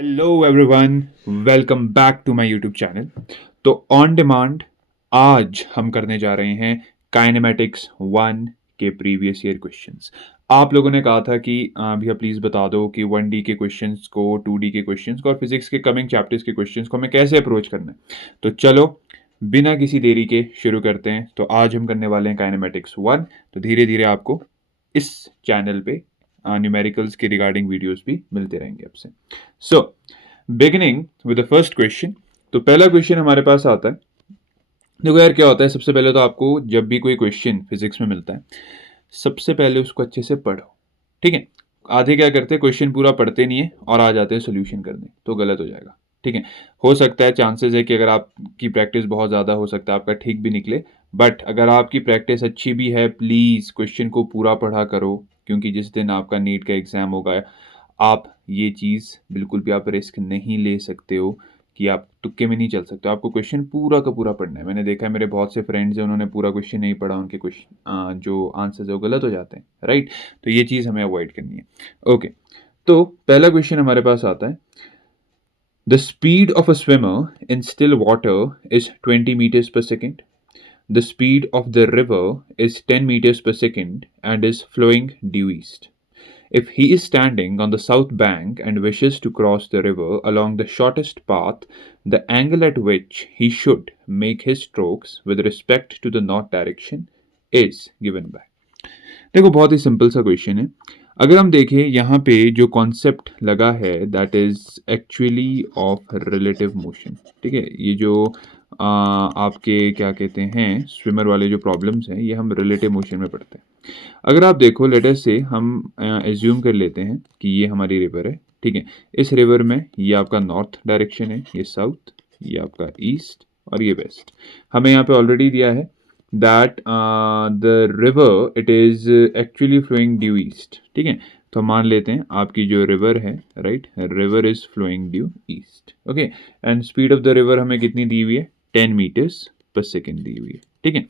Hello everyone, welcome back to my YouTube channel. तो on demand आज हम करने जा रहे हैं काइनेमेटिक्स 1 के प्रीवियस ईयर क्वेश्चंस। आप लोगों ने कहा था कि भैया प्लीज़ बता दो कि 1D के क्वेश्चंस को, 2D के क्वेश्चंस को और फिजिक्स के कमिंग चैप्टर्स के क्वेश्चंस को हमें कैसे अप्रोच करना है। तो चलो बिना किसी देरी के शुरू करते हैं। तो आज हम करने वाले हैं काइनेमेटिक्स 1। तो धीरे धीरे आपको इस चैनल पे न्यूमेरिकल्स के रिगार्डिंग वीडियोस भी मिलते रहेंगे आपसे। So beginning with the first question. तो पहला क्वेश्चन हमारे पास आता है। देखो यार, क्या होता है, सबसे पहले तो आपको जब भी कोई क्वेश्चन फिजिक्स में मिलता है, सबसे पहले उसको अच्छे से पढ़ो। ठीक है। आधे क्या करते हैं, क्वेश्चन पूरा पढ़ते नहीं है और आ जाते हैं सोल्यूशन करने, तो गलत हो जाएगा। ठीक है। हो सकता है, चांसेस है कि अगर आपकी प्रैक्टिस बहुत ज़्यादा हो सकता है आपका ठीक भी निकले, बट अगर आपकी प्रैक्टिस अच्छी भी है, प्लीज़ क्वेश्चन को पूरा पढ़ा करो, क्योंकि जिस दिन आपका नीट का एग्ज़ाम होगा, आप ये चीज़ बिल्कुल भी आप रिस्क नहीं ले सकते हो कि आप तुक्के में नहीं चल सकते हो। आपको क्वेश्चन पूरा का पूरा पढ़ना है। मैंने देखा है, मेरे बहुत से फ्रेंड्स हैं, उन्होंने पूरा क्वेश्चन नहीं पढ़ा, उनके क्वेश्चन जो आंसर्स है वो गलत हो जाते हैं, राइट। तो ये चीज़ हमें अवॉइड करनी है। ओके। तो पहला क्वेश्चन हमारे पास आता है, the speed of a swimmer in still water is 20 metres per second. The speed of the river is 10 meters per second and is flowing due east. If he is standing on the south bank and wishes to cross the river along the shortest path, the angle at which he should make his strokes with respect to the north direction is given by. देखो, बहुत ही simple सा question है। अगर हम देखें यहाँ पे जो कॉन्सेप्ट लगा है, that is actually of relative motion. ठीक है। ये जो आपके क्या कहते हैं, स्विमर वाले जो प्रॉब्लम्स हैं, ये हम रिलेटिव मोशन में पढ़ते हैं। अगर आप देखो, लेट अस से हम एज्यूम कर लेते हैं कि ये हमारी रिवर है। ठीक है। इस रिवर में ये आपका नॉर्थ डायरेक्शन है, ये साउथ, ये आपका ईस्ट और ये वेस्ट। हमें यहाँ पे ऑलरेडी दिया है that the river it is actually flowing due east. ठीक है। तो मान लेते हैं आपकी जो रिवर है, right, river is flowing due east. Okay. And speed of the river हमें कितनी दी हुई है, 10 मीटर्स पर सेकेंड दी हुई है। ठीक है।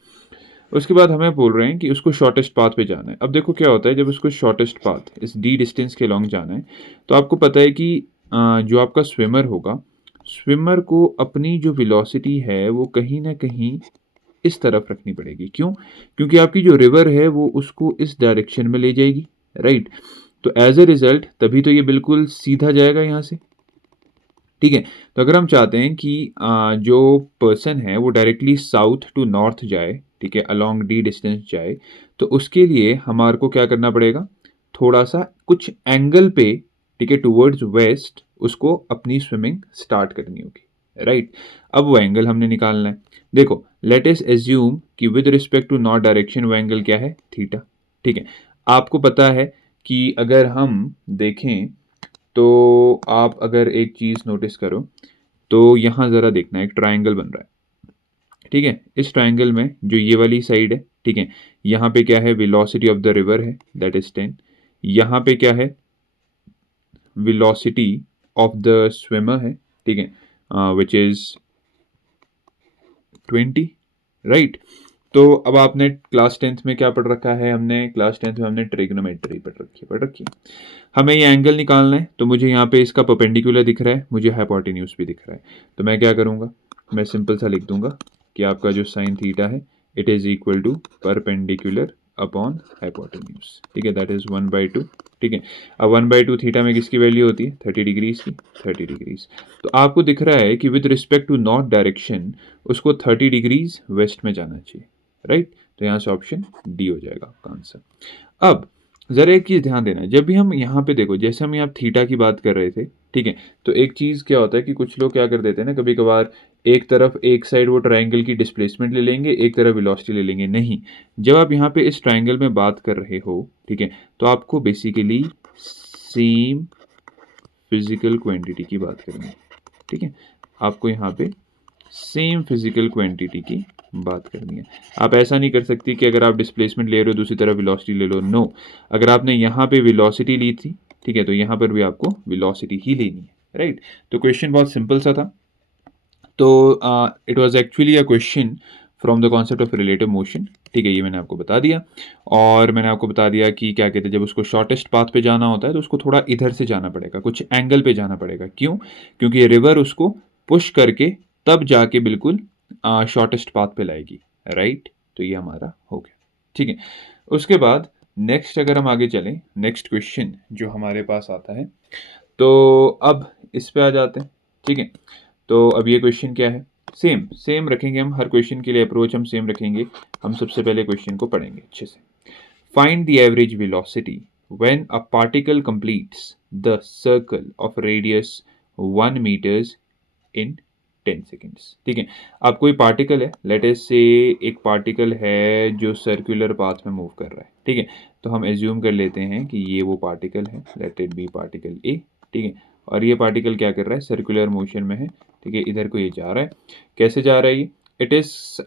उसके बाद हमें बोल रहे हैं कि उसको शॉर्टेस्ट पाथ पे जाना है। अब देखो क्या होता है, जब उसको शॉर्टेस्ट पाथ इस डी डिस्टेंस के लॉन्ग जाना है, तो आपको पता है कि जो आपका स्विमर होगा, स्विमर को अपनी जो वेलोसिटी है वो कहीं ना कहीं इस तरफ रखनी पड़ेगी। क्यों? क्योंकि आपकी जो रिवर है वो उसको इस डायरेक्शन में ले जाएगी, राइट। तो एज ए रिजल्ट तभी तो ये बिल्कुल सीधा जाएगा यहाँ से। ठीक है। तो अगर हम चाहते हैं कि जो पर्सन है वो डायरेक्टली साउथ टू नॉर्थ जाए, ठीक है, अलोंग डी डिस्टेंस जाए, तो उसके लिए हमारे को क्या करना पड़ेगा, थोड़ा सा कुछ एंगल पे, ठीक है, टूवर्ड्स वेस्ट उसको अपनी स्विमिंग स्टार्ट करनी होगी, राइट। अब वो एंगल हमने निकालना है। देखो, लेट अस एज्यूम कि with respect to north direction वो एंगल क्या है, थीटा। ठीक है। आपको पता है कि अगर हम देखें, तो आप अगर एक चीज़ नोटिस करो, तो यहाँ ज़रा देखना, एक ट्रायंगल बन रहा है। ठीक है। इस ट्रायंगल में जो ये वाली साइड है, ठीक है, यहाँ पे क्या है, वेलोसिटी ऑफ द रिवर है, दैट इज 10। यहाँ पे क्या है, वेलोसिटी ऑफ द स्विमर है, ठीक है, विच इज 20, राइट। तो अब आपने क्लास 10th में क्या पढ़ रखा है, हमने क्लास 10th में हमने ट्रिग्नोमेट्री पढ़ रखी है। हमें ये एंगल निकालना है, तो मुझे यहाँ पे इसका परपेंडिकुलर दिख रहा है, मुझे हाइपोटेन्यूज भी दिख रहा है। तो मैं क्या करूँगा, मैं सिंपल सा लिख दूंगा कि आपका जो साइन थीटा है it is equal to perpendicular upon hypotenuse. ठीक है, दैट इज 1/2। ठीक है। अब 1/2 थीटा में किसकी वैल्यू होती है, 30 डिग्रीज की, 30 डिग्रीज। तो आपको दिख रहा है कि with respect to north direction उसको 30 डिग्रीज वेस्ट में जाना चाहिए, राइट। तो यहाँ से ऑप्शन डी हो जाएगा आपका आंसर। अब जरा एक चीज़ ध्यान देना, जब भी हम यहाँ पे देखो, जैसे हम यहाँ थीटा की बात कर रहे थे, ठीक है, तो एक चीज़ क्या होता है कि कुछ लोग क्या कर देते हैं ना, कभी कभार एक तरफ एक साइड वो ट्रायंगल की डिस्प्लेसमेंट ले लेंगे, एक तरफ वेलोसिटी ले लेंगे। नहीं, जब आप यहाँ पे इस ट्रायंगल में बात कर रहे हो, ठीक है, तो आपको बेसिकली सेम फिजिकल क्वांटिटी की बात करनी है। ठीक है। आपको यहाँ पे सेम फिजिकल क्वांटिटी की बात करनी है। आप ऐसा नहीं कर सकती कि अगर आप डिस्प्लेसमेंट ले रहे हो दूसरी तरफ वेलोसिटी ले लो, नो। अगर आपने यहाँ पे वेलोसिटी ली थी, ठीक है, तो यहाँ पर भी आपको वेलोसिटी ही लेनी है, राइट। तो क्वेश्चन बहुत सिंपल सा था। तो it was actually a question from the concept of relative motion. ठीक है, ये मैंने आपको बता दिया। और मैंने आपको बता दिया कि क्या कहते हैं, जब उसको शॉर्टेस्ट पाथ पे जाना होता है तो उसको थोड़ा इधर से जाना पड़ेगा, कुछ एंगल पे जाना पड़ेगा। क्यों? क्योंकि रिवर उसको पुश करके तब जाके बिल्कुल शॉर्टेस्ट पाथ पे लाएगी। राइट, तो ये हमारा हो गया। ठीक है, उसके बाद नेक्स्ट अगर हम आगे चलें, नेक्स्ट क्वेश्चन जो हमारे पास आता है, तो अब इस पे आ जाते हैं। ठीक है, तो अब ये क्वेश्चन क्या है, सेम सेम रखेंगे हम, हर क्वेश्चन के लिए अप्रोच हम सेम रखेंगे। हम सबसे पहले क्वेश्चन को पढ़ेंगे अच्छे से। Find the average velocity when a particle completes the circle of radius 1 metres in 10 seconds. ठीक है, अब कोई पार्टिकल है, लेट अस से एक पार्टिकल है जो सर्कुलर पाथ में मूव कर रहा है। ठीक है, तो हम एज्यूम कर लेते हैं कि ये वो पार्टिकल है, let it be particle A. ठीक है, और ये पार्टिकल क्या कर रहा है, सर्कुलर मोशन में है। ठीक है, इधर को ये जा रहा है। कैसे जा रहा है ये? It is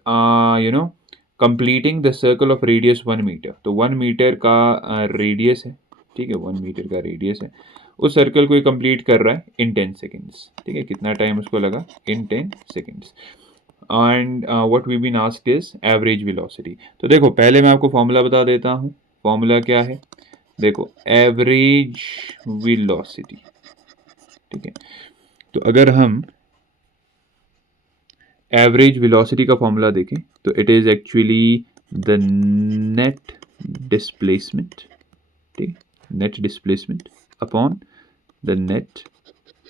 completing the circle of radius 1 metre. तो 1 मीटर का रेडियस है। ठीक है, 1 मीटर का रेडियस है। उस सर्कल को ये कंप्लीट कर रहा है इन 10 सेकेंड्स। ठीक है, कितना टाइम उसको लगा? In 10 seconds. And what we been asked is average velocity. तो देखो, पहले मैं आपको फॉर्मूला बता देता हूँ। फॉर्मूला क्या है? देखो, एवरेज वेलोसिटी। ठीक है, तो अगर हम एवरेज वेलोसिटी का फॉर्मूला देखें तो it is actually the net displacement. ठीक, net displacement upon the net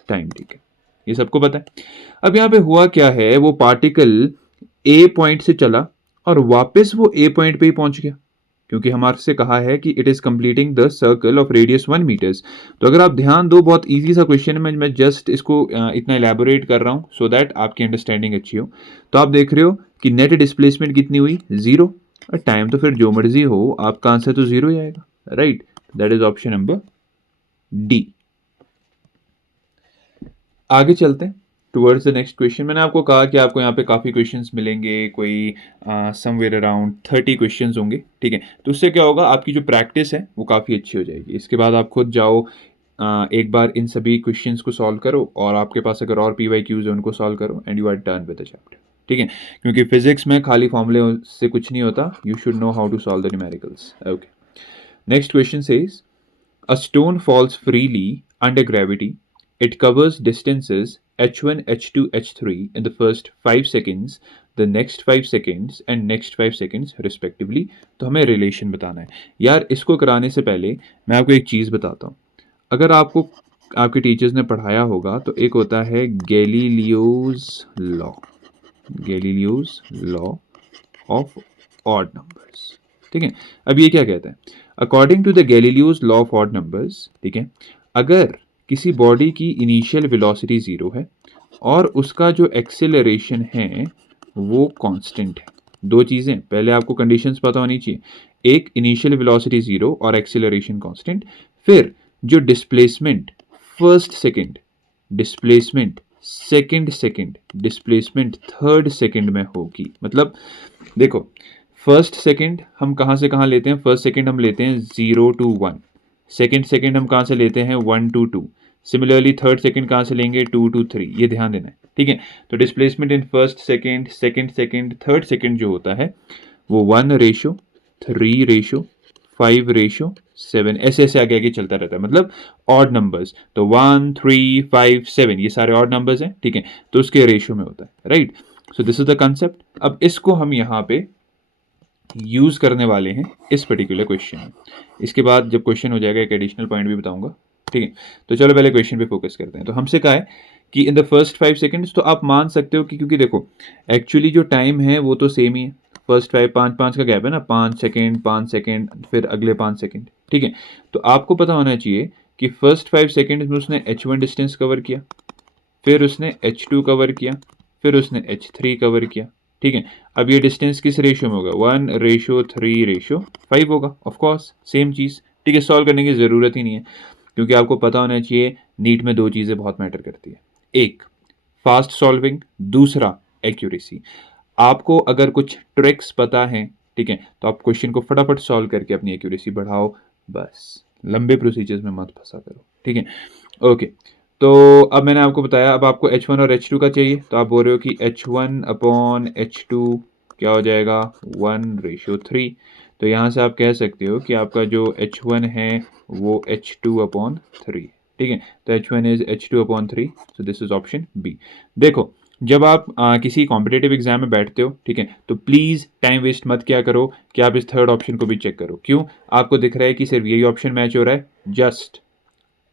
time. ठीक है, ये सबको पता है। अब यहाँ पे हुआ क्या है, वो पार्टिकल ए पॉइंट से चला और वापस वो ए पॉइंट पे ही पहुंच गया, क्योंकि हमारे से कहा है कि it is completing the circle of radius 1 metres. तो अगर आप ध्यान दो, बहुत इजी सा क्वेश्चन है, मैं जस्ट इसको इतना एलैबोरेट कर रहा हूँ सो दैट आपकी अंडरस्टैंडिंग अच्छी हो। तो आप देख रहे हो कि नेट डिस्प्लेसमेंट कितनी हुई? 0। और टाइम तो फिर जो मर्जी हो, आपका आंसर तो 0 ही आएगा। Right, that is option number D. आगे चलते हैं टुवर्ड्स द नेक्स्ट क्वेश्चन। मैंने आपको कहा कि आपको यहाँ पे काफ़ी क्वेश्चंस मिलेंगे, कोई समवेयर अराउंड 30 क्वेश्चंस होंगे। ठीक है, तो उससे क्या होगा, आपकी जो प्रैक्टिस है वो काफ़ी अच्छी हो जाएगी। इसके बाद आप खुद जाओ, एक बार इन सभी क्वेश्चंस को सॉल्व करो, और आपके पास अगर और PYQs है उनको सॉल्व करो, and you are done with the chapter. ठीक है, क्योंकि फिजिक्स में खाली फॉर्मूले से कुछ नहीं होता, you should know how to solve the numericals. Okay, next question says a stone falls freely under gravity. It covers distances h1, h2, h3 in the first 5 seconds, the next 5 seconds and next 5 seconds respectively. तो हमें relation बताना है। यार, इसको कराने से पहले मैं आपको एक चीज़ बताता हूँ। अगर आपको आपके टीचर्स ने पढ़ाया होगा तो एक होता है Galileo's law, Galileo's law of odd numbers. ठीक है, अब ये क्या कहता है? According to the Galileo's law of odd numbers, ठीक है, अगर किसी बॉडी की इनिशियल वेलोसिटी 0 है और उसका जो एक्सेलरेशन है वो कांस्टेंट है, दो चीज़ें पहले आपको कंडीशंस पता होनी चाहिए। एक, इनिशियल वेलोसिटी 0 और एक्सेलरेशन कांस्टेंट। फिर जो displacement first second, displacement second second, displacement third second में होगी। मतलब देखो, फर्स्ट सेकंड हम कहाँ से कहाँ लेते हैं? फर्स्ट सेकंड हम लेते हैं 0 to 1। सेकंड सेकंड हम कहाँ से लेते हैं? 1 to 2। सिमिलरली थर्ड सेकंड कहाँ से लेंगे? 2 to 3। ये ध्यान देना है। ठीक है, तो displacement in first second, second second, third second जो होता है वो 1:3:5:7, ऐसे ऐसे आगे आगे चलता रहता है। मतलब ऑड नंबर्स, तो 1, 3, 5, 7 ये सारे ऑड नंबर्स हैं। ठीक है, तो उसके रेशियो में होता है। Right, so this is the concept. अब इसको हम यहाँ पे यूज करने वाले हैं इस पर्टिकुलर क्वेश्चन में। इसके बाद जब क्वेश्चन हो जाएगा एक एडिशनल पॉइंट भी बताऊंगा। ठीक है, तो चलो पहले क्वेश्चन पे फोकस करते हैं। तो हमसे कहा है कि इन द फर्स्ट 5 सेकंड्स, तो आप मान सकते हो कि क्योंकि देखो एक्चुअली जो टाइम है वो तो सेम ही है। फर्स्ट 5, 5 का गैप है ना, 5 सेकेंड 5 सेकेंड, फिर अगले 5 सेकेंड। ठीक है, तो आपको पता होना चाहिए कि फर्स्ट 5 सेकेंड में उसने h1 डिस्टेंस कवर किया, फिर उसने h2 कवर किया, फिर उसने h3 कवर किया। ठीक है, अब ये डिस्टेंस किस रेशियो में होगा? 1:3:5 होगा। ऑफ कोर्स सेम चीज़। ठीक है, सॉल्व करने की ज़रूरत ही नहीं है, क्योंकि आपको पता होना चाहिए नीट में दो चीज़ें बहुत मैटर करती है। एक, फास्ट सॉल्विंग, दूसरा एक्यूरेसी। आपको अगर कुछ ट्रिक्स पता है, ठीक है, तो आप क्वेश्चन को फटाफट सॉल्व करके अपनी एक्यूरेसी बढ़ाओ, बस लंबे प्रोसीजर्स में मत फंसा करो। ठीक है, ओके। तो अब मैंने आपको बताया, अब आपको h1 और h2 का चाहिए, तो आप बोल रहे हो कि h1/h2 क्या हो जाएगा 1:3। तो यहाँ से आप कह सकते हो कि आपका जो H1 है वो H2/3, ठीक है। तो H1 is H2/3, so this is option B. देखो, जब आप किसी कॉम्पिटेटिव एग्जाम में बैठते हो, ठीक है, तो प्लीज़ टाइम वेस्ट मत क्या करो कि आप इस थर्ड ऑप्शन को भी चेक करो। क्यों? आपको दिख रहा है कि सिर्फ यही ऑप्शन मैच हो रहा है, just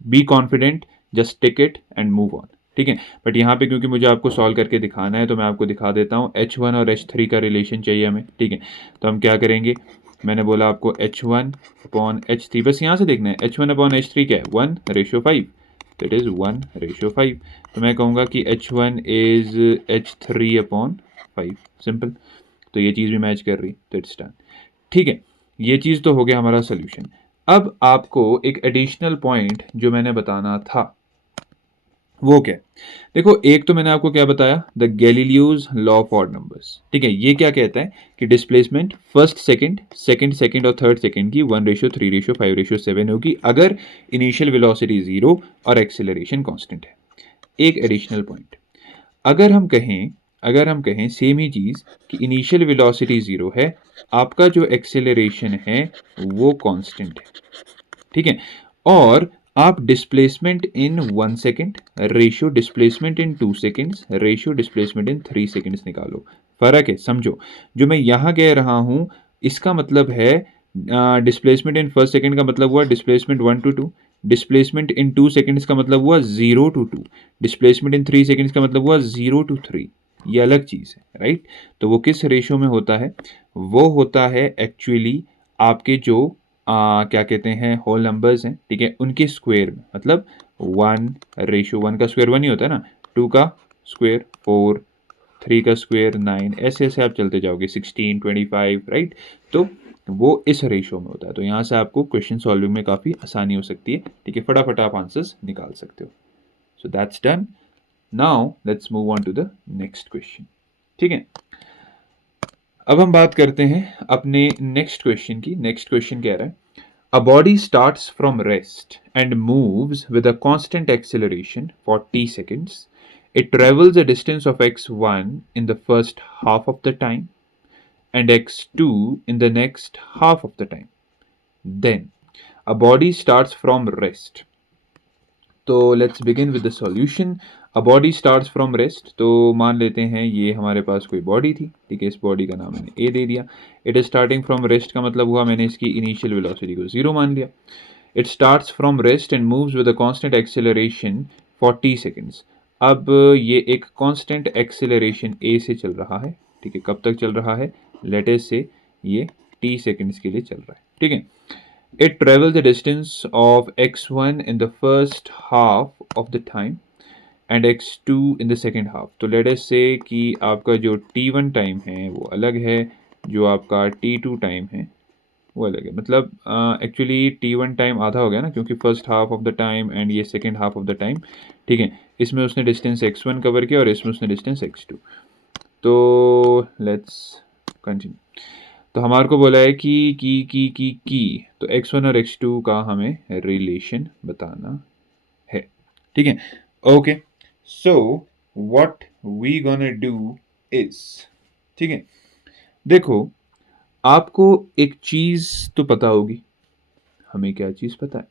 be confident, just tick it and move on, ठीक है। बट यहाँ पे क्योंकि मुझे आपको सॉल्व करके दिखाना है तो मैं आपको दिखा देता हूँ। H1 और H3 का रिलेशन चाहिए हमें, ठीक है। तो हम क्या करेंगे, मैंने बोला आपको H1/H3, बस यहाँ से देखना है H1/H3 क्या है 1:5, तो इट इज़ 1:5। तो मैं कहूँगा कि H1 इज H3/5, सिंपल। तो ये चीज़ भी मैच कर रही, तो इट्स डन, ठीक है। ये चीज़ तो हो गया हमारा सोल्यूशन। अब आपको एक एडिशनल पॉइंट जो मैंने बताना था वो क्या है? देखो, एक तो मैंने आपको क्या बताया, the Galileo's law of odd numbers, ठीक है। ये क्या कहता है कि displacement first second, second second और थर्ड सेकंड की 1:3:5:7 होगी अगर इनिशियल वेलोसिटी 0 और एक्सेलरेशन कांस्टेंट है। एक एडिशनल पॉइंट, अगर हम कहें सेम ही चीज़ कि इनिशियल वेलोसिटी 0 है, आपका जो एक्सेलरेशन है वो कांस्टेंट है, ठीक है। और आप displacement in 1 second ratio displacement in 2 seconds ratio displacement in 3 seconds निकालो। फर्क है, समझो। जो मैं यहाँ कह रहा हूँ इसका मतलब है डिस्प्लेसमेंट इन फर्स्ट सेकेंड का मतलब हुआ displacement 1 to 2, displacement in 2 seconds का मतलब हुआ 0 to 2, डिस्प्लेसमेंट इन 3 सेकेंड्स का मतलब हुआ 0 to 3। ये अलग चीज़ है, राइट। तो वो किस रेशियो में होता है? वो होता है एक्चुअली आपके जो क्या कहते हैं होल नंबर्स हैं, ठीक है, उनके स्क्वायर में। मतलब 1:1 का स्क्वायर 1 ही होता है ना, 2 का स्क्वायर 4, 3 का स्क्वायर 9, ऐसे ऐसे आप चलते जाओगे 16, 25, राइट। तो वो इस रेशियो में होता है। तो यहाँ से आपको क्वेश्चन सॉल्विंग में काफ़ी आसानी हो सकती है, ठीक है, फटाफट आप आंसर्स निकाल सकते हो। So that's done. Now let's move on to the next question, ठीक है। अब हम बात करते हैं अपने नेक्स्ट क्वेश्चन की। नेक्स्ट क्वेश्चन कह रहा है, a body starts from rest and moves with a constant acceleration for t seconds. It travels a distance of x1 in the first half of the time and x2 in the next half of the time. Then a body starts from rest. तो let's begin with the solution. A body starts from rest, तो मान लेते हैं ये हमारे पास कोई body थी, ठीक है। इस बॉडी का नाम मैंने ए दे दिया। It is starting from rest का मतलब हुआ मैंने इसकी इनिशियल वेलोसिटी को 0 मान लिया। It starts from rest and moves with a constant acceleration for T seconds. अब ये एक कांस्टेंट एक्सेलरेशन ए से चल रहा है, ठीक है। कब तक चल रहा है? लेटेस्ट से ये टी सेकेंड्स के लिए चल रहा है, ठीक है। It travels the distance of x1 in the first half of the time and x2 in the second half. तो let us say कि आपका जो t1 टाइम है वो अलग है, जो आपका t2 टाइम है वो अलग है। मतलब एक्चुअली t1 टाइम आधा हो गया ना, क्योंकि first half of the time and ये second half of the time, ठीक है। इसमें उसने डिस्टेंस x1 कवर किया और इसमें उसने डिस्टेंस x2। तो लेट्स कंटिन्यू। तो हमारे को बोला है कि तो x1 और x2 का हमें रिलेशन बताना है, ठीक है। Okay, so what we gonna do is, ठीक है। देखो, आपको एक चीज़ तो पता होगी। हमें क्या चीज़ पता है?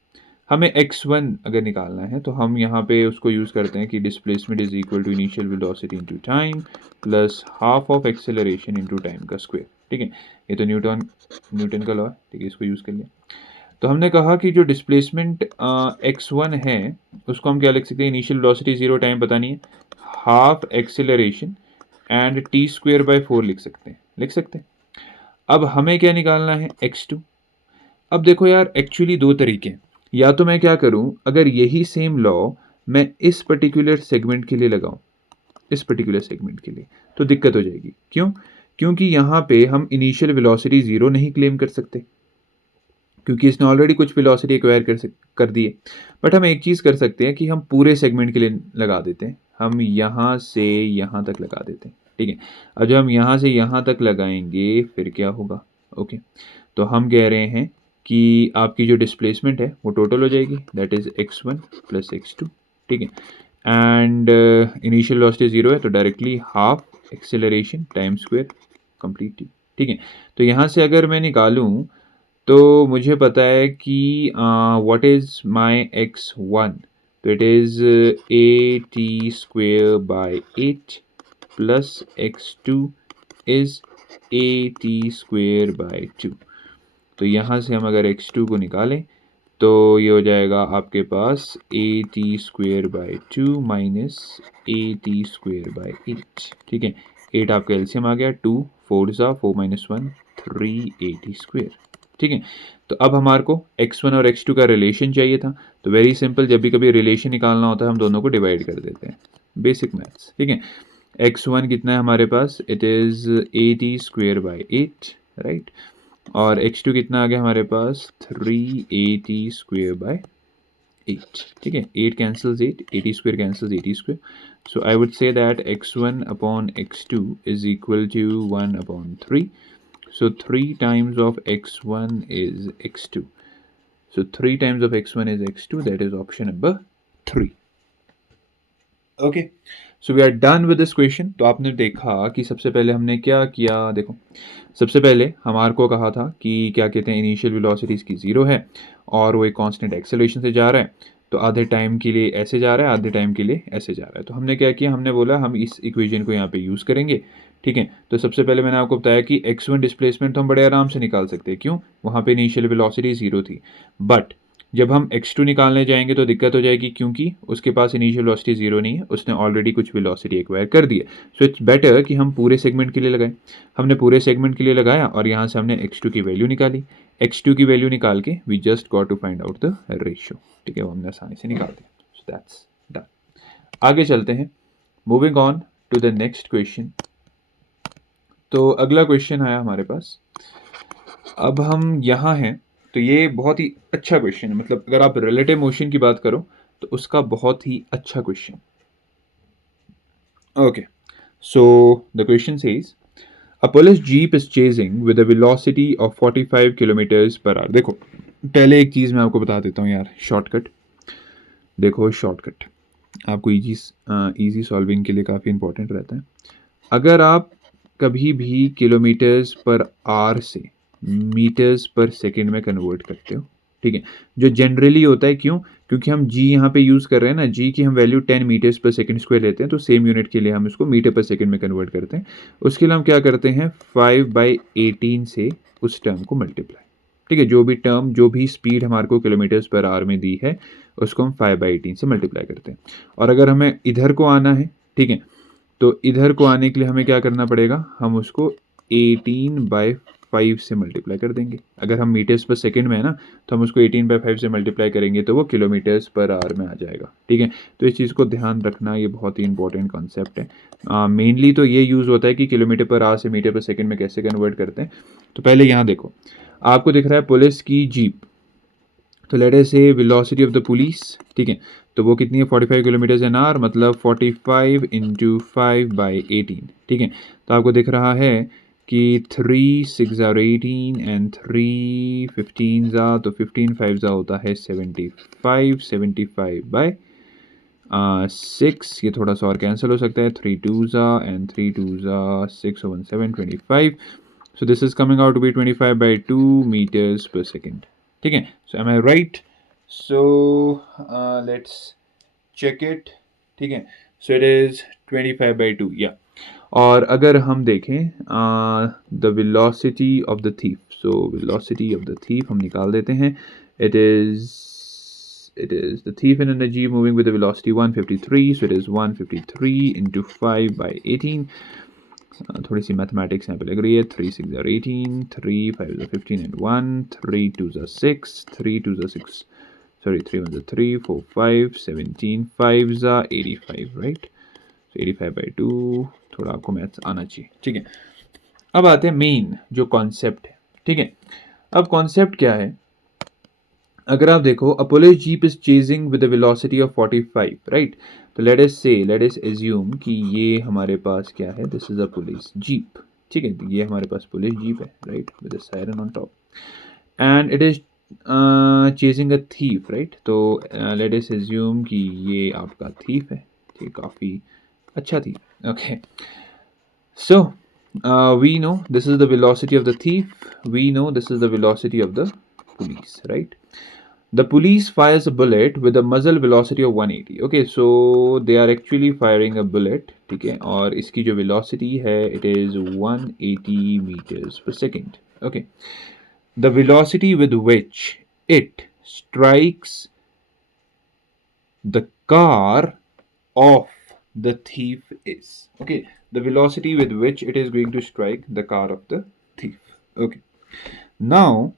हमें x1 अगर निकालना है तो हम यहाँ पे उसको यूज़ करते हैं कि displacement is equal to initial velocity into time plus half of acceleration into time का स्क्वायर, ठीक है। ये तो न्यूटन का लॉ है, ठीक है, इसको यूज़ कर लिया। तो हमने कहा कि जो डिस्प्लेसमेंट x1 है उसको हम क्या लिख सकते हैं? इनिशियल वेलोसिटी 0, टाइम पता नहीं है, हाफ एक्सेलरेशन एंड t²/4 लिख सकते हैं। अब हमें क्या निकालना है? x2। अब देखो यार, एक्चुअली दो तरीके हैं। या तो मैं क्या करूं, अगर यही सेम लॉ मैं इस पर्टिकुलर सेगमेंट के लिए लगाऊं, इस पर्टिकुलर सेगमेंट के लिए, तो दिक्कत हो जाएगी। क्यों? क्योंकि यहाँ पे हम इनिशियल वेलोसिटी 0 नहीं क्लेम कर सकते, क्योंकि इसने ऑलरेडी कुछ वेलोसिटी एक्वायर कर दी है। बट हम एक चीज़ कर सकते हैं कि हम पूरे सेगमेंट के लिए लगा देते हैं। हम यहाँ से यहाँ तक लगा देते हैं, ठीक है। अब जब हम यहाँ से यहाँ तक लगाएंगे फिर क्या होगा? ओके, तो हम कह रहे हैं कि आपकी जो डिस्प्लेसमेंट है वो टोटल हो जाएगी, that is x1 plus x2, ठीक है। एंड इनिशियल वेलोसिटी 0 है तो directly half acceleration time square completely, ठीक है। तो यहाँ से अगर मैं निकालूँ तो मुझे पता है कि व्हाट इज़ माय x1, तो it is a t square by 8 plus x2 is a t square by 2। तो यहाँ से हम अगर x2 को निकालें तो ये हो जाएगा आपके पास a t square by 2 minus a t square by 8, ठीक है। 8 आपका एलसीएम आ गया, 2 4 ज़ा 4 माइनस 1 3 ए टी स्क्वेयर, ठीक है। तो अब हमारे को x1 और x2 का रिलेशन चाहिए था, तो वेरी सिंपल, जब भी कभी रिलेशन निकालना होता है हम दोनों को डिवाइड कर देते हैं, बेसिक मैथ्स, ठीक है। x1 कितना है हमारे पास, it is a t square by 8, right. और x2 कितना आ गया हमारे पास, 3 ए टी स्क्वेयर बाय 8, ठीक है। 8 cancels 8, 80 square cancels 80 square, so I would say that x1 upon x2 is equal to 1 upon 3, so 3 times of x1 is x2, so 3 times of x1 is x2, that is option number 3। Okay, so we are done with this question. तो आपने देखा कि सबसे पहले हमने क्या किया, देखो सबसे पहले हमारे को कहा था कि क्या कहते हैं, इनिशियल वेलोसिटी इसकी ज़ीरो है और वो एक कांस्टेंट एक्सेलरेशन से जा रहा है, तो आधे टाइम के लिए ऐसे जा रहा है, आधे टाइम के लिए ऐसे जा रहा है। तो हमने क्या किया, हमने बोला हम इस इक्वेशन को यहाँ पे यूज़ करेंगे, ठीक है। तो सबसे पहले मैंने आपको बताया कि x1 डिस्प्लेसमेंट तो हम बड़े आराम से निकाल सकते हैं, क्यों, वहाँ पे इनिशियल वेलोसिटी ज़ीरो थी। बट जब हम x2 निकालने जाएंगे तो दिक्कत हो जाएगी, क्योंकि उसके पास इनिशियल वेलोसिटी ज़ीरो नहीं है, उसने ऑलरेडी कुछ वेलोसिटी एक्वायर कर दी है। सो इट्स बेटर कि हम पूरे सेगमेंट के लिए लगाएं। हमने पूरे सेगमेंट के लिए लगाया और यहाँ से हमने x2 की वैल्यू निकाली। x2 की वैल्यू निकाल के we just got to find out the ratio, ठीक है, वो हमने आसानी से निकाल दिया। So that's done. आगे चलते हैं, moving on to the next question. तो अगला क्वेश्चन आया हमारे पास, अब हम यहाँ हैं, तो ये बहुत ही अच्छा क्वेश्चन है, मतलब अगर आप रिलेटिव मोशन की बात करो तो उसका बहुत ही अच्छा question. Okay, so the question says a police jeep is chasing with a velocity of 45 kilometres per hour. देखो पहले एक चीज़ मैं आपको बता देता हूँ यार, शॉर्टकट। देखो शॉर्टकट आपको इजी सॉल्विंग के लिए काफ़ी इंपॉर्टेंट रहता है। अगर आप कभी भी किलोमीटर्स पर आवर से मीटर्स पर सेकंड में कन्वर्ट करते हो, ठीक है, जो जनरली होता है, क्यों, क्योंकि हम जी यहाँ पे यूज़ कर रहे हैं ना, जी की हम वैल्यू 10 मीटर्स पर सेकंड स्क्वायर लेते हैं, तो सेम यूनिट के लिए हम इसको मीटर पर सेकंड में कन्वर्ट करते हैं। उसके लिए हम क्या करते हैं, 5/18 से उस टर्म को मल्टीप्लाई, ठीक है, जो भी टर्म, जो भी स्पीड हमारे को किलोमीटर्स पर आवर में दी है उसको हम 5/18 से मल्टीप्लाई करते हैं। और अगर हमें इधर को आना है, ठीक है, तो इधर को आने के लिए हमें क्या करना पड़ेगा, हम उसको 18/5 से मल्टीप्लाई कर देंगे। अगर हम मीटर्स पर सेकंड में है ना, तो हम उसको 18/5 से मल्टीप्लाई करेंगे तो वो किलोमीटर्स पर आवर में आ जाएगा, ठीक है। तो इस चीज़ को ध्यान रखना, ये बहुत ही इंपॉर्टेंट कॉन्सेप्ट है। मेनली तो ये यूज़ होता है कि किलोमीटर पर आवर से मीटर पर सेकेंड में कैसे कन्वर्ट करते हैं। तो पहले यहाँ देखो, आपको दिख रहा है पुलिस की जीप, तो लेट अस से वेलोसिटी ऑफ द पुलिस, ठीक है, तो वो कितनी है, 45 किलोमीटर एन आवर, मतलब 45 इंटू 5/18, ठीक है। तो आपको दिख रहा है कि 3 6 are 18 एंड 3 15 ज़ा, तो 15 5 ज़ा होता है 75, 75/6, ये थोड़ा सा और कैंसिल हो सकता है, 3 2 ज़ा एंड 3 2 ज़ा 6 7 7 25, so this is coming out to be 25/2 meters per second, ठीक है। So am I right, so let's check it, ठीक है। सो इट इज़ 25/2 या। और अगर हम देखें the velocity of the thief, so velocity of the thief हम निकाल देते हैं, it is the thief in energy moving with a velocity 153, so it is 153 into 5/18। थोड़ी सी मैथमेटिक्स यहाँ पे लग रही है, 3 6 are 18, 3 5 are 15 and 1, 3 2 are 6, 3 2 are 6, sorry 3 1 are 3, 4 5 17, 5 are 85, right. so 85/2, थोड़ा आपको मैथ्स आना चाहिए, ठीक है। अब आते हैं मेन जो कॉन्सेप्ट है, ठीक है। अब कॉन्सेप्ट क्या है, अगर आप देखो अ police jeep is chasing with a velocity of 45, right. तो लेट अस एज्यूम कि ये हमारे पास क्या है, this is a police jeep, ठीक है, ये हमारे पास पुलिस जीप है, right, with a siren on top and it is chasing a thief, right. तो लेट अस एज्यूम कि ये आपका थीफ है, ये काफ़ी अच्छा thief, okay. So we know this is the velocity of the thief, we know this is the velocity of the police, right? The police fires a bullet with a muzzle velocity of 180. Okay, so they are actually firing a bullet, ठीक है, और इसकी जो velocity है it is 180 meters per second. Okay, the velocity with which it strikes the car of the thief is, okay, the velocity with which it is going to strike the car of the thief. Okay, now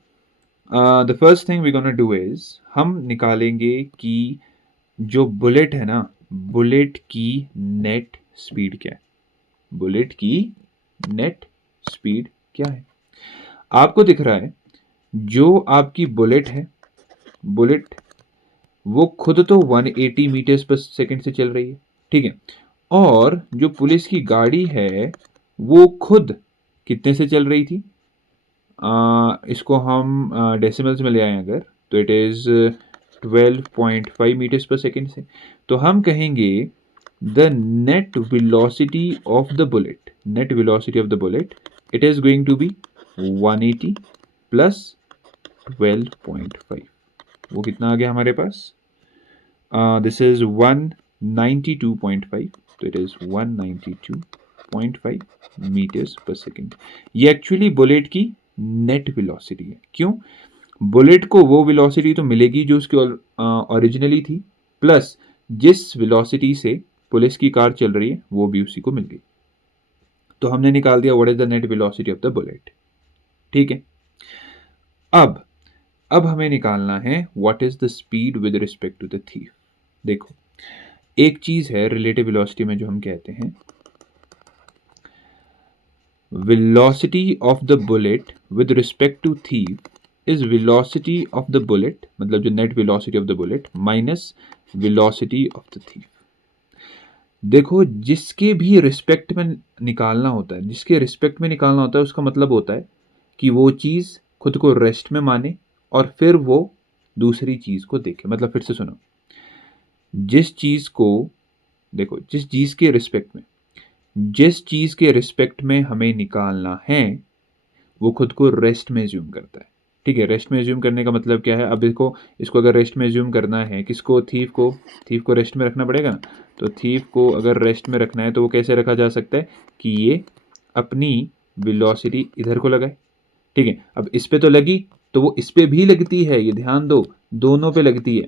the first thing we're gonna do is हम निकालेंगे कि जो bullet है ना, bullet की net speed क्या है, bullet की नेट स्पीड क्या है। आपको दिख रहा है जो आपकी बुलेट है, बुलेट वो खुद तो 180 मीटर्स पर सेकंड से चल रही है, ठीक है, और जो पुलिस की गाड़ी है वो खुद कितने से चल रही थी, इसको हम डेसिमल्स में ले आए अगर, तो it is 12.5 meters per second से। तो हम कहेंगे the net velocity of the bullet, net velocity of the bullet it is going to be 180 plus 12.5, वो कितना आ गया हमारे पास, दिस इज़ 192.5, तो it is 192.5 meters per second. ये एक्चुअली बुलेट की नेट वेलोसिटी है। क्यों? बुलेट को वो वेलोसिटी तो मिलेगी जो उसकी ओरिजिनली थी, प्लस जिस वेलोसिटी से पुलिस की कार चल रही है वो भी उसी को मिल गई। तो हमने निकाल दिया what is the net velocity of the bullet, ठीक है। अब हमें निकालना है what is the speed with respect to the thief. देखो, एक चीज है रिलेटिव वेलोसिटी में जो हम कहते हैं velocity of the bullet with respect to thief is velocity of the bullet, मतलब जो net velocity of the bullet minus velocity of the thief। देखो, जिसके भी रिस्पेक्ट में निकालना होता है, जिसके रिस्पेक्ट में निकालना होता है उसका मतलब होता है कि वो चीज़ खुद को रेस्ट में माने और फिर वो दूसरी चीज़ को देखे। मतलब फिर से सुनो, जिस चीज़ को देखो, जिस चीज़ के रिस्पेक्ट में हमें निकालना है वो खुद को रेस्ट में ज्यूम करता है, ठीक है। रेस्ट में ज्यूम करने का मतलब क्या है, अब देखो, इसको अगर रेस्ट में ज्यूम करना है, किसको, थीफ को रेस्ट में रखना पड़ेगा ना। तो थीफ को अगर रेस्ट में रखना है तो वो कैसे रखा जा सकता है कि ये अपनी वेलोसिटी इधर को लगाए, ठीक है। अब इस पे तो लगी तो वो इस पे भी लगती है, ये ध्यान दो, दोनों पे लगती है।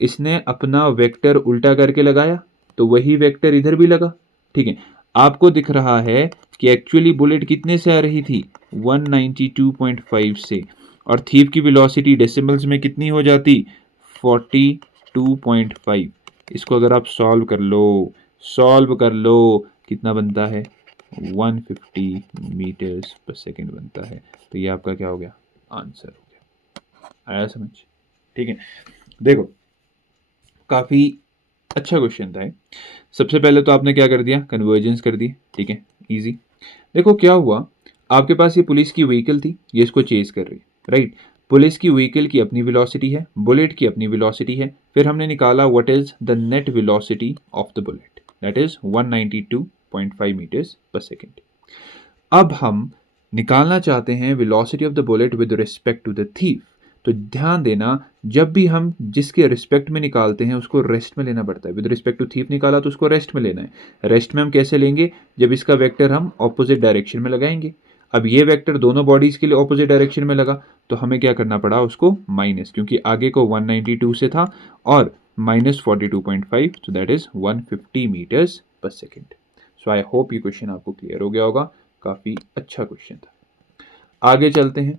इसने अपना वेक्टर उल्टा करके लगाया तो वही वेक्टर इधर भी लगा, ठीक है। आपको दिख रहा है कि एक्चुअली बुलेट कितने से आ रही थी, 192.5 से, और थीफ की वेलोसिटी डेसिमल्स में कितनी हो जाती, 42.5। इसको अगर आप सॉल्व कर लो कितना बनता है, 150 मीटर्स पर सेकेंड बनता है। तो ये आपका क्या हो गया, आंसर हो गया। आया समझ, ठीक है। देखो, काफ़ी अच्छा क्वेश्चन था। सबसे पहले तो आपने क्या कर दिया, कन्वर्जेंस कर दी, ठीक है, इजी। देखो क्या हुआ, आपके पास ये पुलिस की व्हीकल थी, ये इसको चेज कर रही है, राइट। पुलिस की व्हीकल की अपनी वेलोसिटी है, बुलेट की अपनी वेलोसिटी है, फिर हमने निकाला what is the net velocity of the bullet, that is 192.5 meters per second. अब हम निकालना चाहते हैं velocity of the bullet with respect to the thief. तो ध्यान देना, जब भी हम जिसके रिस्पेक्ट में निकालते हैं उसको रेस्ट में लेना पड़ता है। विद रिस्पेक्ट टू थीफ निकाला तो उसको रेस्ट में लेना है। रेस्ट में हम कैसे लेंगे, जब इसका वेक्टर हम ऑपोजिट डायरेक्शन में लगाएंगे। अब ये वेक्टर दोनों बॉडीज के लिए ऑपोजिट डायरेक्शन में लगा तो हमें क्या करना पड़ा, उसको माइनस, क्योंकि आगे को 192 से था और माइनस 42.5, तो that is 150 metres per second. So I hope ये क्वेश्चन आपको क्लियर हो गया होगा, काफ़ी अच्छा क्वेश्चन था। आगे चलते हैं।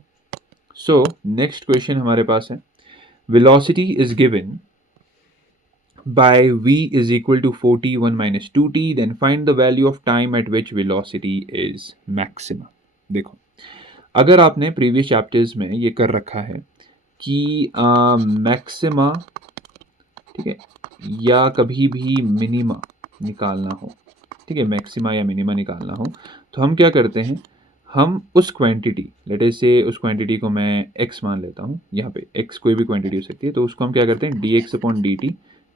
सो नेक्स्ट क्वेश्चन हमारे पास है, velocity is given by v is equal to 41 minus 2t, then find the value of time at which velocity is maximum। देखो, अगर आपने प्रीवियस चैप्टर्स में ये कर रखा है कि मैक्सिमा, ठीक है, या कभी भी मिनिमा निकालना हो, ठीक है, मैक्सिमा या मिनिमा निकालना हो, तो हम क्या करते हैं, हम उस क्वांटिटी, लेट अस से उस क्वांटिटी को मैं x मान लेता हूँ, यहाँ पे x कोई भी क्वांटिटी हो सकती है, तो उसको हम क्या करते हैं, dx अपॉन dt,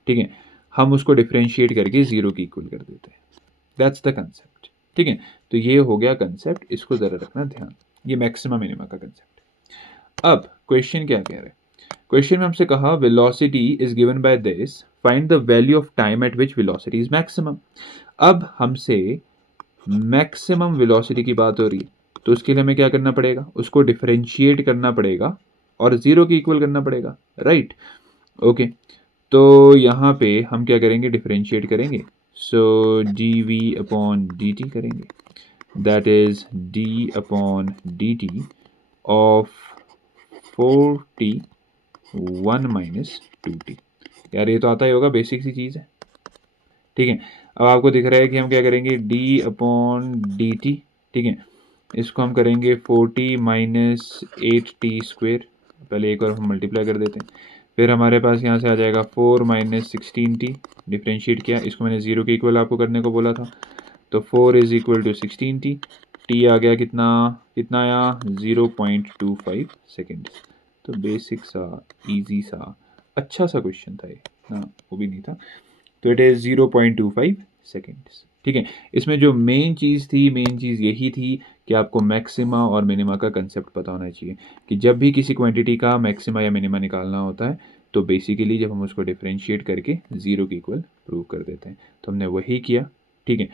ठीक है, हम उसको डिफ्रेंशिएट करके जीरो की इक्वल कर देते हैं। That's the concept. ठीक है, तो ये हो गया कंसेप्ट, इसको ज़रा रखना ध्यान, ये मैक्सिमा मिनिमा का कंसेप्ट। अब क्वेश्चन क्या कह रहे हैं, क्वेश्चन में हमसे कहा velocity is given by this, find the value of time eight which velocity is maximum. अब हमसे मैक्सिमम वेलोसिटी की बात हो रही है, तो उसके लिए हमें क्या करना पड़ेगा, उसको डिफरेंशिएट करना पड़ेगा और ज़ीरो की इक्वल करना पड़ेगा, राइट। ओके, तो यहाँ पे हम क्या करेंगे, डिफरेंशिएट करेंगे, so d we upon D t करेंगे, that is D upon D T of 4t 1 minus 2t। यार ये तो आता ही होगा, बेसिक सी चीज़ है, ठीक है। अब आपको दिख रहा है कि हम क्या करेंगे, d अपॉन डी टी, ठीक है, इसको हम करेंगे 4t माइनस 8t स्क्वेयर, पहले एक और हम मल्टीप्लाई कर देते हैं, फिर हमारे पास यहाँ से आ जाएगा 4 माइनस 16t, डिफ्रेंशिएट किया, इसको मैंने ज़ीरो के इक्वल आपको करने को बोला था, तो 4 is equal to 16t, t आ गया कितना, कितना आया 0.25 सेकेंड। तो बेसिक सा, इजी सा, अच्छा सा क्वेश्चन था ये ना, वो भी नहीं था, तो इट इज़ 0.25 सेकेंड्स, ठीक है। इसमें जो मेन चीज़ थी, मेन चीज़ यही थी कि आपको मैक्सिमा और मिनिमा का कंसेप्ट पता होना चाहिए, कि जब भी किसी क्वांटिटी का मैक्सिमा या मिनिमा निकालना होता है, तो बेसिकली जब हम उसको डिफरेंशिएट करके ज़ीरो की इक्वल प्रूव कर देते हैं, तो हमने वही किया, ठीक है।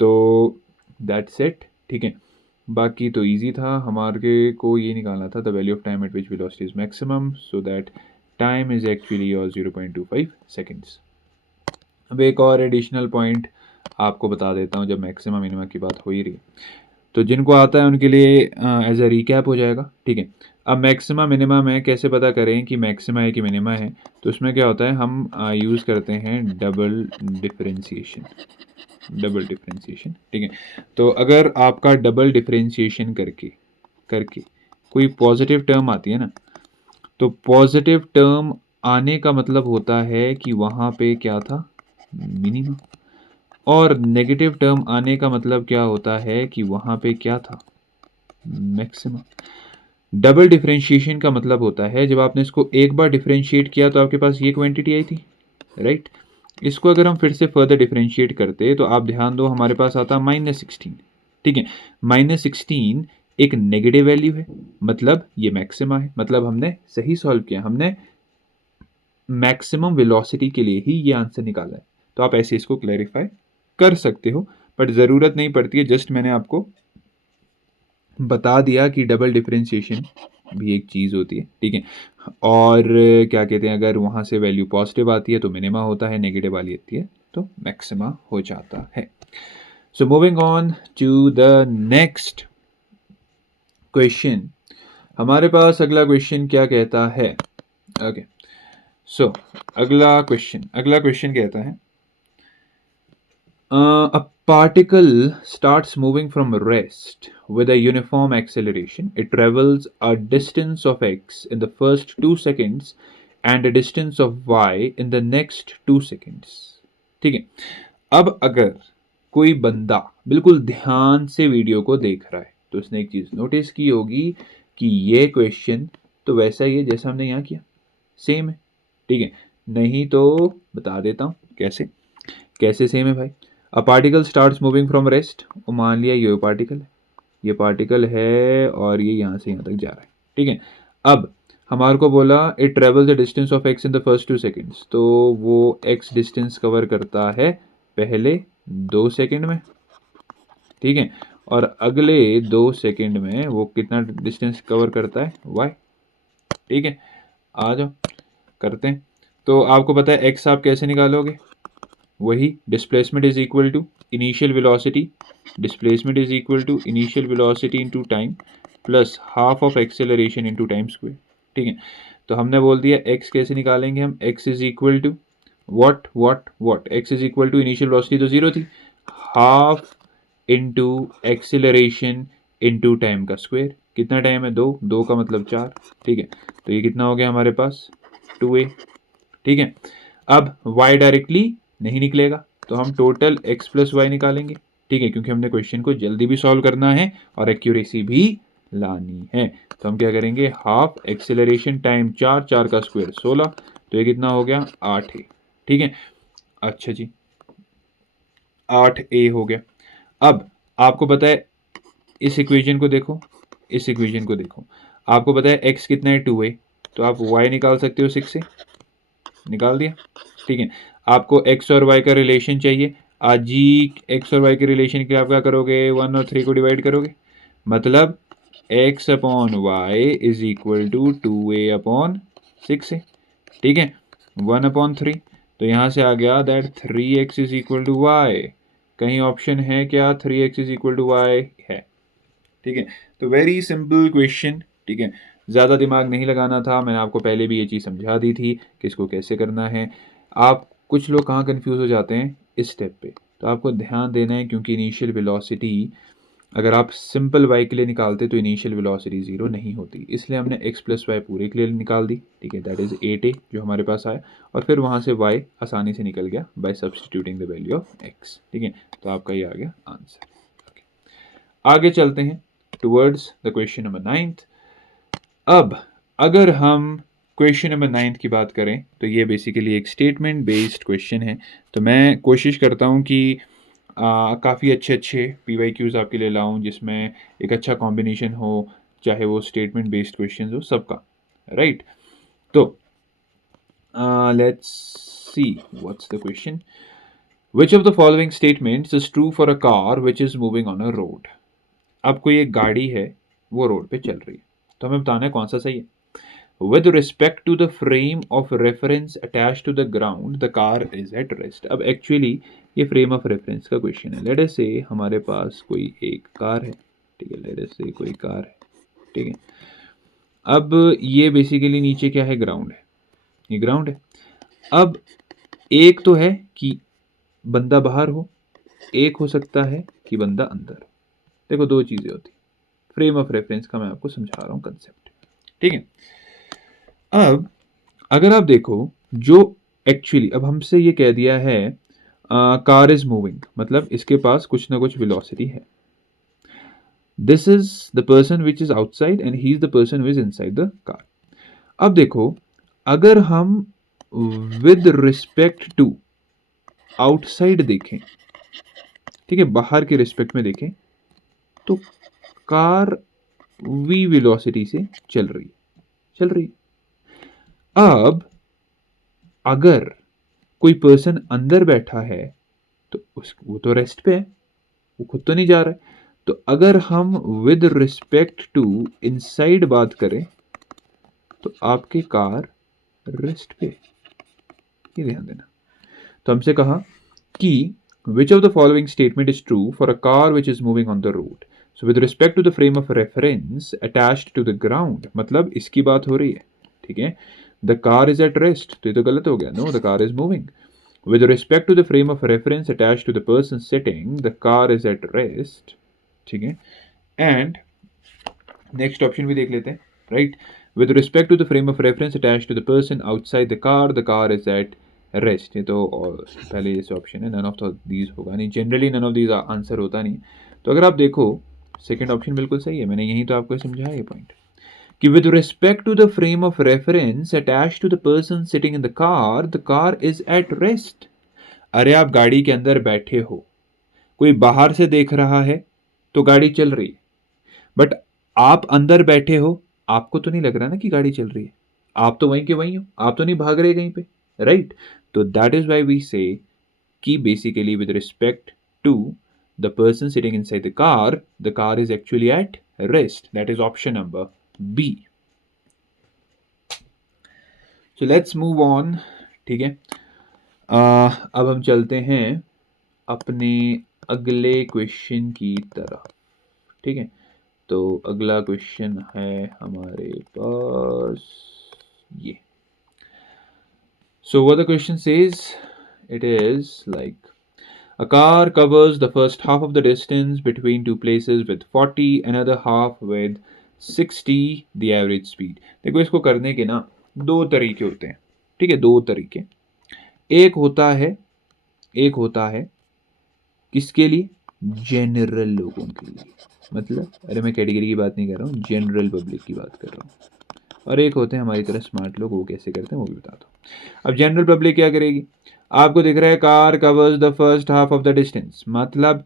तो दैट्स इट, ठीक है। बाकी तो इजी था, हमारे को ये निकालना था the value of time eight which velocity is maximum, so that time is actually your 0.25 seconds. अब एक और एडिशनल पॉइंट आपको बता देता हूँ, जब मैक्सिमम मिनिमा की बात हो ही रही, तो जिनको आता है उनके लिए एज अ रिकैप हो जाएगा, ठीक है। अब मैक्सिमा मिनिमा में कैसे पता करें कि मैक्सिमा है कि मिनिमा है, तो उसमें क्या होता है, हम यूज़ करते हैं डबल डिफरेंशिएशन, डबल डिफरेंशिएशन, ठीक है। तो अगर आपका डबल डिफरेंशिएशन करके करके कोई पॉजिटिव टर्म आती है ना, तो पॉजिटिव टर्म आने का मतलब होता है कि वहाँ पे क्या था, मिनिमम, और नेगेटिव टर्म आने का मतलब क्या होता है कि वहाँ पे क्या था, मैक्सिमम। डबल डिफरेंशिएशन का मतलब होता है जब आपने इसको एक बार डिफरेंशिएट किया तो आपके पास ये क्वांटिटी आई थी, राइट। इसको अगर हम फिर से फर्दर डिफरेंशिएट करते तो आप ध्यान दो, हमारे पास आता -16, ठीक है। -16 एक नेगेटिव वैल्यू है, मतलब ये मैक्सिमा है, मतलब हमने सही सॉल्व किया, हमने मैक्सिमम वेलोसिटी के लिए ही ये आंसर निकाला है। तो आप ऐसे इसको क्लैरिफाई कर सकते हो, बट ज़रूरत नहीं पड़ती है, जस्ट मैंने आपको बता दिया कि डबल डिफरेंशिएशन भी एक चीज़ होती है, ठीक है। और क्या कहते हैं, अगर वहाँ से वैल्यू पॉजिटिव आती है तो मिनिमा होता है, नेगेटिव वाली आती है तो मैक्सिमा हो जाता है। So moving on to the next question, हमारे पास अगला क्वेश्चन क्या कहता है, ओके। सो अगला क्वेश्चन कहता है, a particle starts moving from rest with a uniform acceleration. It travels a distance of x in the first 2 seconds and a distance of y in the next 2 seconds. ठीक है, अब अगर कोई बंदा बिल्कुल ध्यान से वीडियो को देख रहा है तो उसने एक चीज़ नोटिस की होगी कि ये क्वेश्चन तो वैसा ही है जैसा हमने यहाँ किया, सेम है, ठीक है। नहीं तो बता देता हूँ कैसे, कैसे सेम है भाई। A particle starts moving from rest, और मान लिया ये पार्टिकल है और ये यहाँ से यहाँ तक जा रहा है, ठीक है। अब हमारे को बोला it travels the distance of x in the first 2 seconds, तो वो एक्स डिस्टेंस कवर करता है पहले 2 सेकेंड में, ठीक है, और अगले 2 सेकेंड में वो कितना डिस्टेंस कवर करता है, वाई, ठीक है। आ जाओ करते हैं। तो आपको पता है एक्स आप कैसे निकालोगे, वही displacement is equal to initial velocity, displacement is equal to initial velocity into time plus half of acceleration into time square, ठीक है। तो हमने बोल दिया x कैसे निकालेंगे हम, x is equal to what, x is equal to initial velocity तो 0 थी, half into acceleration into time का स्क्वायर, कितना टाइम है 2 का मतलब 4, ठीक है। तो ये कितना हो गया हमारे पास 2a, ठीक है। अब y डायरेक्टली नहीं निकलेगा तो हम टोटल x प्लस वाई निकालेंगे, ठीक है, क्योंकि हमने क्वेश्चन को जल्दी भी सॉल्व करना है और एक्यूरेसी भी लानी है। तो हम क्या करेंगे, हाफ एक्सेलरेशन टाइम 4 का स्क्वायर 16, तो ये कितना हो गया 8a, ठीक है। अच्छा जी 8a हो गया। अब आपको पता है इस इक्वेशन को देखो, इस इक्वेशन को देखो, आपको पता है x कितना है 2a, तो आप y निकाल सकते हो 6 से, निकाल दिया, ठीक है। आपको x और y का रिलेशन चाहिए, आज जी x और y के रिलेशन के लिए आप क्या करोगे, 1 और 3 को डिवाइड करोगे, मतलब x upon y is equal to 2a upon 6 है, ठीक है, 1 अपॉन 3, तो यहाँ से आ गया that 3x is equal to y. कहीं ऑप्शन है क्या 3x is equal to Y है, ठीक है। तो वेरी सिंपल क्वेश्चन, ठीक है, ज़्यादा दिमाग नहीं लगाना था, मैंने आपको पहले भी ये चीज़ समझा दी थी कि इसको कैसे करना है। आप कुछ लोग कहाँ कंफ्यूज हो जाते हैं इस स्टेप पे, तो आपको ध्यान देना है, क्योंकि इनिशियल वेलोसिटी अगर आप सिंपल y के लिए निकालते तो इनिशियल वेलोसिटी 0 नहीं होती, इसलिए हमने x प्लस वाई पूरे के लिए निकाल दी, ठीक है, दैट इज़ 8a जो हमारे पास आया, और फिर वहाँ से y आसानी से निकल गया by substituting the value of x, ठीक है, तो आपका ये आ गया आंसर। आगे चलते हैं towards the question number 9th। अब अगर हम क्वेश्चन नंबर 9th की बात करें तो ये बेसिकली एक स्टेटमेंट बेस्ड क्वेश्चन है, तो मैं कोशिश करता हूँ कि काफ़ी अच्छे PYQs आपके लिए लाऊं जिसमें एक अच्छा कॉम्बिनेशन हो, चाहे वो स्टेटमेंट बेस्ड क्वेश्चन हो सबका, राइट। तो let's see what's the question, which of the following statements is true for a car which is moving on a road. अब कोई एक गाड़ी है वो रोड पे चल रही है, तो हमें बताना है कौन सा सही है। With respect to the frame of reference attached to the ground, the car is at rest. अब एक्चुअली ये फ्रेम ऑफ रेफरेंस का क्वेश्चन है। लेट अस से हमारे पास कोई एक कार है, ठीक है, लेट अस से कोई कार है, ठीक है। अब ये बेसिकली नीचे क्या है, ग्राउंड है, ये ग्राउंड है। अब एक तो है कि बंदा बाहर हो, एक हो सकता है कि बंदा अंदर। देखो दो चीज़ें होती, फ्रेम ऑफ रेफरेंस का मैं आपको समझा रहा हूँ कंसेप्ट, ठीक है। अब अगर आप देखो जो एक्चुअली अब हमसे ये कह दिया है कार इज मूविंग, मतलब इसके पास कुछ ना कुछ वेलोसिटी है, this is the person which is outside and he is the person which is inside the car. अब देखो अगर हम विद रिस्पेक्ट टू आउटसाइड देखें, ठीक है, बाहर के रिस्पेक्ट में देखें, तो कार वी वेलोसिटी से चल रही है। अब अगर कोई पर्सन अंदर बैठा है तो वो तो रेस्ट पे है, वो खुद तो नहीं जा रहा है, तो अगर हम विद रिस्पेक्ट टू इनसाइड बात करें तो आपके कार रेस्ट पे, ये ध्यान देना। तो हमसे कहा कि which of the following statement is true for a car which is moving on the road, so with respect to the frame of reference attached to the ground, मतलब इसकी बात हो रही है, ठीक है। The car is at rest, तो ये तो गलत हो गया, no the car is moving. With respect to the frame of reference attached to the person sitting, the car is at rest, ठीक है। एंड नेक्स्ट ऑप्शन भी देख लेते हैं, right. With respect to the frame of reference attached to the person outside the car is at rest, ये तो पहले ये ऑप्शन है, none of these होगा नहीं, generally none of these answer होता नहीं। तो अगर आप देखो सेकेंड ऑप्शन बिल्कुल सही है, मैंने यही तो आपको समझाया ये पॉइंट कि with respect to the frame of reference attached to the person sitting in the car is at rest। अरे आप गाड़ी के अंदर बैठे हो, कोई बाहर से देख रहा है तो गाड़ी चल रही है, बट आप अंदर बैठे हो, आपको तो नहीं लग रहा ना कि गाड़ी चल रही है, आप तो वहीं के वहीं हो, आप तो नहीं भाग रहे कहीं पे, राइट। तो दैट इज वाई वी से कि basically with respect to the person sitting inside the car is actually at rest, that is option number B. So let's move on, ठीक है। अब हम चलते हैं अपने अगले क्वेश्चन की तरफ, ठीक है। तो अगला क्वेश्चन है हमारे पास ये। So what the question says, it is like a car covers the first half of the distance between two places with 40, another half with 60 the average speed। देखो इसको करने के ना दो तरीके होते हैं, ठीक है, दो तरीके। एक होता है किसके लिए, जनरल लोगों के लिए, मतलब अरे मैं कैटेगरी की बात नहीं कर रहा हूँ, जनरल पब्लिक की बात कर रहा हूँ। और एक होते हैं हमारी तरह स्मार्ट लोग, वो कैसे करते हैं वो भी बताता हूँ। अब जनरल पब्लिक क्या करेगी, आपको दिख रहा है car covers the first half of the distance, मतलब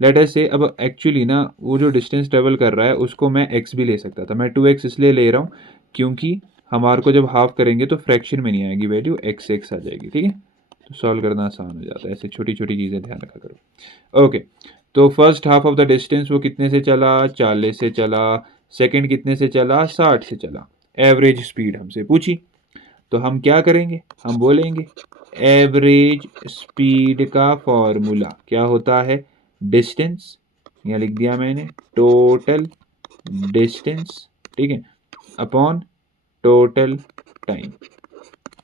लेट अस से अब एक्चुअली ना वो जो डिस्टेंस ट्रेवल कर रहा है उसको मैं x भी ले सकता था, मैं 2x इसलिए ले रहा हूँ क्योंकि हमारे को जब हाफ करेंगे तो फ्रैक्शन में नहीं आएगी वैल्यू, x आ जाएगी, ठीक है। तो सॉल्व करना आसान हो जाता है, ऐसे छोटी छोटी चीज़ें ध्यान रखा करो। ओके, तो first half of the distance वो कितने से चला, 40 से चला। सेकंड कितने से चला, 60 से चला। एवरेज स्पीड हमसे पूछी, तो हम क्या करेंगे, हम बोलेंगे एवरेज स्पीड का फॉर्मूला क्या होता है, डिस्टेंस, यहाँ लिख दिया मैंने टोटल डिस्टेंस, ठीक है, अपॉन टोटल टाइम,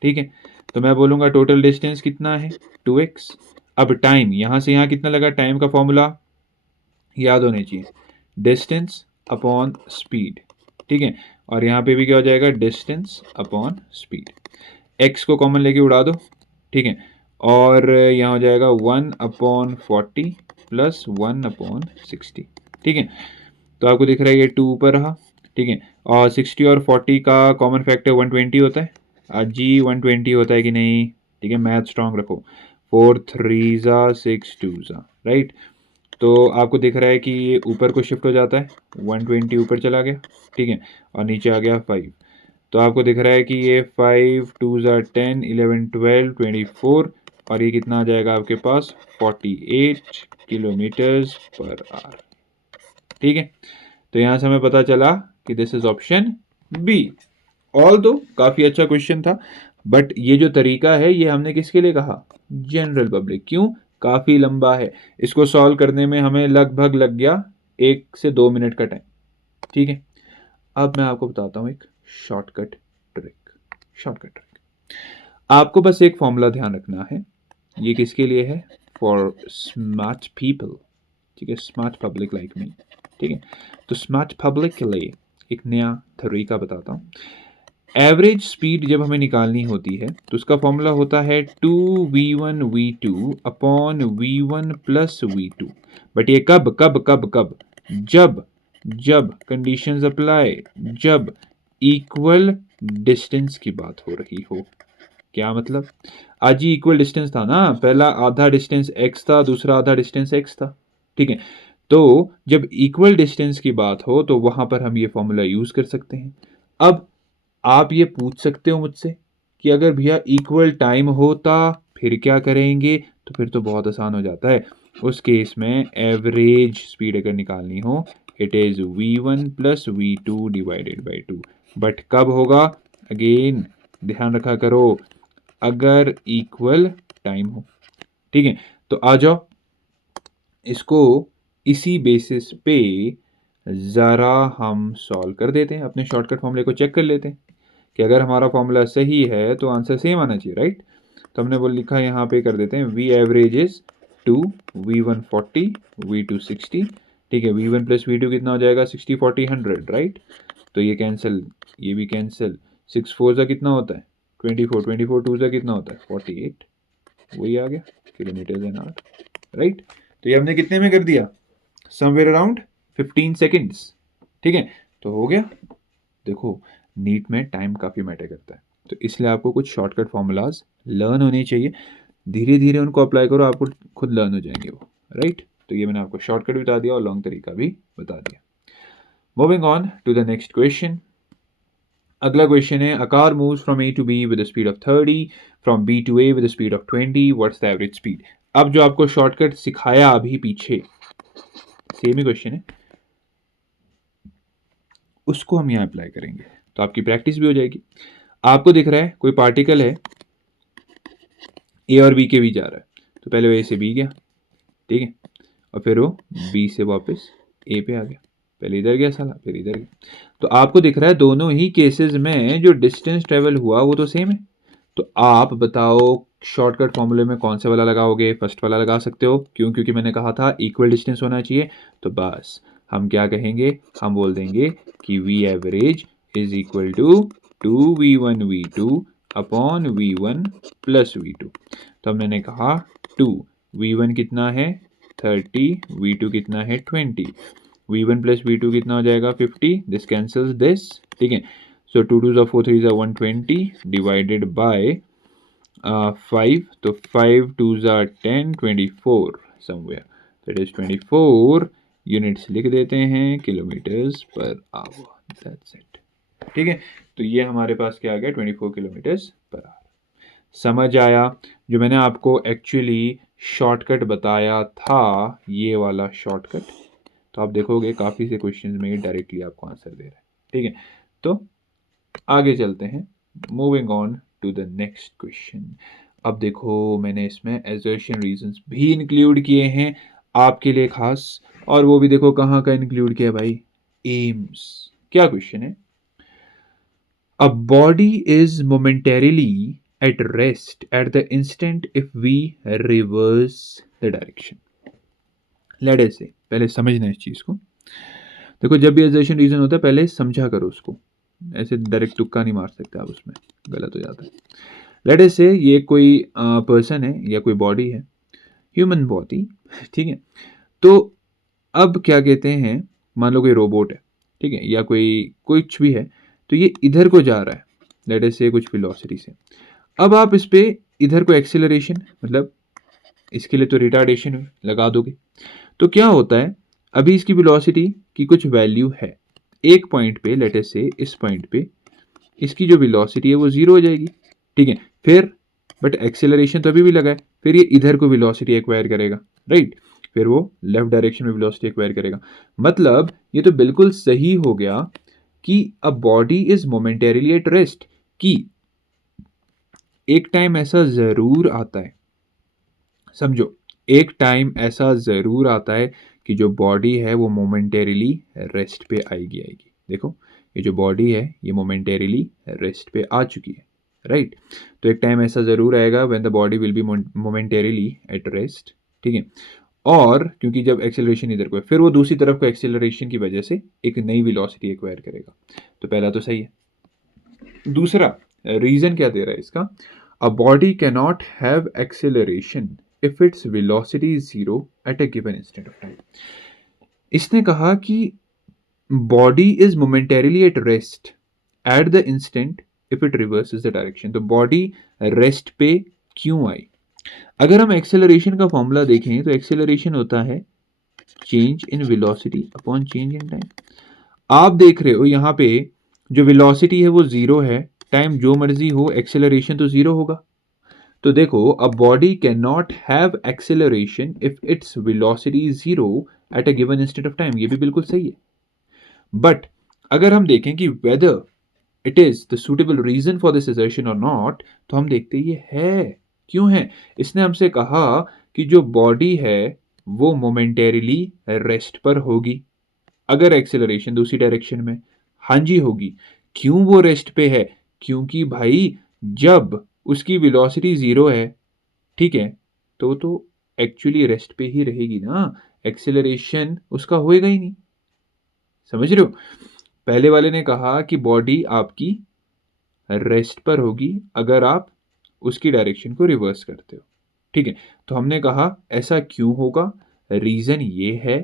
ठीक है। तो मैं बोलूँगा टोटल डिस्टेंस कितना है 2x। अब टाइम यहाँ से यहाँ कितना लगा, टाइम का फॉर्मूला याद होने चाहिए, डिस्टेंस अपॉन स्पीड, ठीक है। और यहाँ पे भी क्या हो जाएगा, डिस्टेंस अपॉन स्पीड। x को कॉमन लेके उड़ा दो, ठीक है। और यहाँ हो जाएगा 1/40 प्लस 1/60, ठीक है। तो आपको दिख रहा है ये 2 ऊपर रहा, ठीक है। और 60 और 40 का कॉमन फैक्टर 120 होता है, जी 120 होता है कि नहीं, ठीक है। मैथ स्ट्रांग रखो, 4 3 6 2 राइट। तो आपको दिख रहा है कि ये ऊपर को शिफ्ट हो जाता है, 120 ऊपर चला गया, ठीक है, और नीचे आ गया 5। तो आपको दिख रहा है कि ये 5 2 10 11 12 24, और ये कितना आ जाएगा आपके पास 48 किलोमीटर्स पर आवर, ठीक है। तो यहाँ से हमें पता चला कि this is option B. Although काफ़ी अच्छा क्वेश्चन था, बट ये जो तरीका है ये हमने किसके लिए कहा, जनरल पब्लिक। क्यों, काफ़ी लंबा है, इसको सॉल्व करने में हमें लगभग लग गया 1 से 2 मिनट का टाइम, ठीक है। अब मैं आपको बताता हूँ एक शॉर्टकट ट्रिक। आपको बस एक फॉर्मूला ध्यान रखना है, ये किसके लिए है, फॉर स्मार्ट पीपल, ठीक है, स्मार्ट पब्लिक लाइक मी, ठीक है। तो स्मार्ट पब्लिक के लिए एक नया तरीका बताता हूँ। एवरेज स्पीड जब हमें निकालनी होती है तो उसका फॉर्मूला होता है 2v1v2 upon v1 plus v2। But ये कब कब कब कब, जब जब कंडीशंस अप्लाई, जब इक्वल डिस्टेंस की बात हो रही हो। क्या मतलब, आज ही इक्वल डिस्टेंस था ना, पहला आधा डिस्टेंस x था, दूसरा आधा डिस्टेंस x था, ठीक है। तो जब इक्वल डिस्टेंस की बात हो तो वहां पर हम ये फॉर्मूला यूज कर सकते हैं। अब आप ये पूछ सकते हो मुझसे कि अगर भैया इक्वल टाइम होता फिर क्या करेंगे, तो फिर तो बहुत आसान हो जाता है। उस केस में एवरेज स्पीड अगर निकालनी हो, it is v1 plus v2 divided by 2। But कब होगा, अगेन ध्यान रखा करो, अगर इक्वल टाइम हो, ठीक है। तो आ जाओ इसको इसी बेसिस पे ज़रा हम सॉल्व कर देते हैं, अपने शॉर्टकट फॉर्मूले को चेक कर लेते हैं कि अगर हमारा फॉर्मूला सही है तो आंसर सेम आना चाहिए, राइट। तो हमने बोल लिखा यहाँ पे कर देते हैं, we average is 2, v1 40, v2 60, ठीक है। v1 प्लस v2 कितना हो जाएगा, 60 40 100, राइट। तो ये कैंसिल, ये भी कैंसिल, 6 4 ज़ा कितना होता है 24, 24 2 ज़ा कितना होता है 48, वही आ गया किलोमीटर एन आवर, राइट। तो ये हमने कितने में कर दिया, समवेयर अराउंड 15 सेकेंड्स, ठीक है। तो हो गया। देखो नीट में टाइम काफ़ी मैटर करता है, तो इसलिए आपको कुछ शॉर्टकट फॉर्मूलाज लर्न होने चाहिए, धीरे धीरे उनको अप्लाई करो, आपको खुद लर्न हो जाएंगे वो, राइट। तो ये मैंने आपको शॉर्टकट बता दिया और लॉन्ग तरीका भी बता दिया। Moving on to the next question. अगला क्वेश्चन है, a car moves from A to B with the speed of 30, from B to A with the speed of 20, what's the average speed. अब जो आपको shortcut सिखाया अभी पीछे, same ही question है, उसको हम यहाँ अप्लाई करेंगे तो आपकी प्रैक्टिस भी हो जाएगी। आपको दिख रहा है कोई पार्टिकल है ए और बी के बीच जा रहा है, तो पहले वो ए से बी गया, ठीक है, और फिर वो बी से वापस ए पे आ गया, पहले इधर गया साला फिर इधर गया। तो आपको दिख रहा है दोनों ही केसेस में जो डिस्टेंस ट्रेवल हुआ वो तो सेम है। तो आप बताओ शॉर्टकट फॉर्मूले में कौन सा वाला लगाओगे, फर्स्ट वाला लगा सकते हो, क्यों, क्योंकि मैंने कहा था इक्वल डिस्टेंस होना चाहिए। तो बस हम क्या कहेंगे, हम बोल देंगे कि v average is equal to v1 v2 upon v1 plus v2। तो मैंने कहा 2, v1 कितना है 30, v2 कितना है 20, v1 प्लस v2 कितना हो जाएगा 50, दिस कैंसल्स दिस, ठीक है। सो 2 2 4 3 120 डिवाइडेड बाय 5, तो 5 2 10 24 समवेयर, दैट इज 24 यूनिट्स लिख देते हैं kilometres per hour, that's it. ठीक है, तो ये हमारे पास क्या आ गया 24 किलोमीटर्स पर आवर। समझ आया? जो मैंने आपको एक्चुअली शॉर्टकट बताया था, ये वाला शॉर्टकट, तो आप देखोगे काफ़ी से क्वेश्चंस में डायरेक्टली आपको आंसर दे रहा है। ठीक है, तो आगे चलते हैं, moving on to the next question. अब देखो मैंने इसमें एजर्शन रीजंस भी इंक्लूड किए हैं आपके लिए खास, और वो भी देखो कहाँ का इंक्लूड किया भाई, एम्स। क्या क्वेश्चन है? A body is momentarily at rest at the instant if we reverse the direction. Let us say, पहले समझना इस चीज को। देखो जब भी एजर्शन रीजन होता है पहले समझा करो उसको, ऐसे डायरेक्ट तुक्का नहीं मार सकते आप, उसमें गलत हो जाता है। लेट अस से ये कोई पर्सन है या कोई बॉडी है, ह्यूमन बॉडी, ठीक है। तो अब क्या कहते हैं, मान लो कोई रोबोट है, ठीक है, या कोई कुछ भी है, तो ये इधर को जा रहा है, लेट अस से कुछ वेलोसिटी से। अब आप इस पे इधर को एक्सेलरेशन, मतलब इसके लिए तो रिटार्डेशन लगा दोगे, तो क्या होता है, अभी इसकी वेलोसिटी की कुछ वैल्यू है, एक पॉइंट पे, लेट अस से इस पॉइंट पे इसकी जो वेलोसिटी है वो जीरो हो जाएगी। ठीक है, फिर बट एक्सेलरेशन तो अभी भी लगा है, फिर ये इधर को वेलोसिटी एक्वायर करेगा, राइट, फिर वो लेफ्ट डायरेक्शन में वेलोसिटी एक्वायर करेगा। मतलब ये तो बिल्कुल सही हो गया कि a body is momentarily at rest, कि एक टाइम ऐसा जरूर आता है, समझो, एक टाइम ऐसा जरूर आता है कि जो बॉडी है वो मोमेंटेरिली रेस्ट पे आएगी। देखो ये जो बॉडी है ये मोमेंटेरिली रेस्ट पे आ चुकी है, राइट। तो एक टाइम ऐसा जरूर आएगा when the body will be momentarily at rest, ठीक है। और क्योंकि जब एक्सेलरेशन इधर को है, फिर वो दूसरी तरफ को एक्सेलरेशन की वजह से एक नई वेलोसिटी एक्वायर करेगा। तो पहला तो सही है। दूसरा रीजन क्या दे रहा है इसका, a body can not have acceleration if its velocity is zero at a given instant of time. इसने कहा कि body is momentarily at rest at the instant if it reverses the direction. तो body rest पे क्यों आई? अगर हम acceleration का formula देखें तो एक्सेलरेशन होता है change in velocity upon change in time. आप देख रहे हो यहाँ पे जो वेलोसिटी है वो जीरो है, टाइम जो मर्जी हो, एक्सेलरेशन तो जीरो होगा। तो देखो, अ body can not have acceleration if its velocity zero at a given instant of time, ये भी बिल्कुल सही है। बट अगर हम देखें कि whether it is the suitable reason for this assertion और नॉट, तो हम देखते ये है। क्यों है? इसने हमसे कहा कि जो बॉडी है वो मोमेंटेरिली रेस्ट पर होगी अगर एक्सेलरेशन दूसरी डायरेक्शन में, हाँ जी होगी। क्यों वो रेस्ट पे है? क्योंकि भाई जब उसकी वेलोसिटी जीरो है, ठीक है, तो एक्चुअली रेस्ट पे ही रहेगी ना, एक्सेलरेशन उसका होएगा ही नहीं। समझ रहे हो? पहले वाले ने कहा कि बॉडी आपकी रेस्ट पर होगी अगर आप उसकी डायरेक्शन को रिवर्स करते हो, ठीक है। तो हमने कहा ऐसा क्यों होगा, रीजन ये है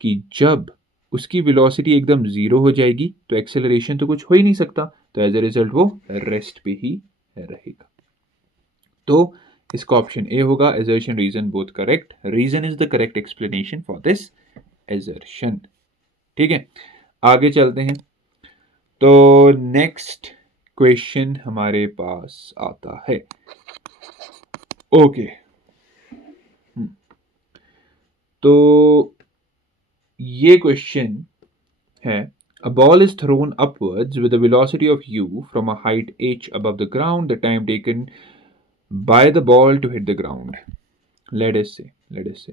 कि जब उसकी वेलोसिटी एकदम जीरो हो जाएगी तो एक्सेलरेशन तो कुछ हो ही नहीं सकता, तो एज अ रिजल्ट वो रेस्ट पे ही रहेगा। तो इसका ऑप्शन ए होगा, assertion reason both correct, reason is the correct explanation for this assertion. ठीक है, आगे चलते हैं। तो नेक्स्ट क्वेश्चन हमारे पास आता है, ओके। तो ये क्वेश्चन है, a ball is thrown upwards with a velocity of u from a height h above the ground, the time taken by the ball to hit the ground. Let us say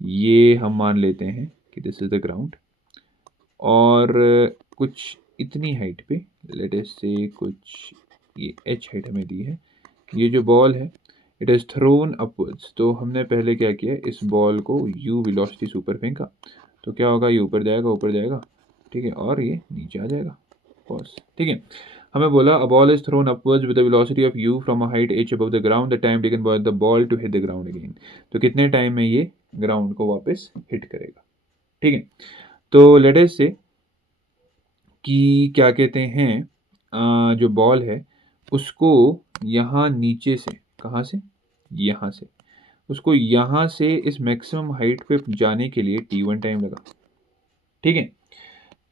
ये हम मान लेते हैं कि this is the ground, और कुछ इतनी height पे, लेट अस से कुछ ये h हाइट हमें दी है, ये जो बॉल है इट इज थ्रोन अपवर्ड्स। तो हमने पहले क्या किया, इस बॉल को u वेलोसिटी से ऊपर फेंका, तो क्या होगा, ये ऊपर जाएगा, ठीक है, और ये नीचे आ जाएगा, बस, ठीक है। हमें बोला a ball is thrown upwards with the velocity of u from a height h above the ground, the time taken by the ball to hit the ground again. तो कितने टाइम में ये ग्राउंड को वापस हिट करेगा, ठीक है। तो लेट अस से कि क्या कहते हैं, जो बॉल है उसको यहाँ नीचे से, कहाँ से, यहाँ से उसको यहाँ से इस मैक्सिमम हाइट पे जाने के लिए t1 टाइम लगा। ठीक है,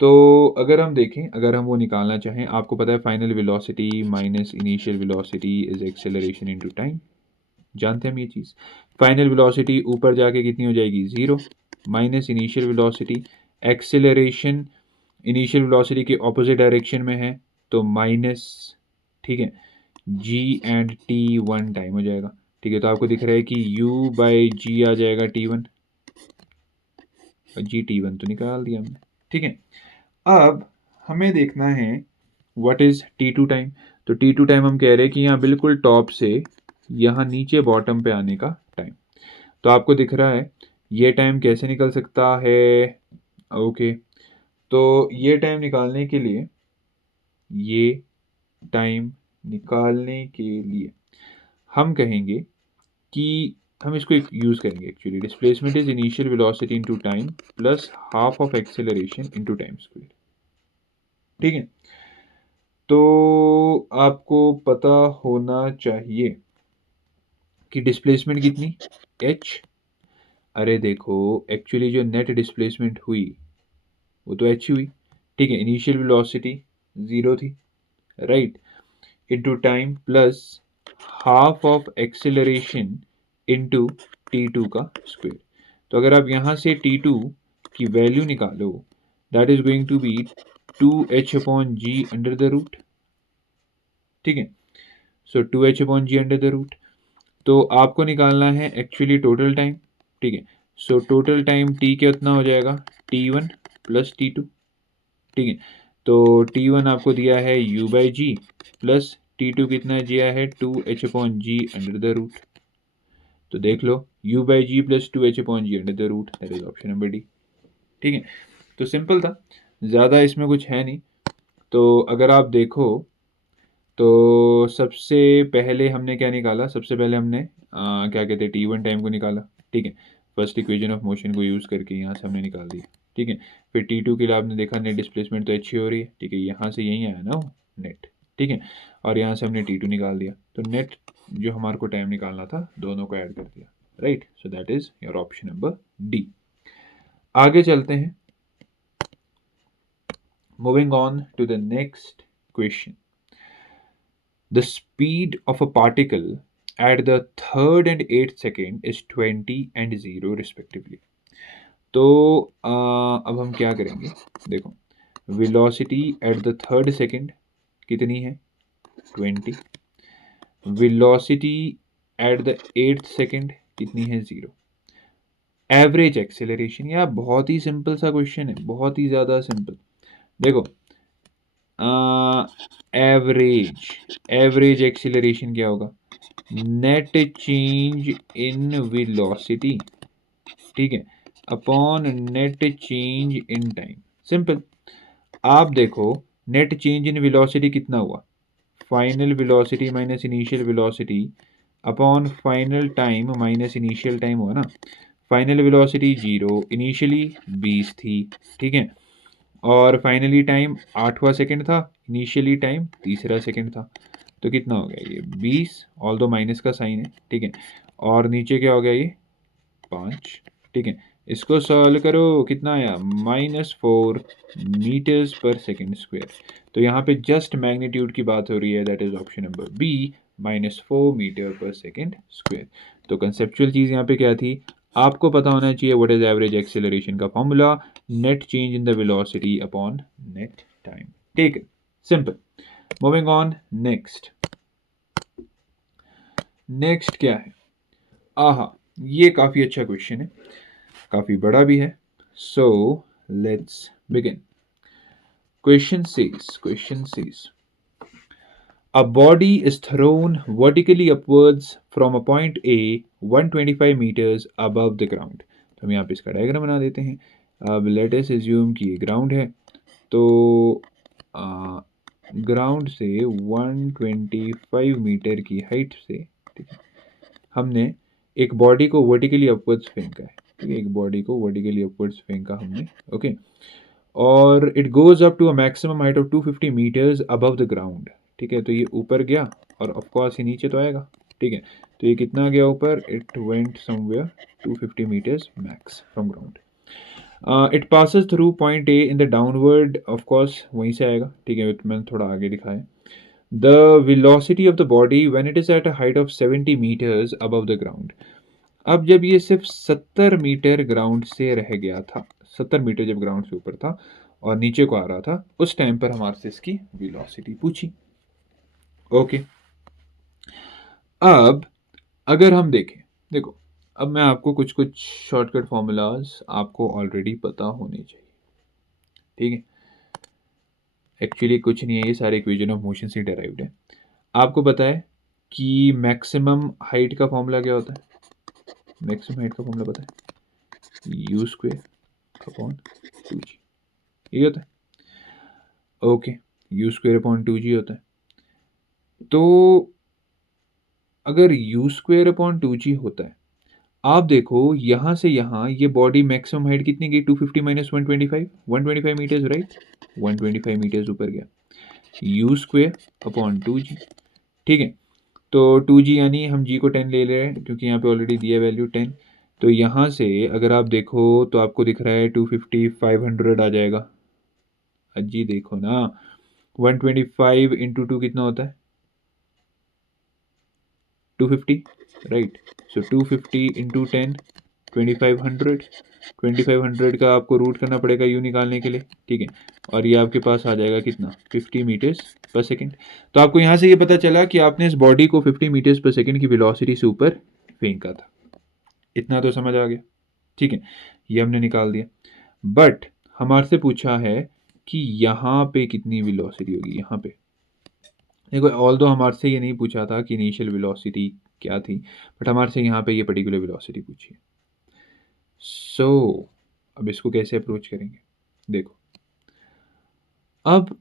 तो अगर हम देखें, अगर हम वो निकालना चाहें, आपको पता है final velocity minus initial velocity is acceleration into time, जानते हैं हम ये चीज़। फाइनल वेलोसिटी ऊपर जाके कितनी हो जाएगी 0 minus initial velocity, acceleration initial velocity के ऑपोजिट डायरेक्शन में है तो माइनस, ठीक है, g एंड t1 टाइम हो जाएगा। ठीक है, तो आपको दिख रहा है कि u बाई जी आ जाएगा t1, जी t1 तो निकाल दिया हमने। ठीक है, अब हमें देखना है व्हाट इज t2 टाइम। तो t2 टाइम हम कह रहे हैं कि यहाँ बिल्कुल टॉप से यहाँ नीचे बॉटम पे आने का टाइम। तो आपको दिख रहा है ये टाइम कैसे निकल सकता है। ओके, तो ये टाइम निकालने के लिए, ये टाइम निकालने के लिए हम कहेंगे कि हम इसको यूज़ करेंगे actually, displacement is initial velocity into time plus half of acceleration into time square. ठीक है, तो आपको पता होना चाहिए कि डिस्प्लेसमेंट कितनी h। अरे देखो, एक्चुअली जो नेट डिस्प्लेसमेंट हुई वो तो h हुई। ठीक है, इनिशियल वेलोसिटी 0 थी, right, into time plus half of acceleration into t2 का स्क्वायर। तो अगर आप यहाँ से t2 की वैल्यू निकालो, that is going to be 2h upon g under the root. ठीक है, so 2h upon g under the root. तो आपको निकालना है एक्चुअली टोटल टाइम। ठीक है, सो टोटल टाइम t कितना हो जाएगा t1 प्लस t2। ठीक है, तो t1 आपको दिया है u by g plus t2 कितना दिया है 2h upon g under the root. तो देख लो u by g plus 2h upon g under the root, that is option number D. ठीक है, तो सिंपल था, ज़्यादा इसमें कुछ है नहीं। तो अगर आप देखो तो सबसे पहले हमने क्या निकाला, सबसे पहले हमने क्या कहते हैं t1 टाइम को निकाला। ठीक है, फर्स्ट इक्वेशन ऑफ मोशन को यूज़ करके यहाँ से हमने निकाल दिया। ठीक है, फिर t2 के लिए आपने देखा नेट डिस्प्लेसमेंट तो अच्छी हो रही है। ठीक है, यहाँ से यहीं आया ना नेट। ठीक है, और यहाँ से हमने t2 निकाल दिया, तो नेट जो हमारे को टाइम निकालना था दोनों को ऐड कर दिया, right. So that is your option number D. आगे चलते हैं, moving on to the next question. The speed of a particle at the third and eighth second is 20 and 0 respectively. तो अब हम क्या करेंगे, देखो velocity at the third second कितनी है 20, velocity at the eighth second कितनी है 0, एवरेज एक्सेलरेशन। यार बहुत ही सिंपल सा क्वेश्चन है, बहुत ही ज़्यादा सिंपल। देखो एवरेज एक्सेलरेशन क्या होगा, नेट चेंज इन वेलोसिटी, ठीक है, upon net change in time. Simple. आप देखो नेट चेंज इन वेलोसिटी कितना हुआ, final velocity minus initial velocity upon final time minus initial time हुआ ना। फाइनल वेलोसिटी 0, इनिशियली 20 थी, ठीक है, और फाइनली टाइम 8वां सेकेंड था, इनिशियली टाइम 3रा सेकेंड था। तो कितना हो गया ये 20, ऑल दो माइनस का साइन है, ठीक है, और नीचे क्या हो गया ये 5। ठीक है, इसको सॉल्व करो, कितना आया -4 मीटर्स पर सेकेंड स्क्वायर। तो यहाँ पे जस्ट मैग्नीट्यूड की बात हो रही है, that is option number B, -4 meter per second square. तो कंसेप्चुअल चीज़ यहाँ पे क्या थी, आपको पता होना चाहिए व्हाट इज एवरेज एक्सेलरेशन का formula, net change in the velocity upon net time. ठीक है, सिंपल। मूविंग ऑन, नेक्स्ट क्या है, आहा, ये काफ़ी अच्छा क्वेश्चन है, काफ़ी बड़ा भी है। So let's begin. Question says a body is thrown vertically upwards from a point A 125 meters above the ground। तो हम यहाँ पे इसका डायग्राम बना देते हैं। अब लेट अस एज्यूम कि ये ग्राउंड है, तो ग्राउंड से 125 मीटर की हाइट से, ठीक है, हमने एक बॉडी को वर्टिकली अपवर्ड्स फेंका है। ठीक है, एक बॉडी को वर्टिकली अपवर्ड्स फेंका हमने, ओके, और it goes up to a maximum height of 250 meters above the ground. ठीक है, तो ये ऊपर गया और ऑफकोर्स ये नीचे तो आएगा। ठीक है, तो ये कितना गया ऊपर, it went somewhere 250 meters max from ground. It passes through point A in the downward, of course वहीं से आएगा, ठीक है, तो मैंने थोड़ा आगे लिखा है। The velocity of the body when it is at a height of 70 meters above the ground. अब जब ये सिर्फ 70 मीटर ग्राउंड से रह गया था, 70 मीटर जब ग्राउंड से ऊपर था और नीचे को आ रहा था, उस टाइम पर हमारे से इसकी वेलोसिटी पूछी। ओके, अब अगर हम देखें, देखो अब मैं आपको कुछ कुछ शॉर्टकट फॉर्मूलाज आपको ऑलरेडी पता होने चाहिए, ठीक है। एक्चुअली कुछ नहीं है, ये सारे इक्वेशन ऑफ मोशन से डेराइव्ड है। आपको पता है कि मैक्सिमम हाइट का फॉर्मूला क्या होता है? मैक्सिमम हाइट का फॉर्मूला पता है, यू स्क्वेयर अपॉन 2g, ये होता है। Okay, you square upon 2g होता है। तो अगर यू स्क्वेयर अपॉन 2g होता है, आप देखो यहाँ से यहाँ ये बॉडी मैक्सिमम हाइट कितनी गई, 250 माइनस 125, 125 मीटर्स, राइट, 125 मीटर्स ऊपर गया, यू स्क्वेयर अपॉन 2g, ठीक है। तो 2g यानी हम g को 10 ले रहे हैं क्योंकि यहाँ पे ऑलरेडी दिया वैल्यू 10। तो यहाँ से अगर आप देखो तो आपको दिख रहा है 250, 500 आ जाएगा। जी देखो ना, 125 इंटू 2 कितना होता है, 250, राइट। सो 250 इंटू 10, 2500, 2500 का आपको रूट करना पड़ेगा यू निकालने के लिए, ठीक है। और ये आपके पास आ जाएगा कितना, 50 मीटर्स पर सेकेंड। तो आपको यहाँ से ये पता चला कि आपने इस बॉडी को 50 मीटर्स पर सेकेंड की वेलोसिटी से ऊपर फेंका था। इतना तो समझ आ गया, ठीक है, ये हमने निकाल दिया। बट हमारे से पूछा है कि यहाँ पे कितनी वेलोसिटी होगी, यहाँ पे देखो, ऑल्दो हमारे से ये नहीं पूछा था कि इनिशियल वेलोसिटी क्या थी, बट हमारे से यहाँ पे ये पर्टिकुलर वेलोसिटी पूछी है। सो अब इसको कैसे अप्रोच करेंगे, देखो अब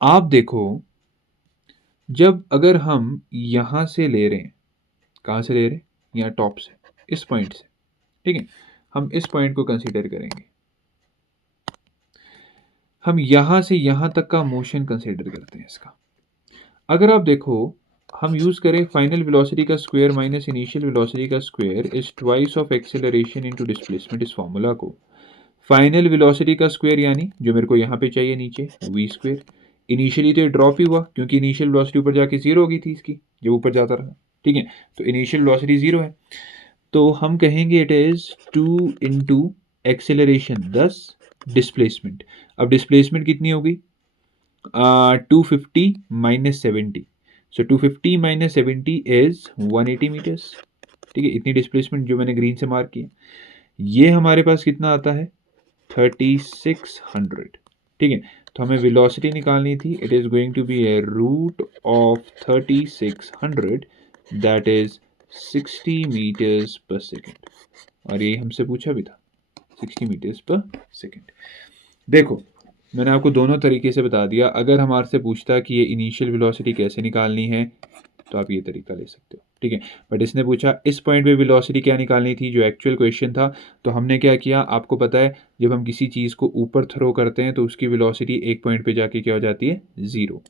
आप देखो, जब अगर हम यहाँ से ले रहे हैं, कहाँ से ले रहे हैं, यहाँ टॉप से, इस पॉइंट से, ठीक है, हम इस पॉइंट को कंसीडर करेंगे, हम यहाँ से यहाँ तक का मोशन कंसीडर करते हैं इसका। अगर आप देखो, हम यूज़ करें फाइनल वेलोसिटी का स्क्वायर माइनस इनिशियल वेलोसिटी का square is twice of acceleration into displacement, इस फॉर्मूला को फाइनल वेलोसिटी का स्क्वायर यानी जो मेरे को यहाँ पे चाहिए नीचे वी स्क्वायर, इनिशियली तो ये ड्रॉप ही हुआ क्योंकि इनिशियल वेलोसिटी ऊपर जाके जीरो हो गई थी इसकी जब ऊपर जाता रहा, ठीक है, तो इनिशियल वेलोसिटी जीरो है, तो हम कहेंगे it is 2 into acceleration 10 displacement. अब डिस्प्लेसमेंट कितनी होगी, 250 minus 70, so 250 minus 70 is 180 meters, ठीक है, इतनी डिस्प्लेसमेंट जो मैंने ग्रीन से मार्क किया। ये हमारे पास कितना आता है, 3600, ठीक है। तो हमें वेलोसिटी निकालनी थी, it is going to be a root of 3600, that is 60 meters per second, और ये हमसे पूछा भी था 60 मीटर्स पर सेकेंड। देखो मैंने आपको दोनों तरीके से बता दिया, अगर हमारे से पूछता कि ये इनिशियल वेलोसिटी कैसे निकालनी है तो आप ये तरीका ले सकते हो, ठीक है। बट इसने पूछा इस पॉइंट पे वेलोसिटी क्या निकालनी थी, जो एक्चुअल क्वेश्चन था, तो हमने क्या किया, आपको पता है जब हम किसी चीज़ को ऊपर थ्रो करते हैं तो उसकी वेलोसिटी एक पॉइंट पे जाके क्या हो जाती है, ज़ीरो,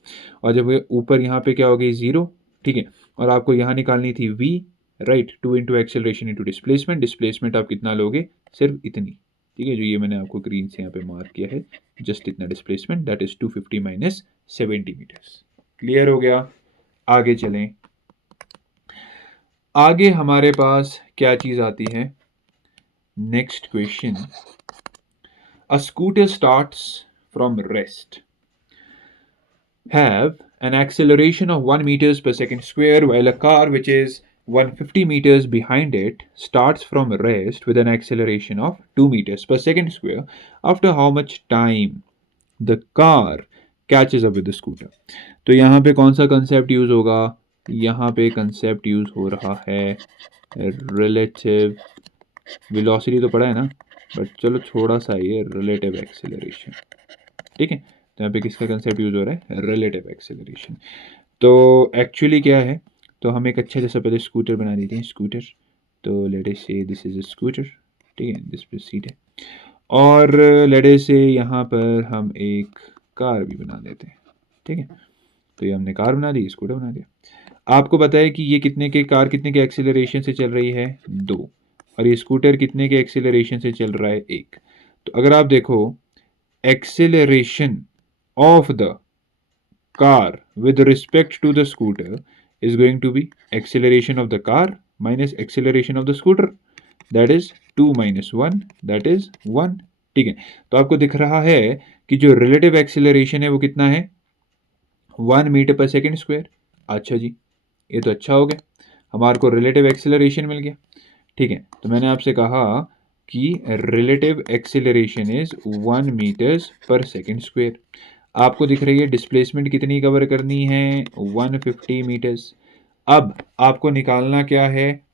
और जब ये ऊपर यहाँ पे क्या हो गई, ज़ीरो, ठीक है, और आपको यहाँ निकालनी थी v, right, 2 into acceleration into displacement, displacement आप कितना लोगे, सिर्फ इतनी, ठीक है, जो ये मैंने आपको ग्रीन से यहाँ पे मार्क किया है, जस्ट इतना displacement, that is 250 minus 70 meters. Clear हो गया, आगे चलें। आगे हमारे पास क्या चीज आती है, next question, a scooter starts from rest, have an acceleration of 1 meters per second square, while a car which is 150 meters behind it starts from rest with an acceleration of 2 meters per second square. After how much time the car catches up with the scooter? तो यहाँ पे कौन सा concept use होगा, यहाँ पे concept use हो रहा है रिलेटिव वेलोसिटी, तो पड़ा है ना, बट चलो थोड़ा सा ये रिलेटिव एक्सेलरेशन, ठीक है, तो यहाँ पे किसका कंसेप्ट यूज हो रहा है, रिलेटिव एक्सेलरेशन। तो एक्चुअली क्या है, तो हम एक अच्छा जैसा पहले स्कूटर बना देते हैं, स्कूटर, तो लेट अस से दिस इज अ स्कूटर, ठीक है, दिस पे सीट है, और लेट अस से यहाँ पर हम एक कार भी बना देते हैं, ठीक है, तो ये हमने कार बना दी, स्कूटर बना दिया। आपको पता है कि ये कार कितने के एक्सेलरेशन से चल रही है, 2, और ये स्कूटर कितने के एक्सेलरेशन से चल रहा है, 1। तो अगर आप देखो acceleration of the car with respect to the scooter is going to be acceleration of the car minus acceleration of the scooter, that is 2 minus 1, that is 1। ठीक है, तो आपको दिख रहा है कि जो रिलेटिव एक्सेलरेशन है वो कितना है, 1 मीटर पर सेकेंड स्क्वायर। अच्छा जी, ये तो अच्छा हो गया, हमारे को रिलेटिव एक्सेलरेशन मिल गया। ठीक है, तो मैंने आपसे कहा कि relative acceleration is 1 metres per second square. आपको दिख रही है डिस्प्लेसमेंट कितनी कवर करनी है, 150 मीटर्स। अब आपको निकालना क्या है,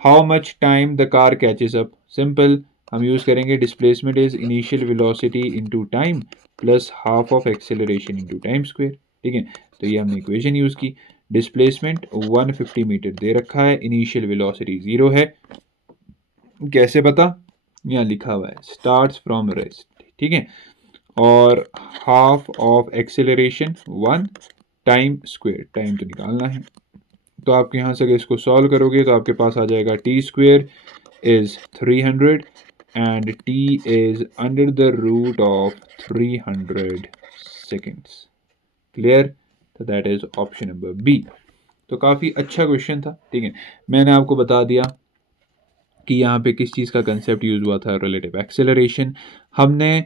how much time the car catches up. Simple, हम यूज़ करेंगे displacement is initial velocity into time plus half of acceleration into time square. ठीक है, तो ये हमने इक्वेशन यूज़ की। डिस्प्लेसमेंट 150 मीटर दे रखा है, इनिशियल वेलोसिटी 0 है। कैसे पता, यहाँ लिखा हुआ है स्टार्ट्स फ्रॉम रेस्ट। ठीक है, और half of acceleration 1 time square, time तो निकालना है। तो आप यहाँ से अगर इसको सॉल्व करोगे तो आपके पास आ जाएगा t square is 300 and t is under the root of 300 seconds. Clear, तो that is option number b. तो काफ़ी अच्छा क्वेश्चन था। ठीक है, मैंने आपको बता दिया कि यहाँ पे किस चीज़ का कंसेप्ट यूज़ हुआ था, रिलेटिव एक्सेलरेशन। हमने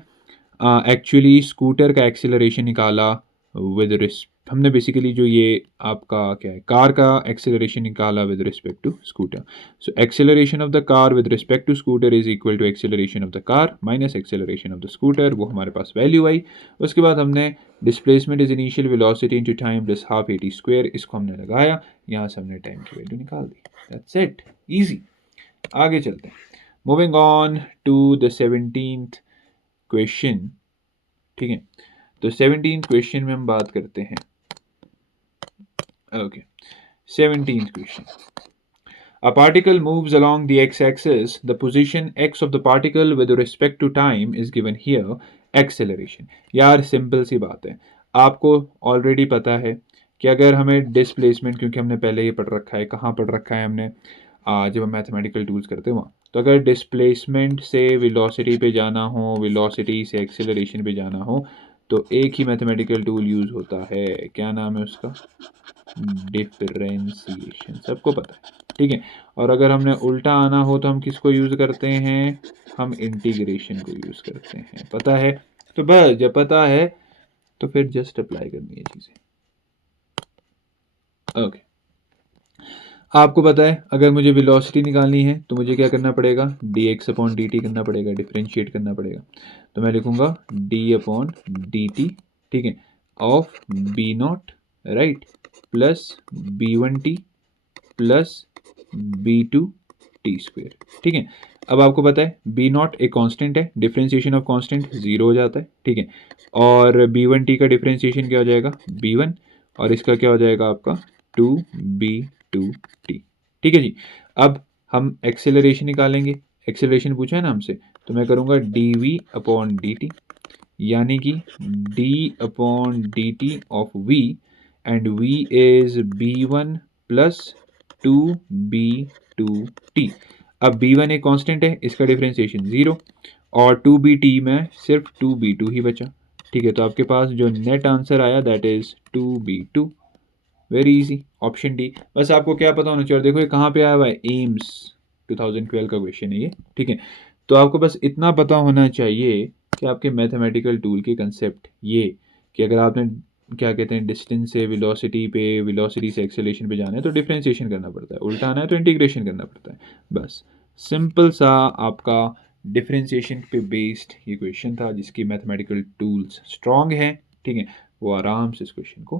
एक्चुअली स्कूटर का एक्सेलरेशन निकाला विद हमने बेसिकली जो ये आपका क्या है, कार का एक्सेलरेशन निकाला with respect to scooter. So acceleration of the car with respect to scooter is equal to acceleration of the car minus acceleration of the scooter, वो हमारे पास वैल्यू आई। उसके बाद हमने displacement is initial velocity into time plus half a t square, इसको हमने लगाया, यहाँ से हमने टाइम की वैल्यू निकाल दी। That's it, easy. आगे चलते हैं, moving on to the 17th question. ठीक है, तो 17th क्वेश्चन में हम बात करते हैं। Okay, 17th question, a particle moves along the x-axis, the position x of the particle with respect to time is given here, acceleration। यार simple सी बात है, आपको ऑलरेडी पता है कि अगर हमें डिस्प्लेसमेंट, क्योंकि हमने पहले ही पढ़ रखा है, कहाँ पढ़ रखा है हमने, जब हम मैथमेटिकल टूल्स करते हैं वहाँ, तो अगर डिस्प्लेसमेंट से वेलोसिटी पे जाना हो, वेलोसिटी से एक्सेलरेशन पे जाना हो, तो एक ही मैथमेटिकल टूल यूज़ होता है, क्या नाम है उसका, डिफरेंशिएशन, सबको पता है। ठीक है, और अगर हमने उल्टा आना हो तो हम किसको यूज़ करते हैं, हम इंटीग्रेशन को यूज़ करते हैं, पता है। तो बस जब पता है तो फिर जस्ट अप्लाई करनी है चीज़ें। ओके, आपको पता है अगर मुझे वेलोसिटी निकालनी है तो मुझे क्या करना पड़ेगा, D X upon D T करना पड़ेगा, डिफ्रेंशिएट करना पड़ेगा। तो मैं लिखूंगा डी अपॉन डी टी, ठीक है, of b not, right, plus b one t plus b two t square. ठीक है, अब आपको पता है बी नॉट एक कांस्टेंट है, डिफ्रेंशिएशन ऑफ कांस्टेंट 0 हो जाता है। ठीक है, और बी वन टी का डिफ्रेंशिएशन क्या हो जाएगा, बी वन, और इसका क्या हो जाएगा आपका 2b2t। ठीक है जी, अब हम एक्सेलरेशन निकालेंगे, एक्सेलरेशन पूछा है ना हमसे, तो मैं करूँगा डी अपॉन डी टी, यानी कि d upon D T of v, and v is b one plus 2b2t। अब b1 एक कांस्टेंट है, इसका डिफरेंशिएशन 0, और 2bt में सिर्फ 2b2 ही बचा। ठीक है, तो आपके पास जो नेट आंसर आया that is 2b2। Very easy, option D. बस आपको क्या पता होना चाहिए, देखो ये कहाँ पे आया हुआ है, एम्स 2012 का क्वेश्चन है ये। ठीक है, तो आपको बस इतना पता होना चाहिए कि आपके मैथमेटिकल टूल के कंसेप्ट ये, कि अगर आपने क्या कहते हैं डिस्टेंस से वेलोसिटी पे, वेलोसिटी से एक्सेलरेशन पे जाना है तो डिफरेंशिएशन करना पड़ता है, उल्टा आना है तो इंटीग्रेशन करना पड़ता है। बस सिंपल सा आपका डिफरेंशिएशन पे बेस्ड ये क्वेश्चन था, जिसकी मैथमेटिकल टूल्स स्ट्रॉन्ग हैं। ठीक है, वो आराम से इस क्वेश्चन को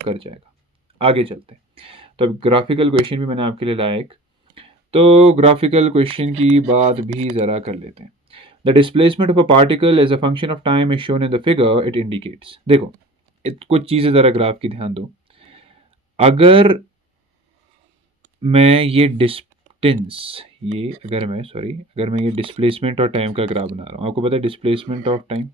कर जाएगा। आगे चलते हैं, तो अब ग्राफिकल क्वेश्चन भी मैंने आपके लिए लाया एक, तो ग्राफिकल क्वेश्चन की बात भी ज़रा कर लेते हैं। The displacement of a particle as a function of time is shown in the figure it indicates. देखो कुछ चीज़ें ज़रा ग्राफ की ध्यान दो। अगर मैं ये डिस्टेंस, ये अगर मैं ये डिस्प्लेसमेंट और टाइम का ग्राफ बना रहा हूँ, आपको पता है डिस्प्लेसमेंट ऑफ टाइम,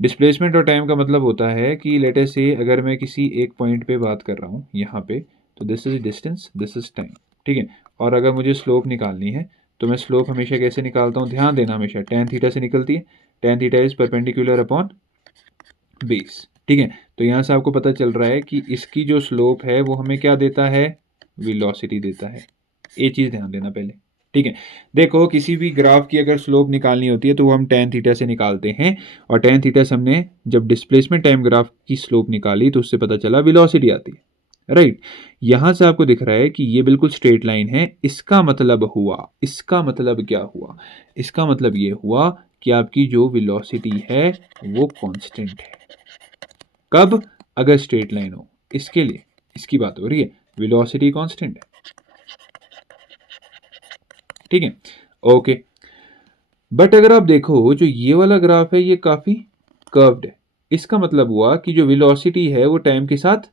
डिस्प्लेसमेंट और टाइम का मतलब होता है कि लेट अस से अगर मैं किसी एक पॉइंट पे बात कर रहा हूँ यहाँ पे, तो this is distance, this is time, ठीक है। और अगर मुझे स्लोप निकालनी है तो मैं स्लोप हमेशा कैसे निकालता हूँ, ध्यान देना, हमेशा tan थीटा से निकलती है। tan theta is perpendicular upon base, ठीक है। तो यहाँ से आपको पता चल रहा है कि इसकी जो स्लोप है वो हमें क्या देता है, वेलोसिटी देता है। ये चीज़ ध्यान देना पहले, ठीक है। देखो किसी भी ग्राफ की अगर स्लोप निकालनी होती है तो वो हम tan थीटा से निकालते हैं, और tan थीटा से हमने जब डिस्प्लेसमेंट टाइम ग्राफ की स्लोप निकाली तो उससे पता चला वेलोसिटी आती है, राइट। यहां से आपको दिख रहा है कि ये बिल्कुल स्ट्रेट लाइन है। इसका मतलब हुआ, इसका मतलब क्या हुआ, इसका मतलब ये हुआ कि आपकी जो वेलोसिटी है वो कांस्टेंट है। कब, अगर स्ट्रेट लाइन हो, इसके लिए इसकी बात हो रही है, वेलोसिटी कांस्टेंट है, ठीक है, ओके। बट अगर आप देखो जो ये वाला ग्राफ है ये काफी कर्व्ड है। इसका मतलब हुआ कि जो वेलोसिटी है वो टाइम के साथ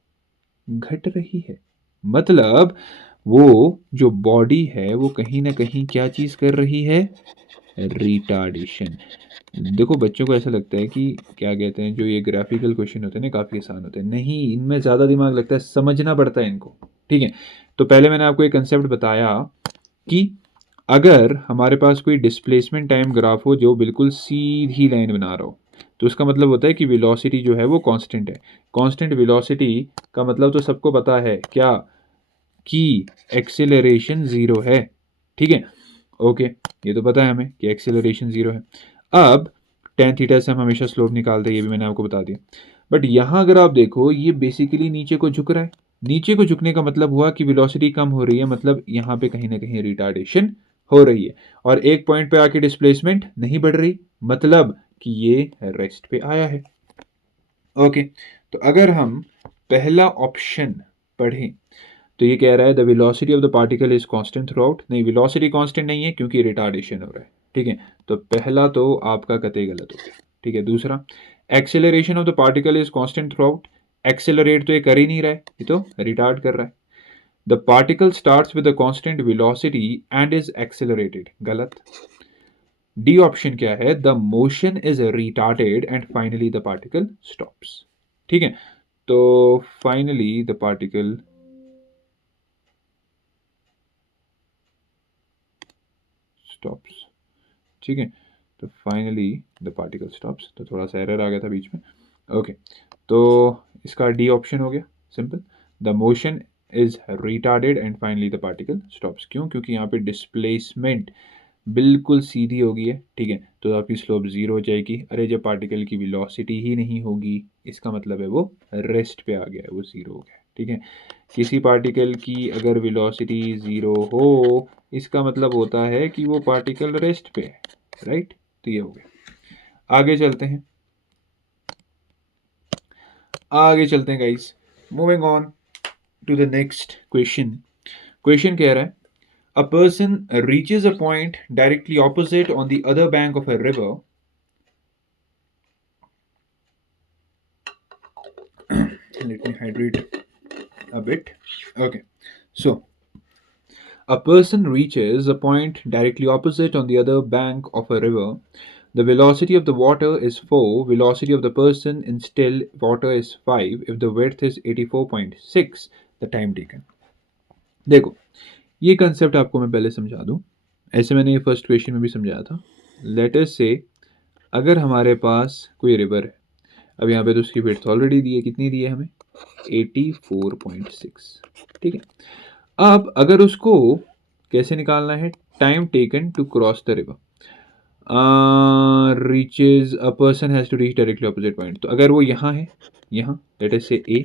घट रही है। मतलब वो जो बॉडी है वो कहीं ना कहीं क्या चीज कर रही है, रिटार्डेशन। देखो बच्चों को ऐसा लगता है कि क्या कहते हैं, जो ये ग्राफिकल क्वेश्चन होते हैं ना काफ़ी आसान होते हैं, नहीं, इनमें ज़्यादा दिमाग लगता है, समझना पड़ता है इनको, ठीक है। तो पहले मैंने आपको एक कंसेप्ट बताया कि अगर हमारे पास कोई डिस्प्लेसमेंट टाइम ग्राफ हो जो बिल्कुल सीधी लाइन बना रहा हो, तो उसका मतलब होता है कि वेलोसिटी जो है वो कांस्टेंट है। कांस्टेंट वेलोसिटी का मतलब तो सबको पता है क्या, कि एक्सेलरेशन ज़ीरो है, ठीक है, ओके। ये तो पता है हमें कि एक्सेलरेशन ज़ीरो है। अब tan थीटा से हम हमेशा स्लोप निकालते हैं, ये भी मैंने आपको बता दिया। बट यहाँ अगर आप देखो ये बेसिकली नीचे को झुक रहा है। नीचे को झुकने का मतलब हुआ कि वेलोसिटी कम हो रही है, मतलब यहाँ पे कहीं ना कहीं रिटार्डेशन हो रही है। और एक पॉइंट पे आके डिस्प्लेसमेंट नहीं बढ़ रही, मतलब कि ये रेस्ट पे आया है, ओके। तो अगर हम पहला ऑप्शन पढ़ें तो ये कह रहा है the velocity of the particle is constant through out. नहीं, वेलोसिटी कांस्टेंट नहीं है क्योंकि रिटार्डेशन हो रहा है, ठीक है। तो पहला तो आपका कतई गलत हो गया, ठीक है। दूसरा, acceleration of the particle is constant through out. Accelerate तो ये कर ही नहीं रहा है, ये तो रिटार्ड कर रहा है। The particle starts with a constant velocity and is accelerated, गलत। डी ऑप्शन क्या है, the motion is retarded and finally the particle stops, ठीक है। तो फाइनली द पार्टिकल स्टॉप्स, ठीक है। तो फाइनली द पार्टिकल स्टॉप्स, तो थोड़ा सा एरर आ गया था बीच में, ओके। तो इसका डी ऑप्शन हो गया, simple. The motion is retarded and finally the particle stops. क्यों, क्योंकि यहाँ पे डिस्प्लेसमेंट बिल्कुल सीधी हो गई है, ठीक है। तो आपकी स्लोप जीरो हो जाएगी। अरे जब पार्टिकल की वेलोसिटी ही नहीं होगी, इसका मतलब है वो रेस्ट पे आ गया है, वो जीरो हो गया, ठीक है। किसी पार्टिकल की अगर वेलोसिटी ज़ीरो हो, इसका मतलब होता है कि वो पार्टिकल रेस्ट पे है, राइट। तो ये हो गया। आगे चलते हैं, आगे चलते हैं guys, moving on to the next question. Question कह रहा है a person reaches a point directly opposite on the other bank of a river. Let me hydrate a bit. Okay, so a person reaches a point directly opposite on the other bank of a river. The velocity of the water is 4, velocity of the person in still water is 5 if the width is 84.6, the time taken. देखो ये concept आपको मैं पहले समझा दूं, ऐसे मैंने ये फर्स्ट क्वेश्चन में भी समझाया था। लेट अस से अगर हमारे पास कोई रिवर है, अब यहाँ पे तो उसकी विड्थ ऑलरेडी दी है, कितनी दी है हमें, 84.6, ठीक है। अब अगर उसको कैसे निकालना है, time taken to cross the river, reaches a person has to reach directly opposite point. तो अगर वो यहाँ है, यहाँ लेट अस से ए,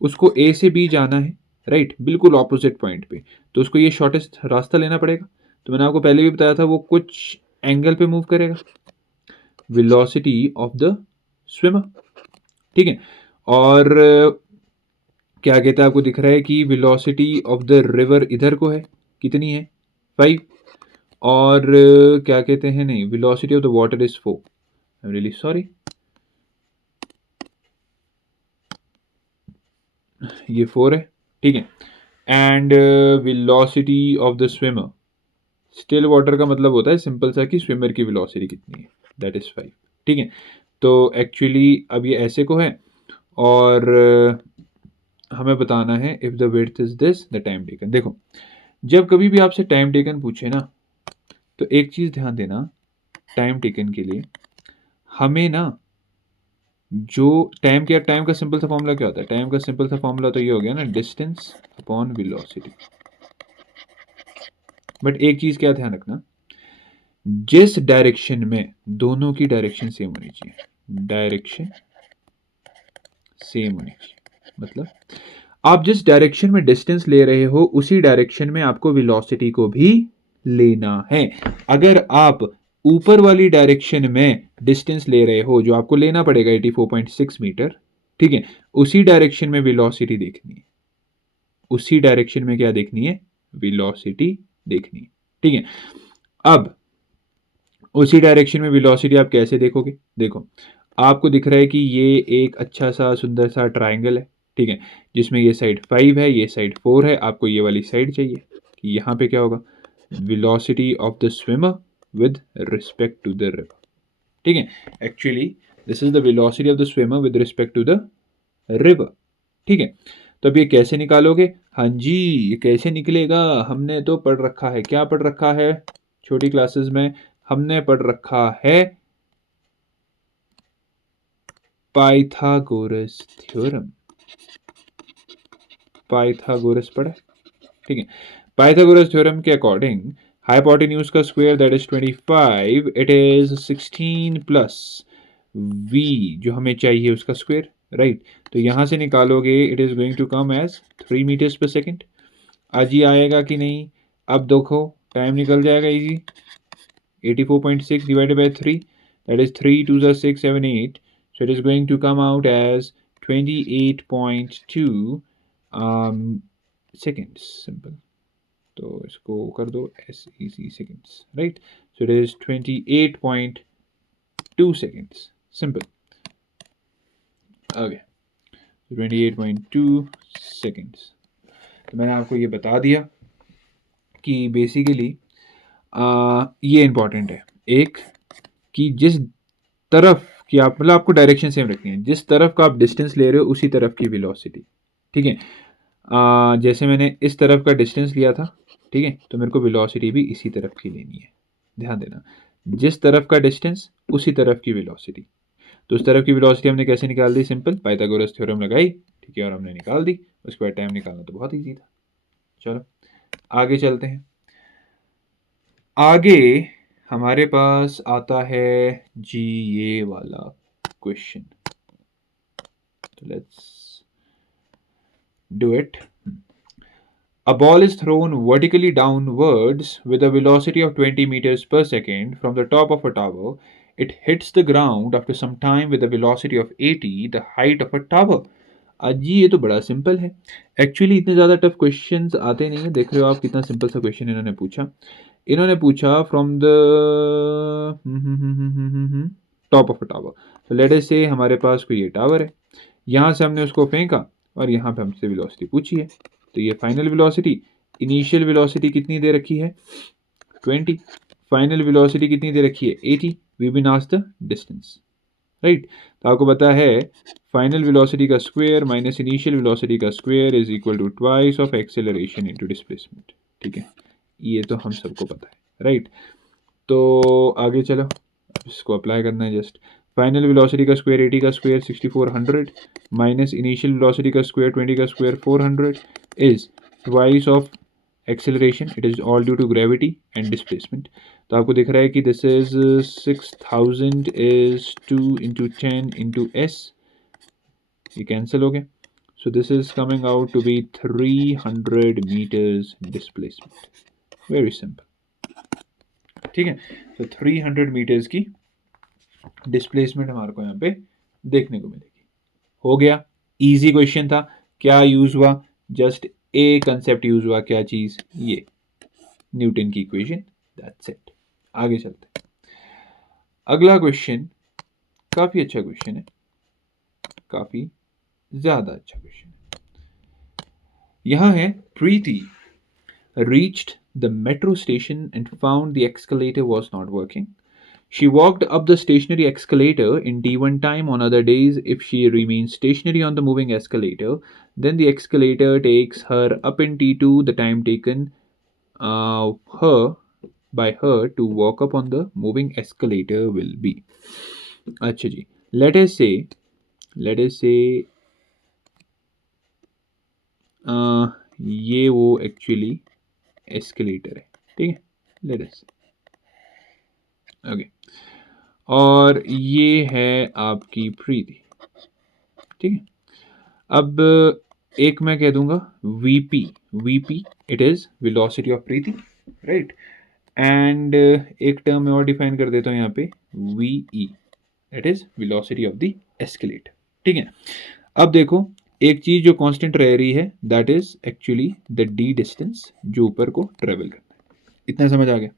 उसको ए से बी जाना है, राइट, बिल्कुल ऑपोजिट पॉइंट पे, तो उसको ये शॉर्टेस्ट रास्ता लेना पड़ेगा। तो मैंने आपको पहले भी बताया था वो कुछ एंगल पे मूव करेगा, वेलोसिटी ऑफ द स्विमर, ठीक है। और क्या कहता है, आपको दिख रहा है कि वेलोसिटी ऑफ द रिवर इधर को है, कितनी है, 5। और क्या कहते हैं, नहीं, velocity of the water is 4, I am really sorry, ये 4 है, ठीक है। And velocity of the swimmer, still water का मतलब होता है सिंपल सा कि स्विमर की वेलोसिटी कितनी है, दैट इज 5, ठीक है। तो एक्चुअली अब ये ऐसे को है और हमें बताना है if the width is this the time taken. देखो, जब कभी भी आपसे टाइम टेकन पूछे ना, तो एक चीज़ ध्यान देना, टाइम टेकन के लिए हमें ना जो टाइम का सिंपल सा फॉर्मूला क्या होता है? टाइम का सिंपल सा फॉर्मूला तो ये हो गया ना, डिस्टेंस अपॉन वेलोसिटी। बट एक चीज़ क्या ध्यान रखना, जिस डायरेक्शन में, दोनों की डायरेक्शन सेम होनी चाहिए, डायरेक्शन सेम होनी चाहिए। मतलब आप जिस डायरेक्शन में डिस्टेंस ले रहे हो उसी डायरेक्शन में आपको वेलोसिटी को भी लेना है। अगर आप ऊपर वाली डायरेक्शन में डिस्टेंस ले रहे हो, जो आपको लेना पड़ेगा 84.6 मीटर, ठीक है, उसी डायरेक्शन में वेलोसिटी देखनी है। उसी डायरेक्शन में क्या देखनी है? वेलोसिटी देखनी है, ठीक है। अब उसी डायरेक्शन में वेलोसिटी आप कैसे देखोगे? देखो, आपको दिख रहा है कि ये एक अच्छा सा सुंदर सा ट्राइंगल है, ठीक है, जिसमें ये साइड 5 है, ये साइड 4 है। आपको ये वाली साइड चाहिए कि यहाँ पे क्या होगा? Velocity of the swimmer with respect to the river, ठीक है। Actually this is the velocity of the swimmer with respect to the river, ठीक है। तो अब ये कैसे निकालोगे? हाँ जी, ये कैसे निकलेगा? हमने तो पढ़ रखा है, क्या पढ़ रखा है छोटी क्लासेस में? हमने पढ़ रखा है पाइथागोरस थ्योरम। पाइथागोरस पढ़ा, ठीक है। पाइथागोरस थ्योरम के अकॉर्डिंग हाइपोटेन्यूज का square that is 25, it is 16 plus v जो हमें चाहिए उसका स्क्वायर, राइट। तो यहां से निकालोगे, it is going to come as 3 meters per second. आज ही आएगा कि नहीं? अब देखो, टाइम निकल जाएगा easy. 84.6 divided by 3, that is 3 2 the 6 7 8, so it is going to come out as 28.2 seconds, simple। तो इसको कर दो SEC seconds, right? So it is 28.2 seconds, simple। okay, 28.2 seconds। तो मैंने आपको ये बता दिया कि बेसिकली ये इंपॉर्टेंट है, एक कि जिस तरफ की आप, मतलब आपको डायरेक्शन सेम रखनी है, जिस तरफ का आप डिस्टेंस ले रहे हो उसी तरफ की वेलोसिटी, ठीक है। जैसे मैंने इस तरफ का डिस्टेंस लिया था, ठीक है, तो मेरे को वेलोसिटी भी इसी तरफ की लेनी है। ध्यान देना, जिस तरफ का डिस्टेंस उसी तरफ की वेलोसिटी। तो उस तरफ की वेलोसिटी हमने कैसे निकाल दी? सिंपल, पाइथागोरस थ्योरम लगाई, ठीक है, और हमने निकाल दी। उसके बाद टाइम निकालना तो बहुत ईजी था। चलो आगे चलते हैं। आगे हमारे पास आता है जी ये वाला क्वेश्चन, तो let's do it. A ball is thrown vertically downwards with a velocity of 20 meters per second from the top of a tower. It hits the ground after some time with a velocity of 80, the height of a tower. जी ये तो बड़ा simple है। Actually इतने ज़्यादा tough questions आते नहीं है। देख रहे हो आप कितना सिंपल सा क्वेश्चन इन्होंने पूछा। इन्होंने पूछा from the top of a tower. तो लेट अस से हमारे पास कोई ये टावर है, यहाँ से हमने उसको फेंका और यहाँ पे हमसे वेलोसिटी पूछी है। तो ये फाइनल वेलोसिटी, इनिशियल वेलोसिटी कितनी दे रखी है? 20। फाइनल वेलोसिटी कितनी दे रखी है? 80। We been asked the distance, right. तो आपको पता है फाइनल वेलोसिटी का स्क्वायर माइनस इनिशियल वेलोसिटी का square is equal to twice of acceleration into displacement, ठीक है, ये तो हम सबको पता है, राइट। तो आगे चलो, इसको अप्लाई करना है जस्ट। फाइनल वेलोसिटी का स्क्वायर 80 का स्क्वायर 6400 माइनस इनिशियल वेलोसिटी का स्क्वायर 20 का square 400 is twice of acceleration, it is all due to gravity and displacement. तो आपको दिख रहा है कि this is 6000 is 2 into 10 into S, ये कैंसिल हो गया। So this is coming out to be 300 metres displacement, very simple, ठीक है। तो 300 मीटर्स की डिस्प्लेसमेंट हमारे को यहाँ पे देखने को मिलेगी। हो गया, इजी क्वेश्चन था। क्या यूज हुआ? जस्ट ए कंसेप्ट यूज हुआ, क्या चीज? ये न्यूटन की इक्वेशन, दैट्स इट। आगे चलते हैं। अगला क्वेश्चन काफी अच्छा क्वेश्चन है, काफी ज्यादा अच्छा क्वेश्चन है। यहां है, प्रीति reached the metro station and found the escalator was not working. She walked up the stationary escalator in t1 time. On other days, if she remains stationary on the moving escalator, then the escalator takes her up in t2. The time taken her by her to walk up on the moving escalator will be. अच्छा जी, let us say ये वो actually escalator है, ठीक है, let us okay, और ये है आपकी प्रीति, ठीक है। अब एक मैं कह दूंगा VP it is velocity of Preeti, right, and एक टर्म मैं और डिफाइन कर देता हूँ यहाँ पे, VE it is velocity of the escalator, ठीक है। अब देखो, एक चीज जो कांस्टेंट रह रही है that is actually the D distance जो ऊपर को ट्रेवल करना है। इतना समझ आ गया?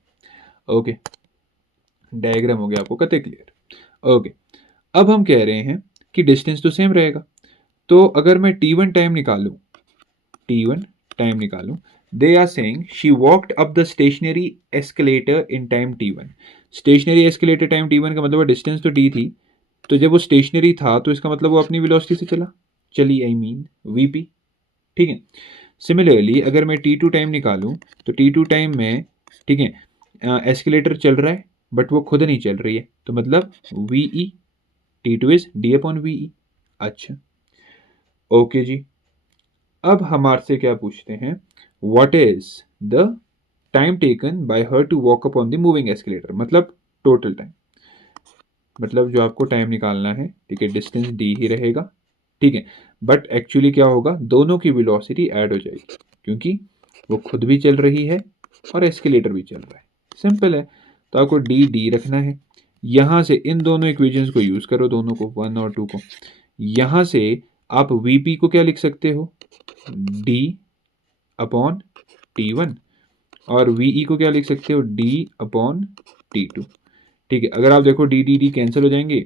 ओके, डायग्राम हो गया आपको कते क्लियर? ओके, अब हम कह रहे हैं कि डिस्टेंस तो सेम रहेगा, तो अगर मैं t1 टाइम निकालूं, they are saying she walked up the stationary escalator in time t1। Stationary escalator time t1 का मतलब डिस्टेंस तो d थी, तो जब वो स्टेशनरी था तो इसका मतलब वो अपनी वेलोसिटी से चली आई मीन वीपी, ठीक है। सिमिलरली अगर मैं t2 टाइम निकालूं तो t2 टाइम में, ठीक है, एस्केलेटर चल रहा है बट वो खुद नहीं चल रही है, तो मतलब VE t2 is D upon VE. अच्छा, ओके जी। अब हमारे से क्या पूछते हैं, what is the time taken by her to walk up on the moving escalator, मतलब टोटल टाइम, मतलब जो आपको टाइम निकालना है, ठीक है, डिस्टेंस डी ही रहेगा, ठीक है, बट एक्चुअली क्या होगा, दोनों की वेलोसिटी ऐड हो जाएगी क्योंकि वो खुद भी चल रही है और एस्केलेटर भी चल रहा है, सिंपल है। तो आपको डी डी रखना है, यहाँ से इन दोनों इक्वेशंस को यूज करो, दोनों को, 1 और 2 को। यहाँ से आप वीपी को क्या लिख सकते हो, डी अपॉन t1, और वीई को क्या लिख सकते हो, डी अपॉन t2, ठीक है। अगर आप देखो डी डी डी कैंसिल हो जाएंगे,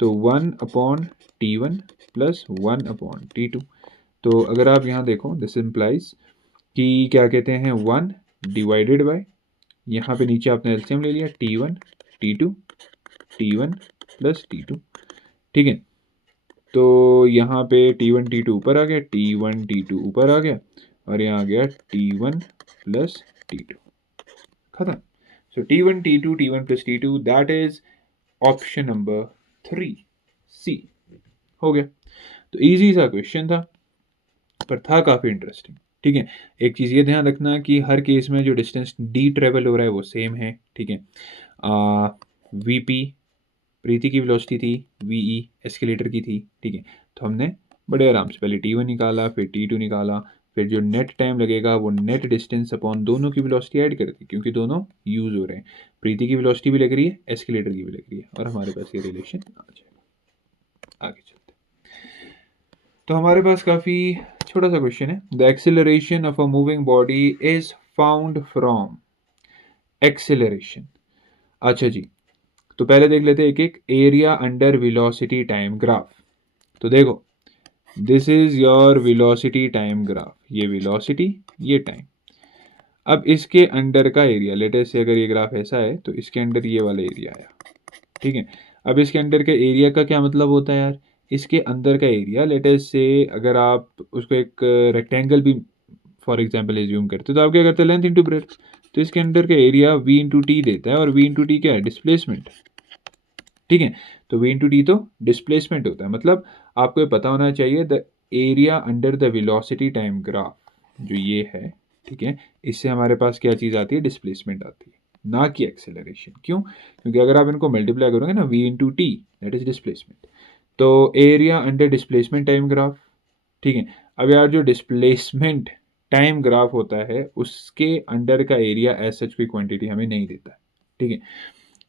तो 1 upon t1 plus 1 upon t2। तो अगर आप यहाँ देखो, दिस इम्प्लाइज कि क्या कहते हैं, 1 डिवाइडेड बाय, यहाँ पे नीचे आपने एलसीएम ले लिया, t1 t1 प्लस t2, ठीक है। तो यहाँ पे t1 t2 ऊपर आ गया, t1 t2 ऊपर आ गया, और यहाँ आ गया t1 प्लस t2, खत्म। सो t1 t2 t1 plus t2, that is option number 3 सी, हो गया। तो इजी सा क्वेश्चन था पर था काफ़ी इंटरेस्टिंग, ठीक है। एक चीज़ ये ध्यान रखना कि हर केस में जो डिस्टेंस डी ट्रेवल हो रहा है वो सेम है, ठीक है। वीपी प्रीति की वेलोसिटी थी, वीई एस्केलेटर की थी, ठीक है। तो हमने बड़े आराम से पहले t1 निकाला, फिर t2 निकाला, फिर जो नेट टाइम लगेगा वो नेट डिस्टेंस अपॉन दोनों की वेलोसिटी ऐड कर दी, क्योंकि दोनों यूज हो रहे हैं, प्रीति की वेलोसिटी भी लग रही है, एस्केलेटर की भी लग रही है, और हमारे पास ये रिलेशन आ जाएगा। आगे चलते, तो हमारे पास काफ़ी छोटा सा क्वेश्चन है, the acceleration of a moving body is found from acceleration. अच्छा जी, तो पहले देख लेते हैं एक एक, area under velocity time graph. तो देखो, this is your velocity time graph, ये वेलोसिटी ये टाइम, अब इसके अंडर का एरिया, लेटेस्ट से अगर ये ग्राफ ऐसा है तो इसके अंडर ये वाला एरिया आया, ठीक है। अब इसके अंदर के एरिया का क्या मतलब होता है यार, इसके अंदर का एरिया, लेटेस्ट से अगर आप उसको एक रेक्टेंगल भी फॉर एग्जांपल एज्यूम करते तो आप क्या करते हैं, लेंथ इंटू ब्रेड्थ, तो इसके अंदर का एरिया v इंटू टी देता है, और v इंटू टी क्या है, डिस्प्लेसमेंट, ठीक है। तो v इंटू टी तो डिस्प्लेसमेंट होता है, मतलब आपको ये पता होना चाहिए the area under the velocity time graph जो ये है, ठीक है, इससे हमारे पास क्या चीज़ आती है, डिस्प्लेसमेंट आती है, ना कि एक्सेलरेशन। क्यों? क्योंकि अगर आप इनको मल्टीप्लाई करोगे ना, v into t that is displacement, तो area under displacement time graph, ठीक है। अब यार जो डिस्प्लेसमेंट टाइम ग्राफ होता है उसके अंडर का एरिया एज सच कोई क्वांटिटी हमें नहीं देता है, ठीक है।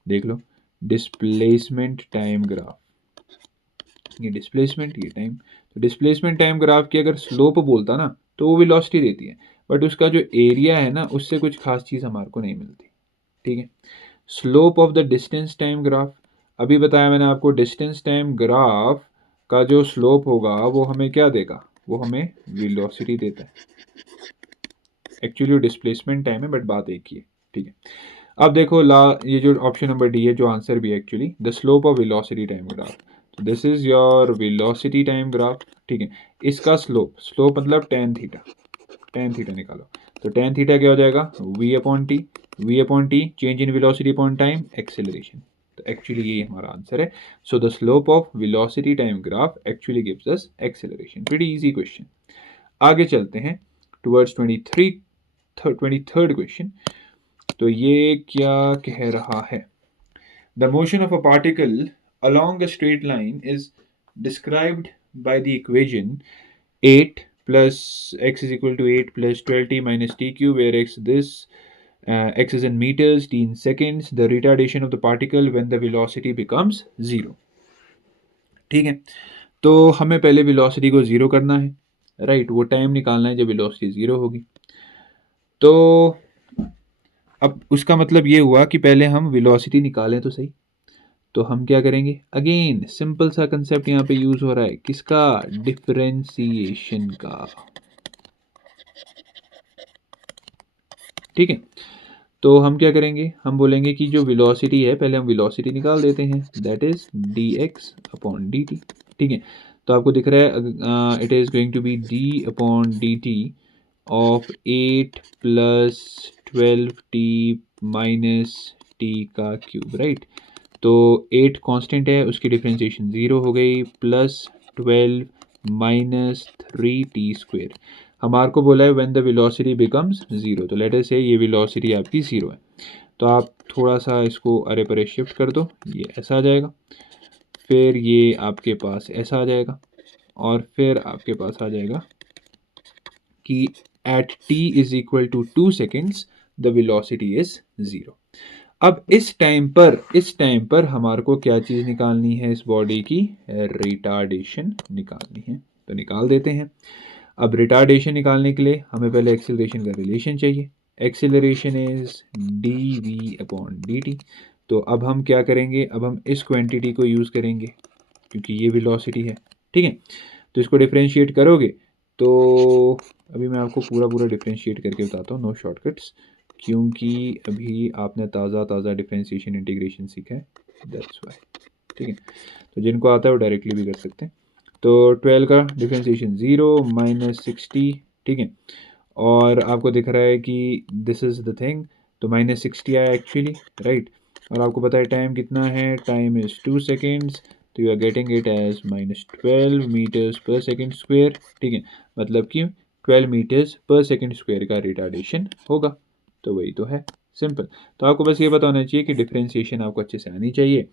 देख लो, डिस्प्लेसमेंट टाइम ग्राफ, ये डिस्प्लेसमेंट ये टाइम, तो डिस्प्लेसमेंट टाइम ग्राफ की अगर स्लोप बोलता ना तो वो वेलोसिटी देती है, बट उसका जो एरिया है ना उससे कुछ खास चीज़ हमारे को नहीं मिलती, ठीक है। Slope of the distance time graph, अभी बताया मैंने आपको, डिस्टेंस टाइम ग्राफ का जो स्लोप होगा वो हमें क्या देगा, वो हमें वेलोसिटी देता है, एक्चुअली डिस्प्लेसमेंट टाइम है बट बात एक ही है, ठीक है। अब देखो ये जो ऑप्शन नंबर डी है जो आंसर भी है actually the slope of velocity time graph. तो this is your velocity time graph, ठीक है। इसका स्लोप मतलब टेन थीटा निकालो। तो टेन थीटा क्या हो जाएगा, V upon T change in velocity upon time acceleration. तो एक्चुअली ये हमारा आंसर है। So the slope of velocity time graph actually gives us acceleration. Pretty easy question. आगे चलते हैं टुवर्ड्स 23rd क्वेश्चन। तो ये क्या कह रहा है, the motion of a particle along a straight line is described by the equation 8 plus x is equal to 8 plus 12t minus t cube, where x is in meters, t in seconds, the retardation of the particle when the velocity becomes 0। ठीक है, तो हमें पहले velocity को 0 करना है, right. वो time निकालना है जब वेलोसिटी 0 होगी। तो अब उसका मतलब ये हुआ कि पहले हम वेलोसिटी निकालें तो सही। तो हम क्या करेंगे, अगेन सिंपल सा कंसेप्ट यहाँ पे यूज हो रहा है, किसका, डिफरेंशिएशन का, ठीक है। तो हम क्या करेंगे, हम बोलेंगे कि जो वेलोसिटी है पहले हम वेलोसिटी निकाल देते हैं, that is D X upon D T, ठीक है। तो आपको दिख रहा है it is going to be D upon D T of 8 plus 12t minus T का क्यूब, राइट। तो 8 कांस्टेंट है, उसकी डिफरेंशिएशन 0 हो गई, प्लस 12 माइनस 3t स्क्वेयर। हमारे को बोला है व्हेन द वेलोसिटी बिकम्स 0, तो लेट अस से ये वेलोसिटी आपकी 0 है। तो आप थोड़ा सा इसको अरे परे शिफ्ट कर दो, ये ऐसा आ जाएगा, फिर ये आपके पास ऐसा आ जाएगा, और फिर आपके पास आ जाएगा कि at t is equal to 2 seconds the velocity is 0। अब इस टाइम पर हमारे को क्या चीज़ निकालनी है, इस बॉडी की रिटार्डेशन निकालनी है। तो निकाल देते हैं। अब रिटार्डेशन निकालने के लिए हमें पहले एक्सेलरेशन का रिलेशन चाहिए। Acceleration is D we upon D T. तो अब हम क्या करेंगे, अब हम इस क्वांटिटी को यूज़ करेंगे क्योंकि ये वेलोसिटी है, ठीक है। तो इसको डिफ्रेंशिएट करोगे तो अभी मैं आपको पूरा डिफ्रेंशिएट करके बताता हूँ, नो शॉर्टकट्स, क्योंकि अभी आपने ताज़ा डिफ्रेंशिएशन इंटीग्रेशन सीखा है, दैट्स वाई, ठीक है। तो जिनको आता है वो डायरेक्टली भी कर सकते हैं। तो 12 का डिफ्रेंशिएशन 0 माइनस 60, ठीक है। और आपको दिख रहा है कि दिस इज़ द थिंग, तो माइनस 60 आया एक्चुअली, राइट। और आपको पता है टाइम कितना है, टाइम इज़ 2 सेकेंड्स, तो you are getting it as minus 12 metres per second square, ठीक है। मतलब कि 12 मीटर्स पर सेकेंड स्क्वेयर का रिटार्डेशन होगा। तो वही तो है, सिंपल। तो आपको बस ये पता होना चाहिए कि डिफ्रेंशिएशन आपको अच्छे से आनी चाहिए।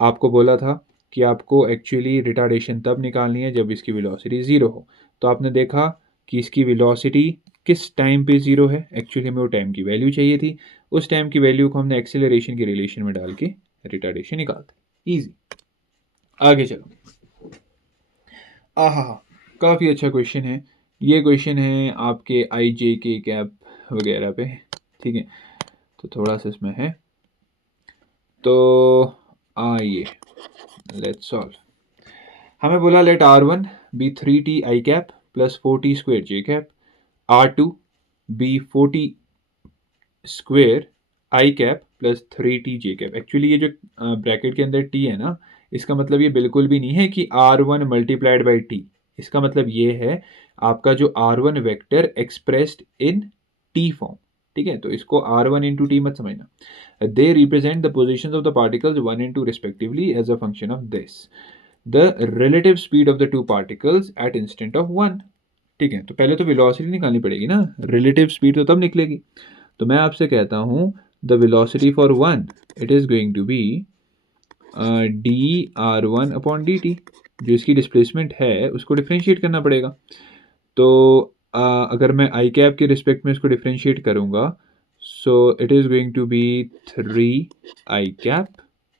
आपको बोला था कि आपको एक्चुअली रिटार्डेशन तब निकालनी है जब इसकी वेलोसिटी 0 हो। तो आपने देखा कि इसकी वेलोसिटी किस टाइम पे 0 है, एक्चुअली हमें वो टाइम की वैल्यू चाहिए थी। उस टाइम की वैल्यू को हमने एक्सेलरेशन के रिलेशन में डाल के रिटार्डेशन निकालते। ईजी। आगे चलो। आहा, काफ़ी अच्छा क्वेश्चन है ये। क्वेश्चन है आपके IJ के कैप वगैरह पे, ठीक है। तो थोड़ा सा इसमें है, तो आइए लेट्स सॉल्व। हमें बोला late R1 B 3t i cap plus 4t square j cap, R2 B 40 square I cap plus 3t J cap. Actually ये जो ब्रैकेट के अंदर t है ना, इसका मतलब ये बिल्कुल भी नहीं है कि R1 मल्टीप्लाइड बाई t। इसका मतलब ये है आपका जो R1 vector expressed in t form, ठीक है। तो इसको R1 इंटू टी मत समझना। They represent the position of the particles 1 and 2 respectively as a function of this the relative speed of the two particles at instant of 1, ठीक है। तो पहले तो वेलोसिटी निकालनी पड़ेगी ना, रिलेटिव स्पीड तो तब निकलेगी। तो मैं आपसे कहता हूँ the velocity for 1 it is going to be D R one upon D T. जो इसकी डिस्प्लेसमेंट है उसको डिफ्रेंशिएट करना पड़ेगा। तो अगर मैं आई कैप के रिस्पेक्ट में इसको डिफ्रेंशिएट करूँगा, so it is going to be 3 I cap,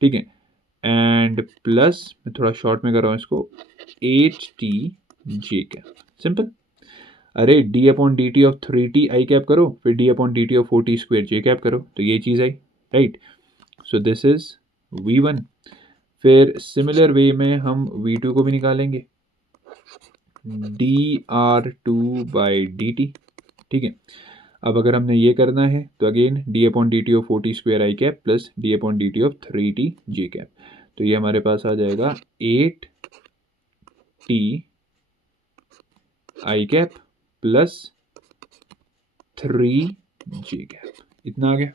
ठीक है, एंड प्लस मैं थोड़ा शॉर्ट में कर रहा हूँ इसको 8t जे कैप। सिंपल। अरे d upon D T of 3t i cap करो, फिर d upon D T of 4t square j cap करो, तो ये चीज़ आई, right. So this is v1। फिर सिमिलर वे में हम v2 को भी निकालेंगे, D R two by D T, ठीक है। अब अगर हमने ये करना है तो again d/dt of 4t square I cap plus d/dt of 3t J cap, तो ये हमारे पास आ जाएगा 8t आई कैप प्लस 3 जे कैप, इतना आ गया।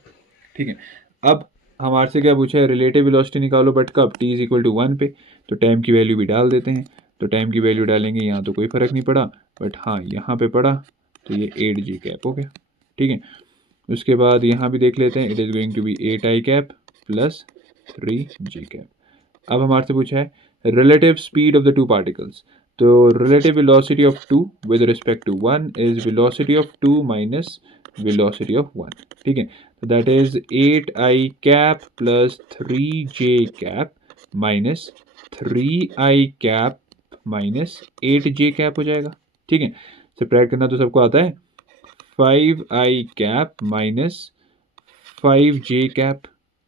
ठीक है, अब हमारे से क्या पूछा है, रिलेटिव वेलोसिटी निकालो, बट कब, t इज इक्वल टू 1 पे, तो टाइम की वैल्यू भी डाल देते हैं। तो टाइम की वैल्यू डालेंगे, यहाँ तो कोई फ़र्क नहीं पड़ा, बट हाँ यहाँ पे पड़ा, तो ये 8 जे कैप हो गया। ठीक है, उसके बाद यहाँ भी देख लेते हैं, it is going to be 8 i cap plus 3 j cap. अब हमारे से पूछा है relative speed of the two particles, तो relative velocity of 2 with respect to 1 is velocity of 2 minus velocity of 1। ठीक है, तो that is 8 i cap plus 3 j cap minus 3 I cap minus 8 j cap हो जाएगा। ठीक है, subtract करना तो सबको आता है, 5 आई कैप माइनस 5 जे कैप।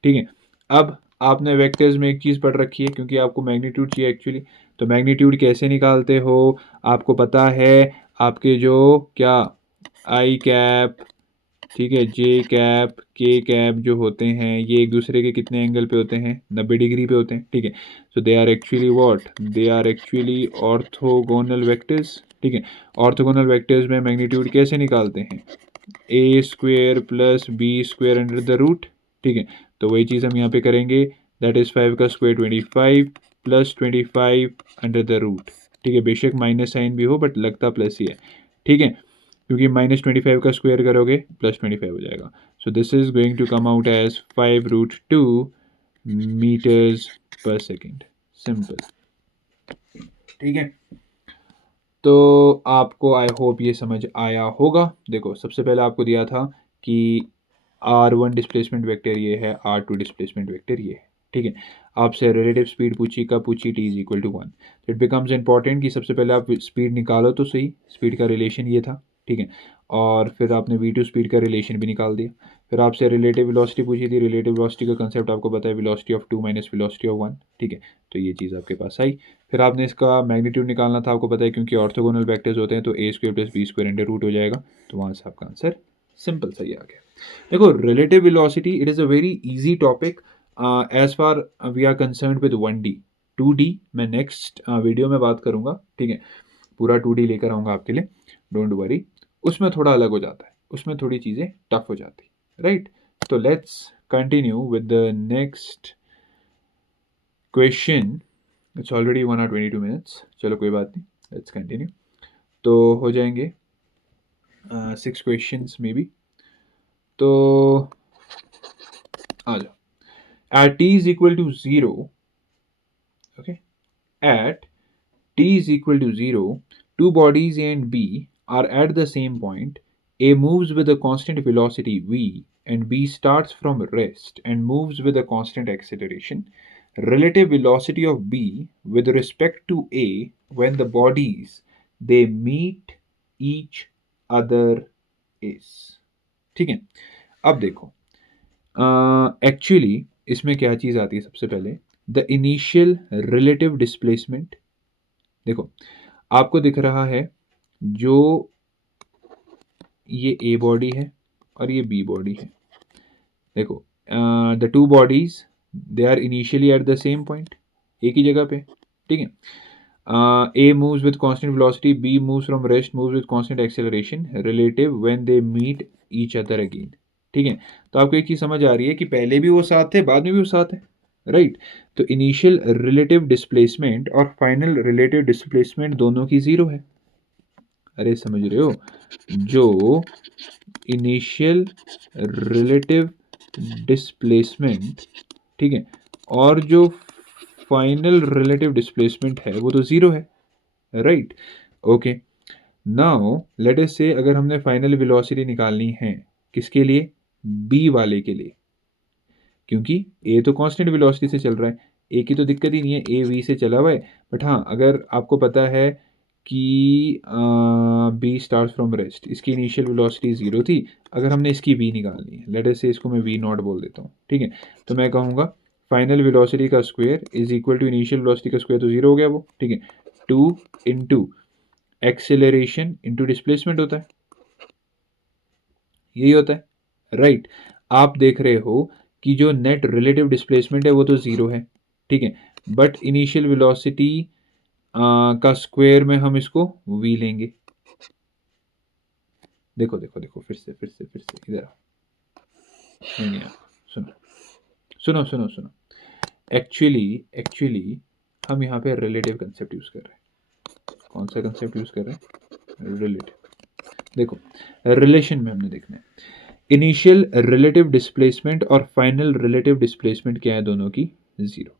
ठीक है, अब आपने वेक्टर्स में एक चीज़ पढ़ रखी है, क्योंकि आपको मैग्नीट्यूड चाहिए एक्चुअली, तो मैग्नीट्यूड कैसे निकालते हो आपको पता है, आपके जो क्या आई कैप, ठीक है, जे कैप, के कैप जो होते हैं, ये एक दूसरे के कितने एंगल पे होते हैं, 90 डिग्री पे होते हैं। ठीक है, so they are actually what, they are actually orthogonal vectors. ठीक है, ऑर्थोगोनल वेक्टर्स में मैग्नीट्यूड कैसे निकालते हैं, a square plus b square under the root. ठीक है, तो वही चीज़ हम यहाँ पे करेंगे, दैट इज़ 5 का square 25 plus 25 under the root. ठीक है, बेशक माइनस साइन भी हो बट लगता प्लस ही है। ठीक है, क्योंकि -25 का स्क्वायर करोगे +25 हो जाएगा। So this is going to come out as 5√2 metres per second, simple. ठीक है, तो आपको आई होप ये समझ आया होगा। देखो, सबसे पहले आपको दिया था कि r1 डिस्प्लेसमेंट वेक्टर ये है, r2 डिस्प्लेसमेंट वेक्टर ये है। ठीक है, आपसे रिलेटिव स्पीड पूछी, कब पूछी, t is equal to 1। It becomes important कि सबसे पहले आप स्पीड निकालो तो सही, स्पीड का रिलेशन ये था। ठीक है, और फिर आपने v2 स्पीड का रिलेशन भी निकाल दिया। फिर आपसे रिलेटिव वेलोसिटी पूछी थी, रिलेटिव वेलोसिटी का कंसेप्ट आपको पता है, velocity of 2 minus velocity of 1। ठीक है, तो ये चीज़ आपके पास आई। फिर आपने इसका मैग्नीट्यूड निकालना था, आपको पता है क्योंकि ऑर्थोगोनल वेक्टर्स होते हैं, तो a square plus b square under root हो जाएगा, तो वहाँ से आपका आंसर सिंपल सही आ गया। देखो, relative velocity it is a very easy topic as far we are concern with 1D। 2D मैं नेक्स्ट वीडियो में बात करूँगा। ठीक है, पूरा 2D लेकर आऊँगा आपके लिए, डोंट वरी। उसमें थोड़ा अलग हो जाता है, उसमें थोड़ी चीज़ें टफ हो जाती, राइट। तो let's continue with the next question. It's already 1 और 22 मिनट्स, चलो कोई बात नहीं, लेट्स कंटिन्यू। तो हो जाएंगे 6 क्वेश्चंस मे बी, तो आ जाओ। At t is equal to 0, okay, at t is equal to 0, two bodies A and B are at the same point. A moves with a constant velocity v and B starts from rest and moves with a constant acceleration. Relative velocity of B with respect to A when the bodies they meet each other is। ठीक है, अब देखो, actually इसमें क्या चीज़ आती है, सबसे पहले द इनिशियल रिलेटिव डिस्प्लेसमेंट। देखो, आपको दिख रहा है जो ये ए बॉडी है और ये बी बॉडी है। देखो, the two bodies they are initially at the same point, एक ही जगह पे। ठीक है, a moves with constant velocity, b moves from rest, moves with constant acceleration relative when they meet each other again. ठीक है, तो आपको एक चीज़ समझ आ रही है कि पहले भी वो साथ थे, बाद में भी वो साथ है, राइट। तो इनिशियल रिलेटिव डिस्प्लेसमेंट और फाइनल रिलेटिव डिस्प्लेसमेंट दोनों की ज़ीरो है। अरे समझ रहे हो, जो इनिशियल रिलेटिव डिस्प्लेसमेंट, ठीक है, और जो फाइनल रिलेटिव डिस्प्लेसमेंट है वो तो ज़ीरो है, right. Okay, now let us से अगर हमने फाइनल वेलोसिटी निकालनी है, किसके लिए, बी वाले के लिए, क्योंकि ए तो कांस्टेंट वेलोसिटी से चल रहा है, ए की तो दिक्कत ही नहीं है, ए वी से चला हुआ है। बट हाँ, अगर आपको पता है कि बी स्टार्ट फ्रॉम रेस्ट, इसकी इनिशियल वेलोसिटी 0 थी, अगर हमने इसकी वी निकालनी है, लेट अस से इसको मैं वी नॉट बोल देता हूँ। ठीक है, तो मैं कहूँगा फाइनल वेलोसिटी का square is equal to initial velocity का स्क्वायर, तो 0 हो गया वो। ठीक है, 2 इंटू एक्सेलरेशन इंटू डिस्प्लेसमेंट होता है, यही होता है, राइट। आप देख रहे हो कि जो नेट रिलेटिव डिस्प्लेसमेंट है वो तो ज़ीरो है, ठीक है, बट इनिशियल वेलोसिटी का स्क्वायर में हम इसको v लेंगे। देखो देखो देखो, फिर से इधर आओ। नहीं, सुनो सुनो सुनो सुनो, एक्चुअली हम यहाँ पे रिलेटिव कंसेप्ट यूज़ कर रहे हैं। कौन सा कंसेप्ट यूज़ कर रहे हैं? रिलेटिव। देखो, रिलेशन में हमने देखना है इनिशियल रिलेटिव डिस्प्लेसमेंट और फाइनल रिलेटिव डिस्प्लेसमेंट क्या है दोनों की, ज़ीरो।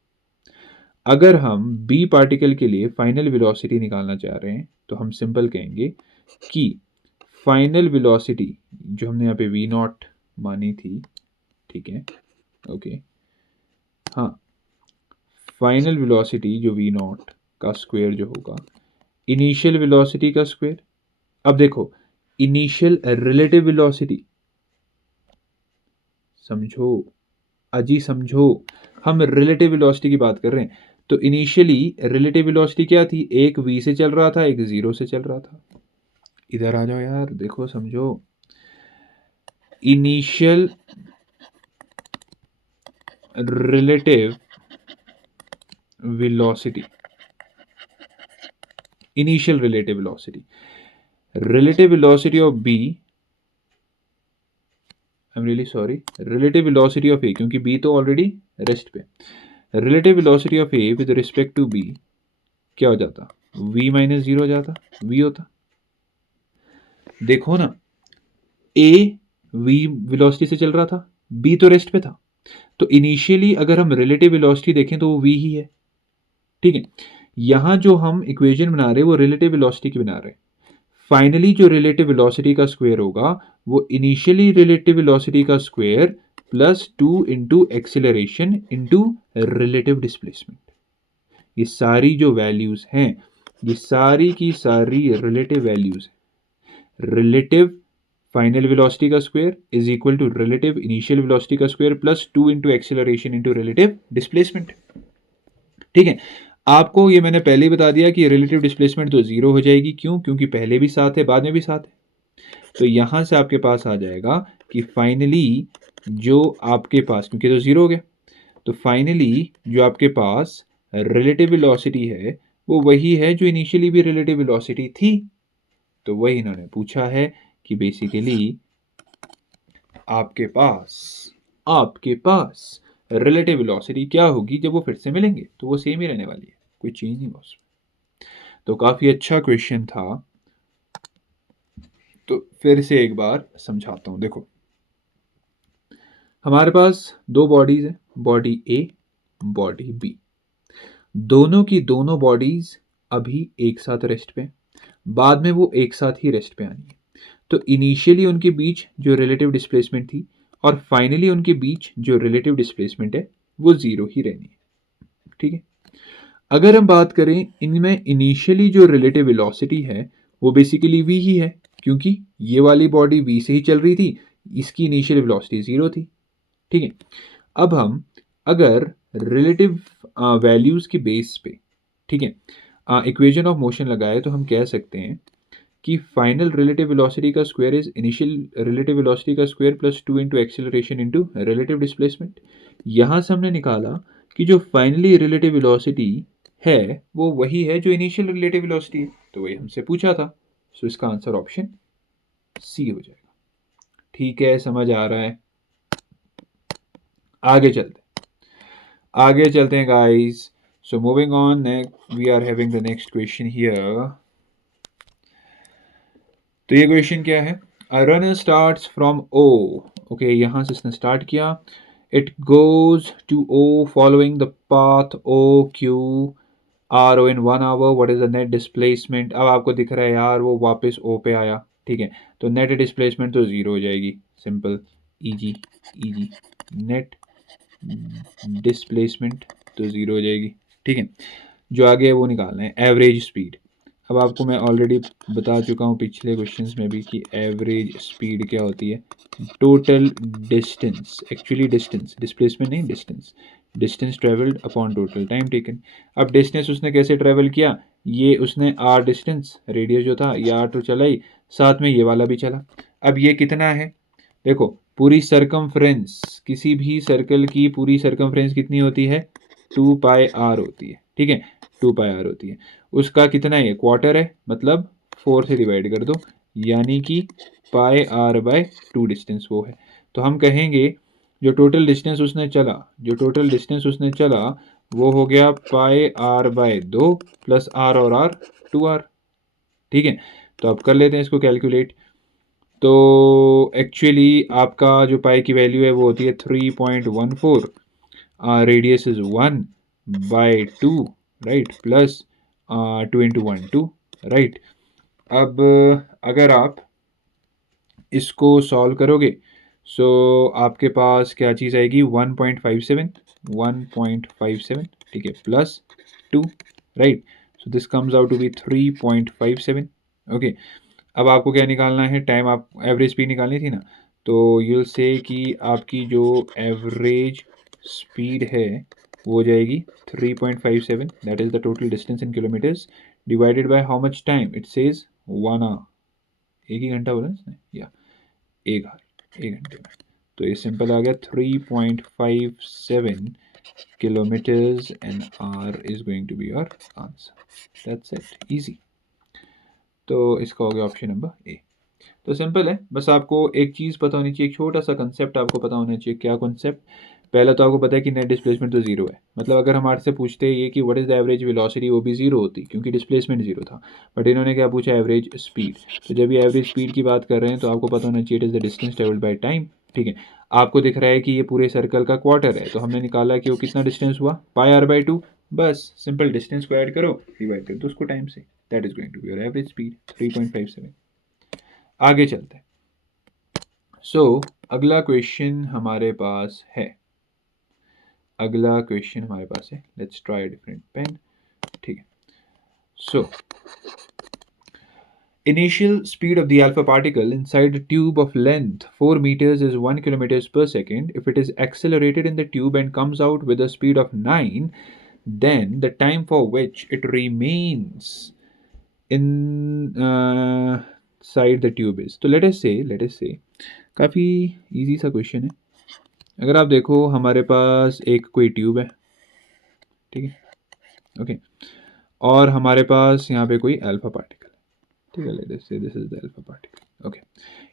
अगर हम बी पार्टिकल के लिए फाइनल वेलोसिटी निकालना चाह रहे हैं तो हम सिंपल कहेंगे कि फाइनल वेलोसिटी जो हमने यहाँ पे वी नॉट मानी थी, ठीक है, ओके, हाँ, फाइनल वेलोसिटी जो वी नॉट का स्क्वायर जो होगा इनिशियल वेलोसिटी का स्क्वायर। अब देखो, इनिशियल रिलेटिव वेलोसिटी, समझो अजी समझो, हम रिलेटिव वेलोसिटी की बात कर रहे हैं। तो इनिशियली रिलेटिव वेलोसिटी क्या थी? एक v से चल रहा था, एक 0 से चल रहा था। इधर आ जाओ यार, देखो समझो, initial relative velocity, initial relative velocity, relative velocity of b, I am really sorry, relative velocity of a, क्योंकि b तो ऑलरेडी रेस्ट पे, relative velocity of a with respect to b क्या हो जाता? v माइनस 0 हो जाता, v होता। देखो ना, a v वेलोसिटी से चल रहा था, b तो रेस्ट पे था, तो इनिशियली अगर हम रिलेटिव वेलोसिटी देखें तो वो v ही है, ठीक है। यहां जो हम इक्वेशन बना रहे हैं वो रिलेटिव वेलोसिटी की बना रहे हैं। फाइनली जो रिलेटिव वेलोसिटी का स्क्वायर होगा वो इनिशियली रिलेटिव वेलोसिटी का square plus 2 into acceleration into relative displacement. ये सारी जो वैल्यूज हैं, ये सारी की सारी रिलेटिव वैल्यूज हैं। रिलेटिव फाइनल वेलोसिटी का square is equal to relative initial velocity का square plus 2 into acceleration into relative displacement, ठीक है। आपको ये मैंने पहले ही बता दिया कि रिलेटिव डिस्प्लेसमेंट तो जीरो हो जाएगी, क्यों? क्योंकि पहले भी साथ है, बाद में भी साथ है। तो यहां से आपके पास आ जाएगा कि फाइनली जो आपके पास, क्योंकि तो जीरो हो गया, तो फाइनली जो आपके पास रिलेटिव वेलोसिटी है वो वही है जो इनिशियली भी रिलेटिव वेलोसिटी थी। तो वही इन्होंने पूछा है कि बेसिकली आपके पास रिलेटिव वेलोसिटी क्या होगी जब वो फिर से मिलेंगे, तो वो सेम ही रहने वाली है, कोई चेंज नहीं हुआ उसमें। तो काफी अच्छा क्वेश्चन था। तो फिर से एक बार समझाता हूं, देखो हमारे पास दो बॉडीज है, बॉडी ए, बॉडी बी। दोनों की दोनों बॉडीज अभी एक साथ रेस्ट पे, बाद में वो एक साथ ही रेस्ट पे आनी है। तो इनिशियली उनके बीच जो रिलेटिव डिस्प्लेसमेंट थी और फाइनली उनके बीच जो रिलेटिव डिस्प्लेसमेंट है वो जीरो ही रहनी है, ठीक है। अगर हम बात करें इनमें इनिशियली जो रिलेटिव वेलोसिटी है वो बेसिकली v ही है, क्योंकि ये वाली बॉडी v से ही चल रही थी, इसकी इनिशियल वेलोसिटी जीरो थी, ठीक है। अब हम अगर रिलेटिव वैल्यूज के बेस पे, ठीक है, इक्वेशन ऑफ मोशन लगाए तो हम कह सकते हैं कि फाइनल रिलेटिव वेलोसिटी का square is initial relative velocity का square plus 2 into acceleration into relative displacement. यहां से हमने निकाला कि जो फाइनली रिलेटिव वेलोसिटी है वो वही है जो इनिशियल रिलेटिव वेलोसिटी है, तो वही हमसे पूछा था। सो इसका आंसर ऑप्शन सी हो जाएगा। ठीक है, समझ आ रहा है? आगे चलते हैं guys. So moving on, we are having the next question here. तो ये क्वेश्चन क्या है? A runner starts from O, okay, यहां से इसने स्टार्ट किया, it goes to O following the path O Q R O in 1 hour, what is the net displacement. अब आपको दिख रहा है यार वो वापस ओ पे आया, ठीक है, तो नेट डिस्प्लेसमेंट तो जीरो हो जाएगी, simple, easy easy, net displacement तो जीरो हो जाएगी, ठीक है। जो आगे है वो निकालना है एवरेज स्पीड। अब आपको मैं ऑलरेडी बता चुका हूँ पिछले क्वेश्चंस में भी कि एवरेज स्पीड क्या होती है, total distance, actually distance, displacement नहीं, distance, distance travelled upon total time taken. अब डिस्टेंस उसने कैसे ट्रेवल किया, ये उसने आर डिस्टेंस, रेडियस जो था ये आर तो चला ही, साथ में ये वाला भी चला। अब ये कितना है, देखो पूरी सरकमफ्रेंस, किसी भी सर्कल की पूरी सरकमफ्रेंस कितनी होती है, 2πr होती है, ठीक है, 2πr होती है। उसका कितना है, क्वार्टर है, मतलब 4 से डिवाइड कर दो, यानी कि πr/2 डिस्टेंस वो है। तो हम कहेंगे जो टोटल डिस्टेंस उसने चला, जो टोटल डिस्टेंस उसने चला वो हो गया πr/2 प्लस r और r 2r, ठीक है। तो अब कर लेते हैं इसको कैलकुलेट। तो एक्चुअली आपका जो पाई की वैल्यू है वो होती है 3.14, radius is 1/2, right, plus 2 × 1 2, right. अब अगर आप इसको सॉल्व करोगे सो आपके पास क्या चीज़ आएगी, 1.57, ठीक है, plus 2, right. So this comes out to be 3.57, okay. अब आपको क्या निकालना है, टाइम, आप एवरेज स्पीड निकालनी थी ना, तो यूल से कि आपकी जो एवरेज स्पीड है वो हो जाएगी 3.57, that is the total distance in kilometres, divided by how much time, it says 1 hour, एक ही घंटा बोला इसने, या एक घंटे में। तो ये सिंपल आ गया, 3.57 kilometres an hour is going to be your answer, that's it, easy. तो इसका हो गया ऑप्शन नंबर ए। तो सिंपल है, बस आपको एक चीज़ पता होनी चाहिए, एक छोटा सा कंसेप्ट आपको पता होना चाहिए। क्या कंसेप्ट? पहला तो आपको पता है कि नेट डिस्प्लेसमेंट तो जीरो है, मतलब अगर हमारे से पूछते हैं ये कि what is the average velocity, वो भी जीरो होती क्योंकि डिस्प्लेसमेंट जीरो था। बट इन्होंने क्या पूछा, एवरेज स्पीड। तो जब ये एवरेज स्पीड की बात कर रहे हैं तो आपको पता होना चाहिए it is the distance travelled by time, ठीक है। आपको दिख रहा है कि ये पूरे सर्कल का क्वार्टर है, तो हमने निकाला कि वो कितना डिस्टेंस हुआ, πr/2। बस सिंपल डिस्टेंस को ऐड करो, डिवाइड कर दो उसको टाइम से, that is going to be your average speed 3.57। आगे चलते हैं। अगला क्वेश्चन हमारे पास है, अगला क्वेश्चन हमारे पास है, लेट्स ट्राई डिफरेंट पेन, ठीक है। Initial speed of the alpha particle inside a tube of length 4 meters is 1 kilometers per second. If it is accelerated in the tube and comes out with a speed of 9, then the time for which it remains inside the tube is. तो let us say काफ़ी easy सा question है। अगर आप देखो हमारे पास एक कोई ट्यूब है, ठीक है, ओके, और हमारे पास यहाँ पे कोई अल्फा पार्टिकल, ठीक है, लेट अस से this is the alpha particle, okay.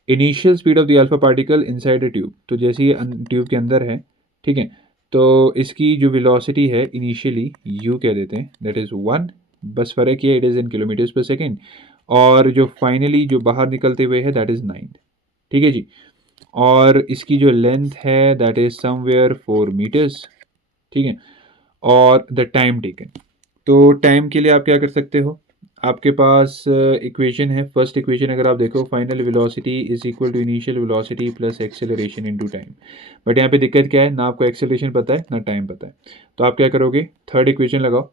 Initial speed of the alpha particle inside a tube, तो जैसे ये ट्यूब के अंदर है, ठीक है, तो इसकी जो वेलोसिटी है इनिशियली यू कह देते हैं, दैट इज़ 1, बस फ़र्क ये इट इज़ इन किलोमीटर्स पर सेकेंड, और जो फाइनली जो बाहर निकलते हुए है दैट इज़ 9, ठीक है जी। और इसकी जो लेंथ है दैट इज़ समवेयर 4 मीटर्स, ठीक है। और द टाइम टेकन, तो टाइम के लिए आप क्या कर सकते हो, आपके पास इक्वेशन है, फर्स्ट इक्वेशन अगर आप देखो, final velocity is equal to initial velocity plus acceleration into time. But यहाँ पे दिक्कत क्या है, ना आपको एक्सेलरेशन पता है ना टाइम पता है, तो आप क्या करोगे, थर्ड इक्वेशन लगाओ,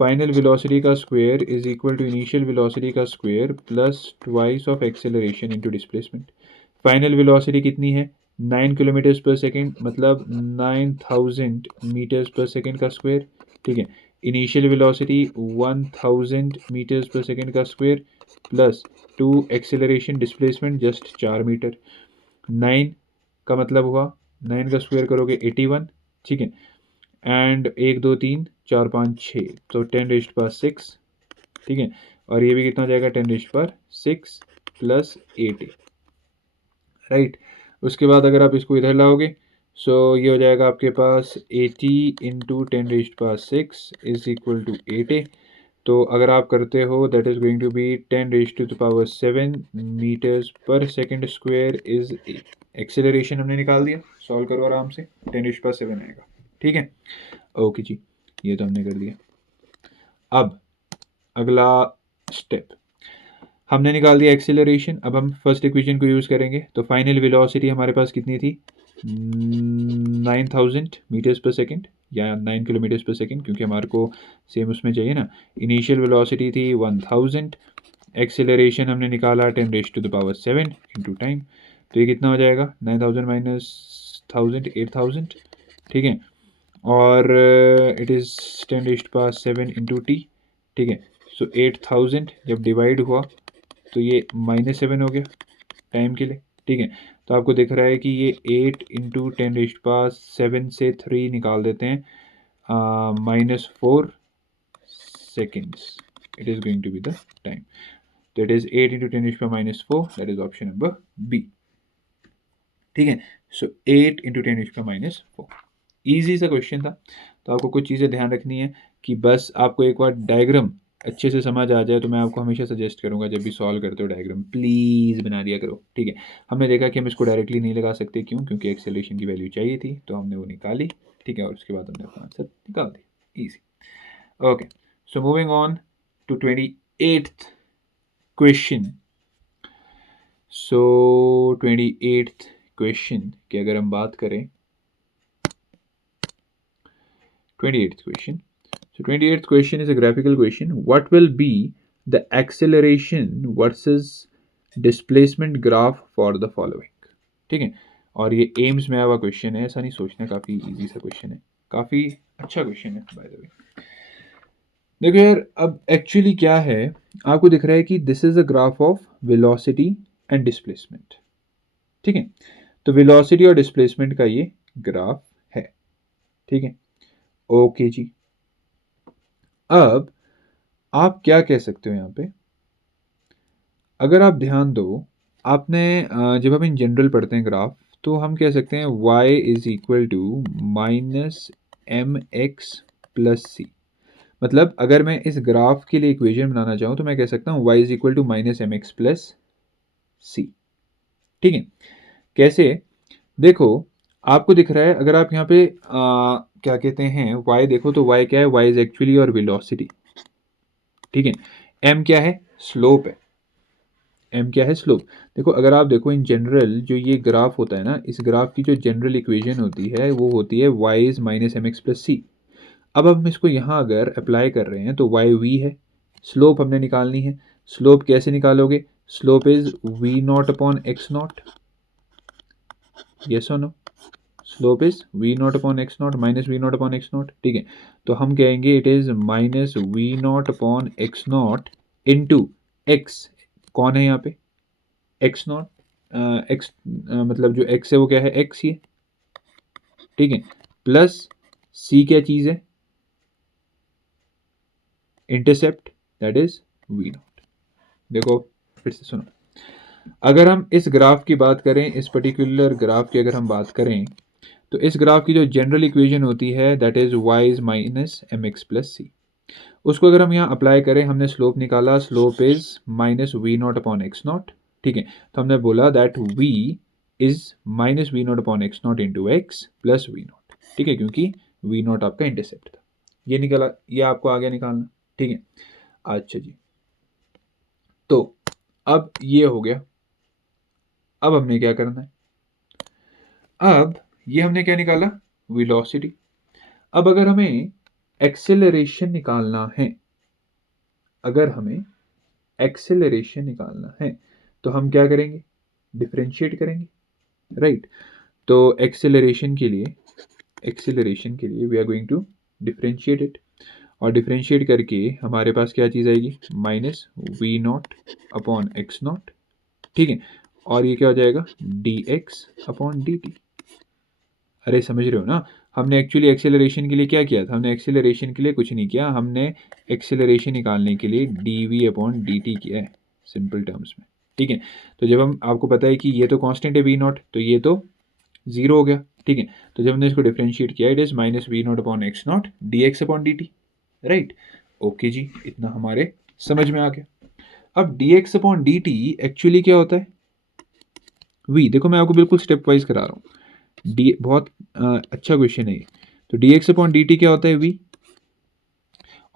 फाइनल वेलोसिटी का square is equal to initial velocity का square plus twice of acceleration into displacement. Final velocity कितनी है, 9 किलोमीटर्स पर सेकेंड, मतलब 9000 मीटर्स पर सेकेंड का स्क्वायर, ठीक है। Initial velocity 1000 metres per second का square plus 2 acceleration displacement just 4 metre, 9 का मतलब हुआ 9 का स्क्वायर करोगे 81, ठीक है, एंड 1 2 3 4 5 6, तो 10⁻6, ठीक है। और ये भी कितना हो जाएगा, 10⁻6 प्लस 8, राइट। उसके बाद अगर आप इसको इधर लाओगे सो ये हो जाएगा आपके पास 80 इंटू 10⁻6 इज इक्वल टू 8। तो अगर आप करते हो that is going to be 10⁻7 metres per second square is acceleration हमने निकाल दिया, सॉल्व करो आराम से, 10⁻7 आएगा, ठीक है, ओके जी, ये तो हमने कर दिया। अब अगला स्टेप, हमने निकाल दिया एक्सेलरेशन, अब हम फर्स्ट इक्वेशन को यूज़ करेंगे। तो फाइनल वेलोसिटी हमारे पास कितनी थी, 9000 मीटर्स पर सेकेंड या 9 किलोमीटर्स पर सेकेंड, क्योंकि हमारे को सेम उसमें चाहिए ना। इनिशियल वेलोसिटी थी 1000, एक्सेलरेशन हमने निकाला 10⁻7 इंटू टाइम, तो ये कितना हो जाएगा, 9000 माइनस 1000 8000, ठीक है, और इट इज़ 10⁻7 इंटू टी, ठीक है। सो 8000 जब डिवाइड हुआ तो ये -7 हो गया टाइम के लिए, ठीक है। तो तो आपको दिख रहा है कि ये 8 इंटू 10⁻7 से 3 निकाल देते हैं, -4 seconds it is going to be the time. So it is 8 into 10⁻⁻4, that is option number B. ठीक है, सो 8 इंटू 10⁻⁻4 ईजी सा क्वेश्चन था। तो आपको कुछ चीज़ें ध्यान रखनी है कि बस आपको एक बार डायग्राम अच्छे से समझ आ जाए, तो मैं आपको हमेशा सजेस्ट करूंगा जब भी सॉल्व करते हो डायग्राम प्लीज़ बना दिया करो। ठीक है, हमने देखा कि हम इसको डायरेक्टली नहीं लगा सकते, क्यों? क्योंकि एक्सेलरेशन की वैल्यू चाहिए थी, तो हमने वो निकाली। ठीक है, और उसके बाद हमने अपना आंसर निकाल दिया, easy. Okay, so moving on to 28th question. So 28th question की अगर हम बात करें, 28th question. So 28th question is a graphical question. What will be the acceleration versus displacement graph for the following? ठीक है, और ये AIIMS में आया हुआ क्वेश्चन है, ऐसा नहीं सोचना, काफ़ी इजी सा क्वेश्चन है, काफ़ी अच्छा क्वेश्चन है बाय द वे। देखो यार, अब एक्चुअली क्या है, आपको दिख रहा है कि this is a graph of velocity and displacement. ठीक है, तो वेलोसिटी और डिस्प्लेसमेंट का ये ग्राफ है। ठीक है, ओके जी। अब आप क्या कह सकते हो यहाँ पे, अगर आप ध्यान दो, आपने जब हम इन जनरल पढ़ते हैं ग्राफ, तो हम कह सकते हैं y is equal to -mx+c। मतलब अगर मैं इस ग्राफ के लिए इक्वेशन बनाना चाहूँ, तो मैं कह सकता हूँ y is equal to -mx+c। ठीक है, कैसे? देखो, आपको दिख रहा है, अगर आप यहाँ पे क्या कहते हैं y देखो, तो y क्या है? y इज एक्चुअली और वेलोसिटी। ठीक है, m क्या है? स्लोप है। m क्या है? स्लोप। देखो, अगर आप देखो इन जनरल जो ये ग्राफ होता है ना, इस ग्राफ की जो जनरल इक्वेशन होती है वो होती है y इज -mx+c। अब हम इसको यहाँ अगर अप्लाई कर रहे हैं, तो y v है, स्लोप हमने निकालनी है। स्लोप कैसे निकालोगे? स्लोप इज v0/x0, यस और no? Slope is v0/x0 -v0/x0। ठीक है, तो हम कहेंगे it is -v0/x0 into x। कौन है यहाँ पे? x0, x मतलब जो x है वो क्या है? x ही है। ठीक है, प्लस c क्या चीज़ है? Intercept, that is v0। देखो फिर से सुनो, अगर हम इस ग्राफ की बात करें, इस पर्टिकुलर ग्राफ की अगर हम बात करें, तो इस ग्राफ की जो जनरल इक्वेशन होती है that is y is -mx+c। उसको अगर हम यहाँ अप्लाई करें, हमने स्लोप निकाला, स्लोप इज -v0/x0। ठीक है, तो हमने बोला that v is -v0/x0 into x plus v0। ठीक है, क्योंकि v0 आपका इंटरसेप्ट था, ये निकला, ये आपको आ गया निकालना। ठीक है, अच्छा जी, तो अब ये हो गया। अब हमने क्या करना है? अब ये हमने क्या निकाला? वेलोसिटी। अब अगर हमें एक्सेलरेशन निकालना है, अगर हमें एक्सेलरेशन निकालना है, तो हम क्या करेंगे? डिफरेंशिएट करेंगे, राइट? तो एक्सेलरेशन के लिए we are going to differentiate it, और डिफरेंशिएट करके हमारे पास क्या चीज़ आएगी? -v0/x0। ठीक है, और ये क्या हो जाएगा? dx/dt। अरे समझ रहे हो ना? हमने एक्चुअली एक्सेलरेशन के लिए क्या किया था? हमने एक्सेलरेशन के लिए कुछ नहीं किया, हमने एक्सेलरेशन निकालने के लिए dv/dt किया है, सिंपल टर्म्स में। ठीक है, तो जब हम, आपको पता है कि ये तो कांस्टेंट है v0, तो ये तो जीरो हो गया। ठीक है, तो जब हमने इसको डिफरेंशिएट किया, it is -v0/x0 dx/dt, right? Okay जी, इतना हमारे समझ में आ गया। अब dx/dt एक्चुअली क्या होता है? v, देखो मैं आपको बिल्कुल स्टेप वाइज करा रहा हूँ, डी बहुत अच्छा क्वेश्चन है ये। तो dx/dt क्या होता है? v,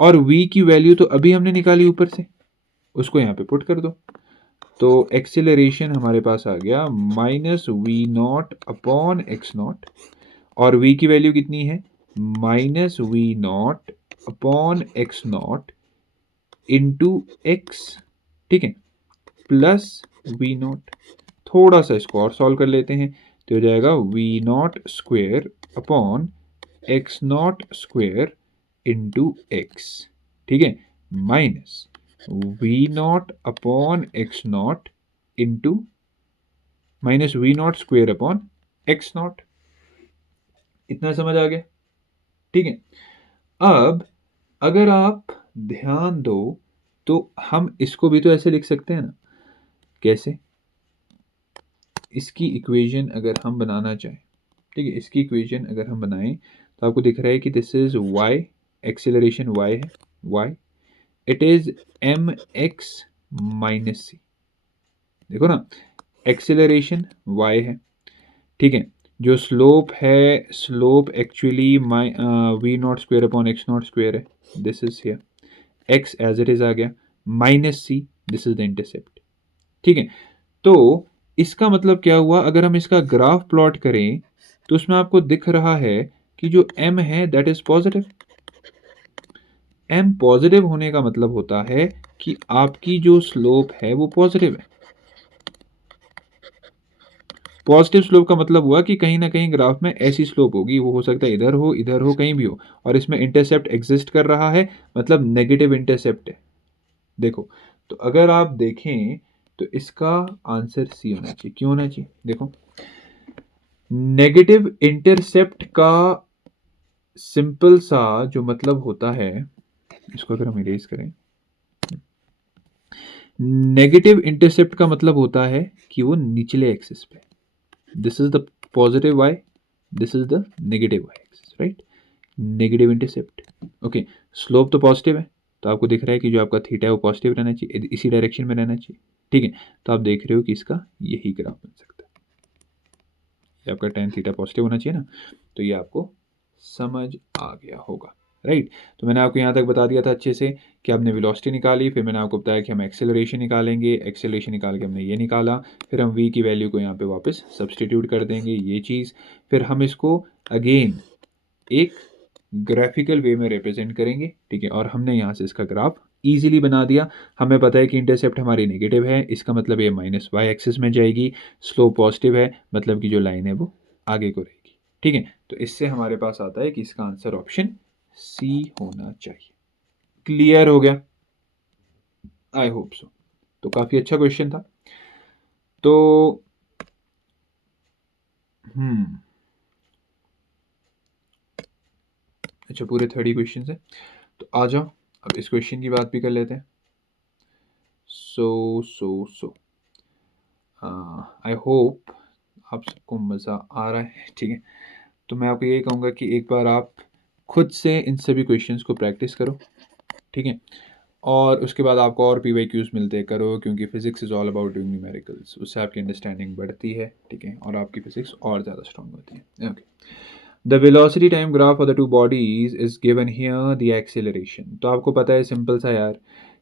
और v की वैल्यू तो अभी हमने निकाली ऊपर से, उसको यहाँ पे पुट कर दो, तो एक्सेलरेशन हमारे पास आ गया -v0/x0, और v की वैल्यू कितनी है? -v0/x0 into x। ठीक है, प्लस v0। थोड़ा सा इसको और सॉल्व कर लेते हैं, तो हो जाएगा v0/x0² इंटू x। ठीक है, minus v0/x0 into minus V naught square upon X naught. इतना समझ आ गया? ठीक है। अब अगर आप ध्यान दो तो हम इसको भी तो ऐसे लिख सकते हैं ना। कैसे? इसकी इक्वेशन अगर हम बनाना चाहें, ठीक है, इसकी इक्वेशन अगर हम बनाएं तो आपको दिख रहा है कि this is Y, acceleration Y है, Y it is M X minus C. देखो ना, एक्सेलरेशन वाई है, ठीक है, जो स्लोप है, slope actually V naught square upon X naught square है, this is here, X as it is आ गया, minus C, this is the intercept. ठीक है, तो इसका मतलब क्या हुआ, अगर हम इसका ग्राफ प्लॉट करें तो उसमें आपको दिख रहा है कि जो m है that is positive. m positive होने का मतलब होता है कि आपकी जो स्लोप है वो पॉजिटिव है। पॉजिटिव स्लोप का मतलब हुआ कि कहीं ना कहीं ग्राफ में ऐसी स्लोप होगी, वो हो सकता है इधर हो कहीं भी हो, और इसमें इंटरसेप्ट एग्जिस्ट कर रहा है, मतलब नेगेटिव इंटरसेप्ट है। देखो, तो अगर आप देखें तो इसका आंसर सी होना चाहिए। क्यों होना चाहिए? देखो, नेगेटिव इंटरसेप्ट का सिंपल सा जो मतलब होता है, इसको अगर हम इरेज करें, नेगेटिव इंटरसेप्ट का मतलब होता है कि वो निचले एक्सिस पे, this is the positive Y, this is the negative Y axis, right, negative intercept. Okay, slope तो पॉजिटिव है, तो आपको दिख रहा है कि जो आपका थीटा है वो पॉजिटिव रहना चाहिए, इसी डायरेक्शन में रहना चाहिए। ठीक है, तो आप देख रहे हो कि इसका यही ग्राफ बन सकता है, ये आपका tan थीटा पॉजिटिव होना चाहिए ना, तो ये आपको समझ आ गया होगा, राइट। तो मैंने आपको यहाँ तक बता दिया था अच्छे से कि आपने वेलोसिटी निकाली, फिर मैंने आपको बताया कि हम एक्सेलरेशन निकालेंगे, एक्सेलरेशन निकाल के हमने ये निकाला, फिर हम v की वैल्यू को यहाँ पे वापस सब्सटीट्यूट कर देंगे, ये चीज़, फिर हम इसको अगेन एक ग्राफिकल वे में रिप्रेजेंट करेंगे, ठीक है, और हमने यहाँ से इसका ग्राफ इजीली बना दिया। हमें पता है कि इंटरसेप्ट हमारी नेगेटिव है, इसका मतलब ये माइनस वाई एक्सिस में जाएगी, स्लोप पॉजिटिव है, मतलब कि जो लाइन है वो आगे को रहेगी। ठीक है, तो इससे हमारे पास आता है कि इसका आंसर ऑप्शन सी होना चाहिए। क्लियर हो गया? I hope so. तो काफ़ी अच्छा क्वेश्चन था। तो अच्छा, पूरे 30 क्वेश्चन है, तो आ जाओ अब इस क्वेश्चन की बात भी कर लेते हैं। सो आई होप आप सबको मज़ा आ रहा है, ठीक है। तो मैं आपको ये कहूँगा कि एक बार आप खुद से इन सभी क्वेश्चंस को प्रैक्टिस करो, ठीक है, और उसके बाद आपको और PYQs मिलते करो, क्योंकि physics is all about doing numericals, उससे आपकी अंडरस्टैंडिंग बढ़ती है, ठीक है, और आपकी फिजिक्स और ज़्यादा स्ट्रॉन्ग होती है। Okay, the velocity time graph of the two bodies is given here the acceleration. तो आपको पता है सिंपल सा यार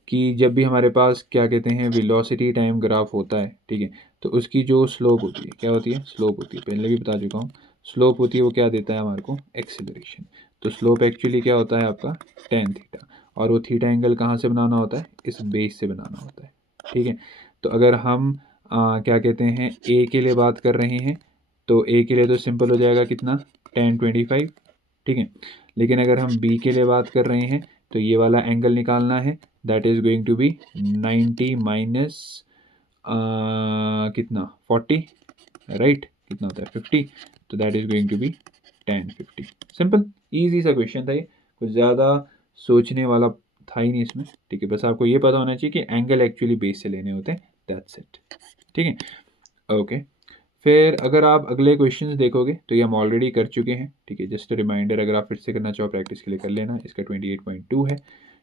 कि जब भी हमारे पास क्या कहते हैं वेलोसिटी टाइम ग्राफ होता है, ठीक है, तो उसकी जो स्लोप होती है, क्या होती है? स्लोप होती है, पहले भी बता चुका हूँ, स्लोप होती है वो क्या देता है हमारे को? एक्सेलरेशन। तो स्लोप एक्चुअली क्या होता है आपका? tan थीटा, और वो थीटा एंगल कहाँ से बनाना होता है? इस बेस से बनाना होता है, ठीक है। तो अगर हम क्या कहते हैं ए के लिए बात कर रहे हैं, तो ए के लिए तो सिंपल हो जाएगा कितना? tan 25, ठीक है। लेकिन अगर हम बी के लिए बात कर रहे हैं तो ये वाला एंगल निकालना है, that is going to be 90 minus कितना? 40, राइट, कितना होता है? 50, तो that is going to be tan 50। Simple easy सा क्वेश्चन था ये, कुछ ज़्यादा सोचने वाला था ही नहीं इसमें, ठीक है। बस आपको ये पता होना चाहिए कि एंगल एक्चुअली बेस से लेने होते हैं, दैट्स इट, ठीक है। ओके, फिर अगर आप अगले क्वेश्चंस देखोगे तो ये हम ऑलरेडी कर चुके हैं, ठीक है। जस्ट रिमाइंडर, अगर आप फिर से करना चाहो प्रैक्टिस के लिए कर लेना। इसका 28.2 है,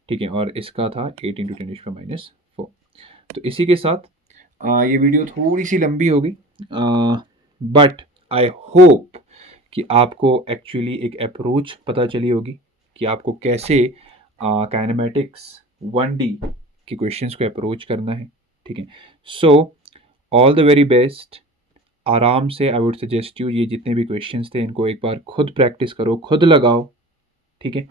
ठीक है, और इसका था 8 × 10⁻⁴। तो इसी के साथ ये वीडियो थोड़ी सी लंबी होगी, बट आई होप कि आपको एक्चुअली एक अप्रोच पता चली होगी कि आपको कैसे काइनेमेटिक्स 1D के क्वेश्चंस को अप्रोच करना है, ठीक है। So all the very best. आराम से आई वुड सजेस्ट यू, ये जितने भी क्वेश्चंस थे इनको एक बार खुद प्रैक्टिस करो, खुद लगाओ, ठीक है।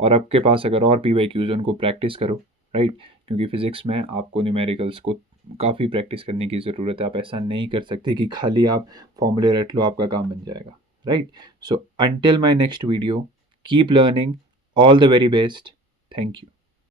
और आपके पास अगर और PYQs उनको प्रैक्टिस करो, राइट, क्योंकि फिजिक्स में आपको न्यूमेरिकल्स को काफ़ी प्रैक्टिस करने की ज़रूरत है। आप ऐसा नहीं कर सकते कि खाली आप फॉर्मूले रट लो आपका काम बन जाएगा, right. So until my next video, keep learning, all the very best, thank you.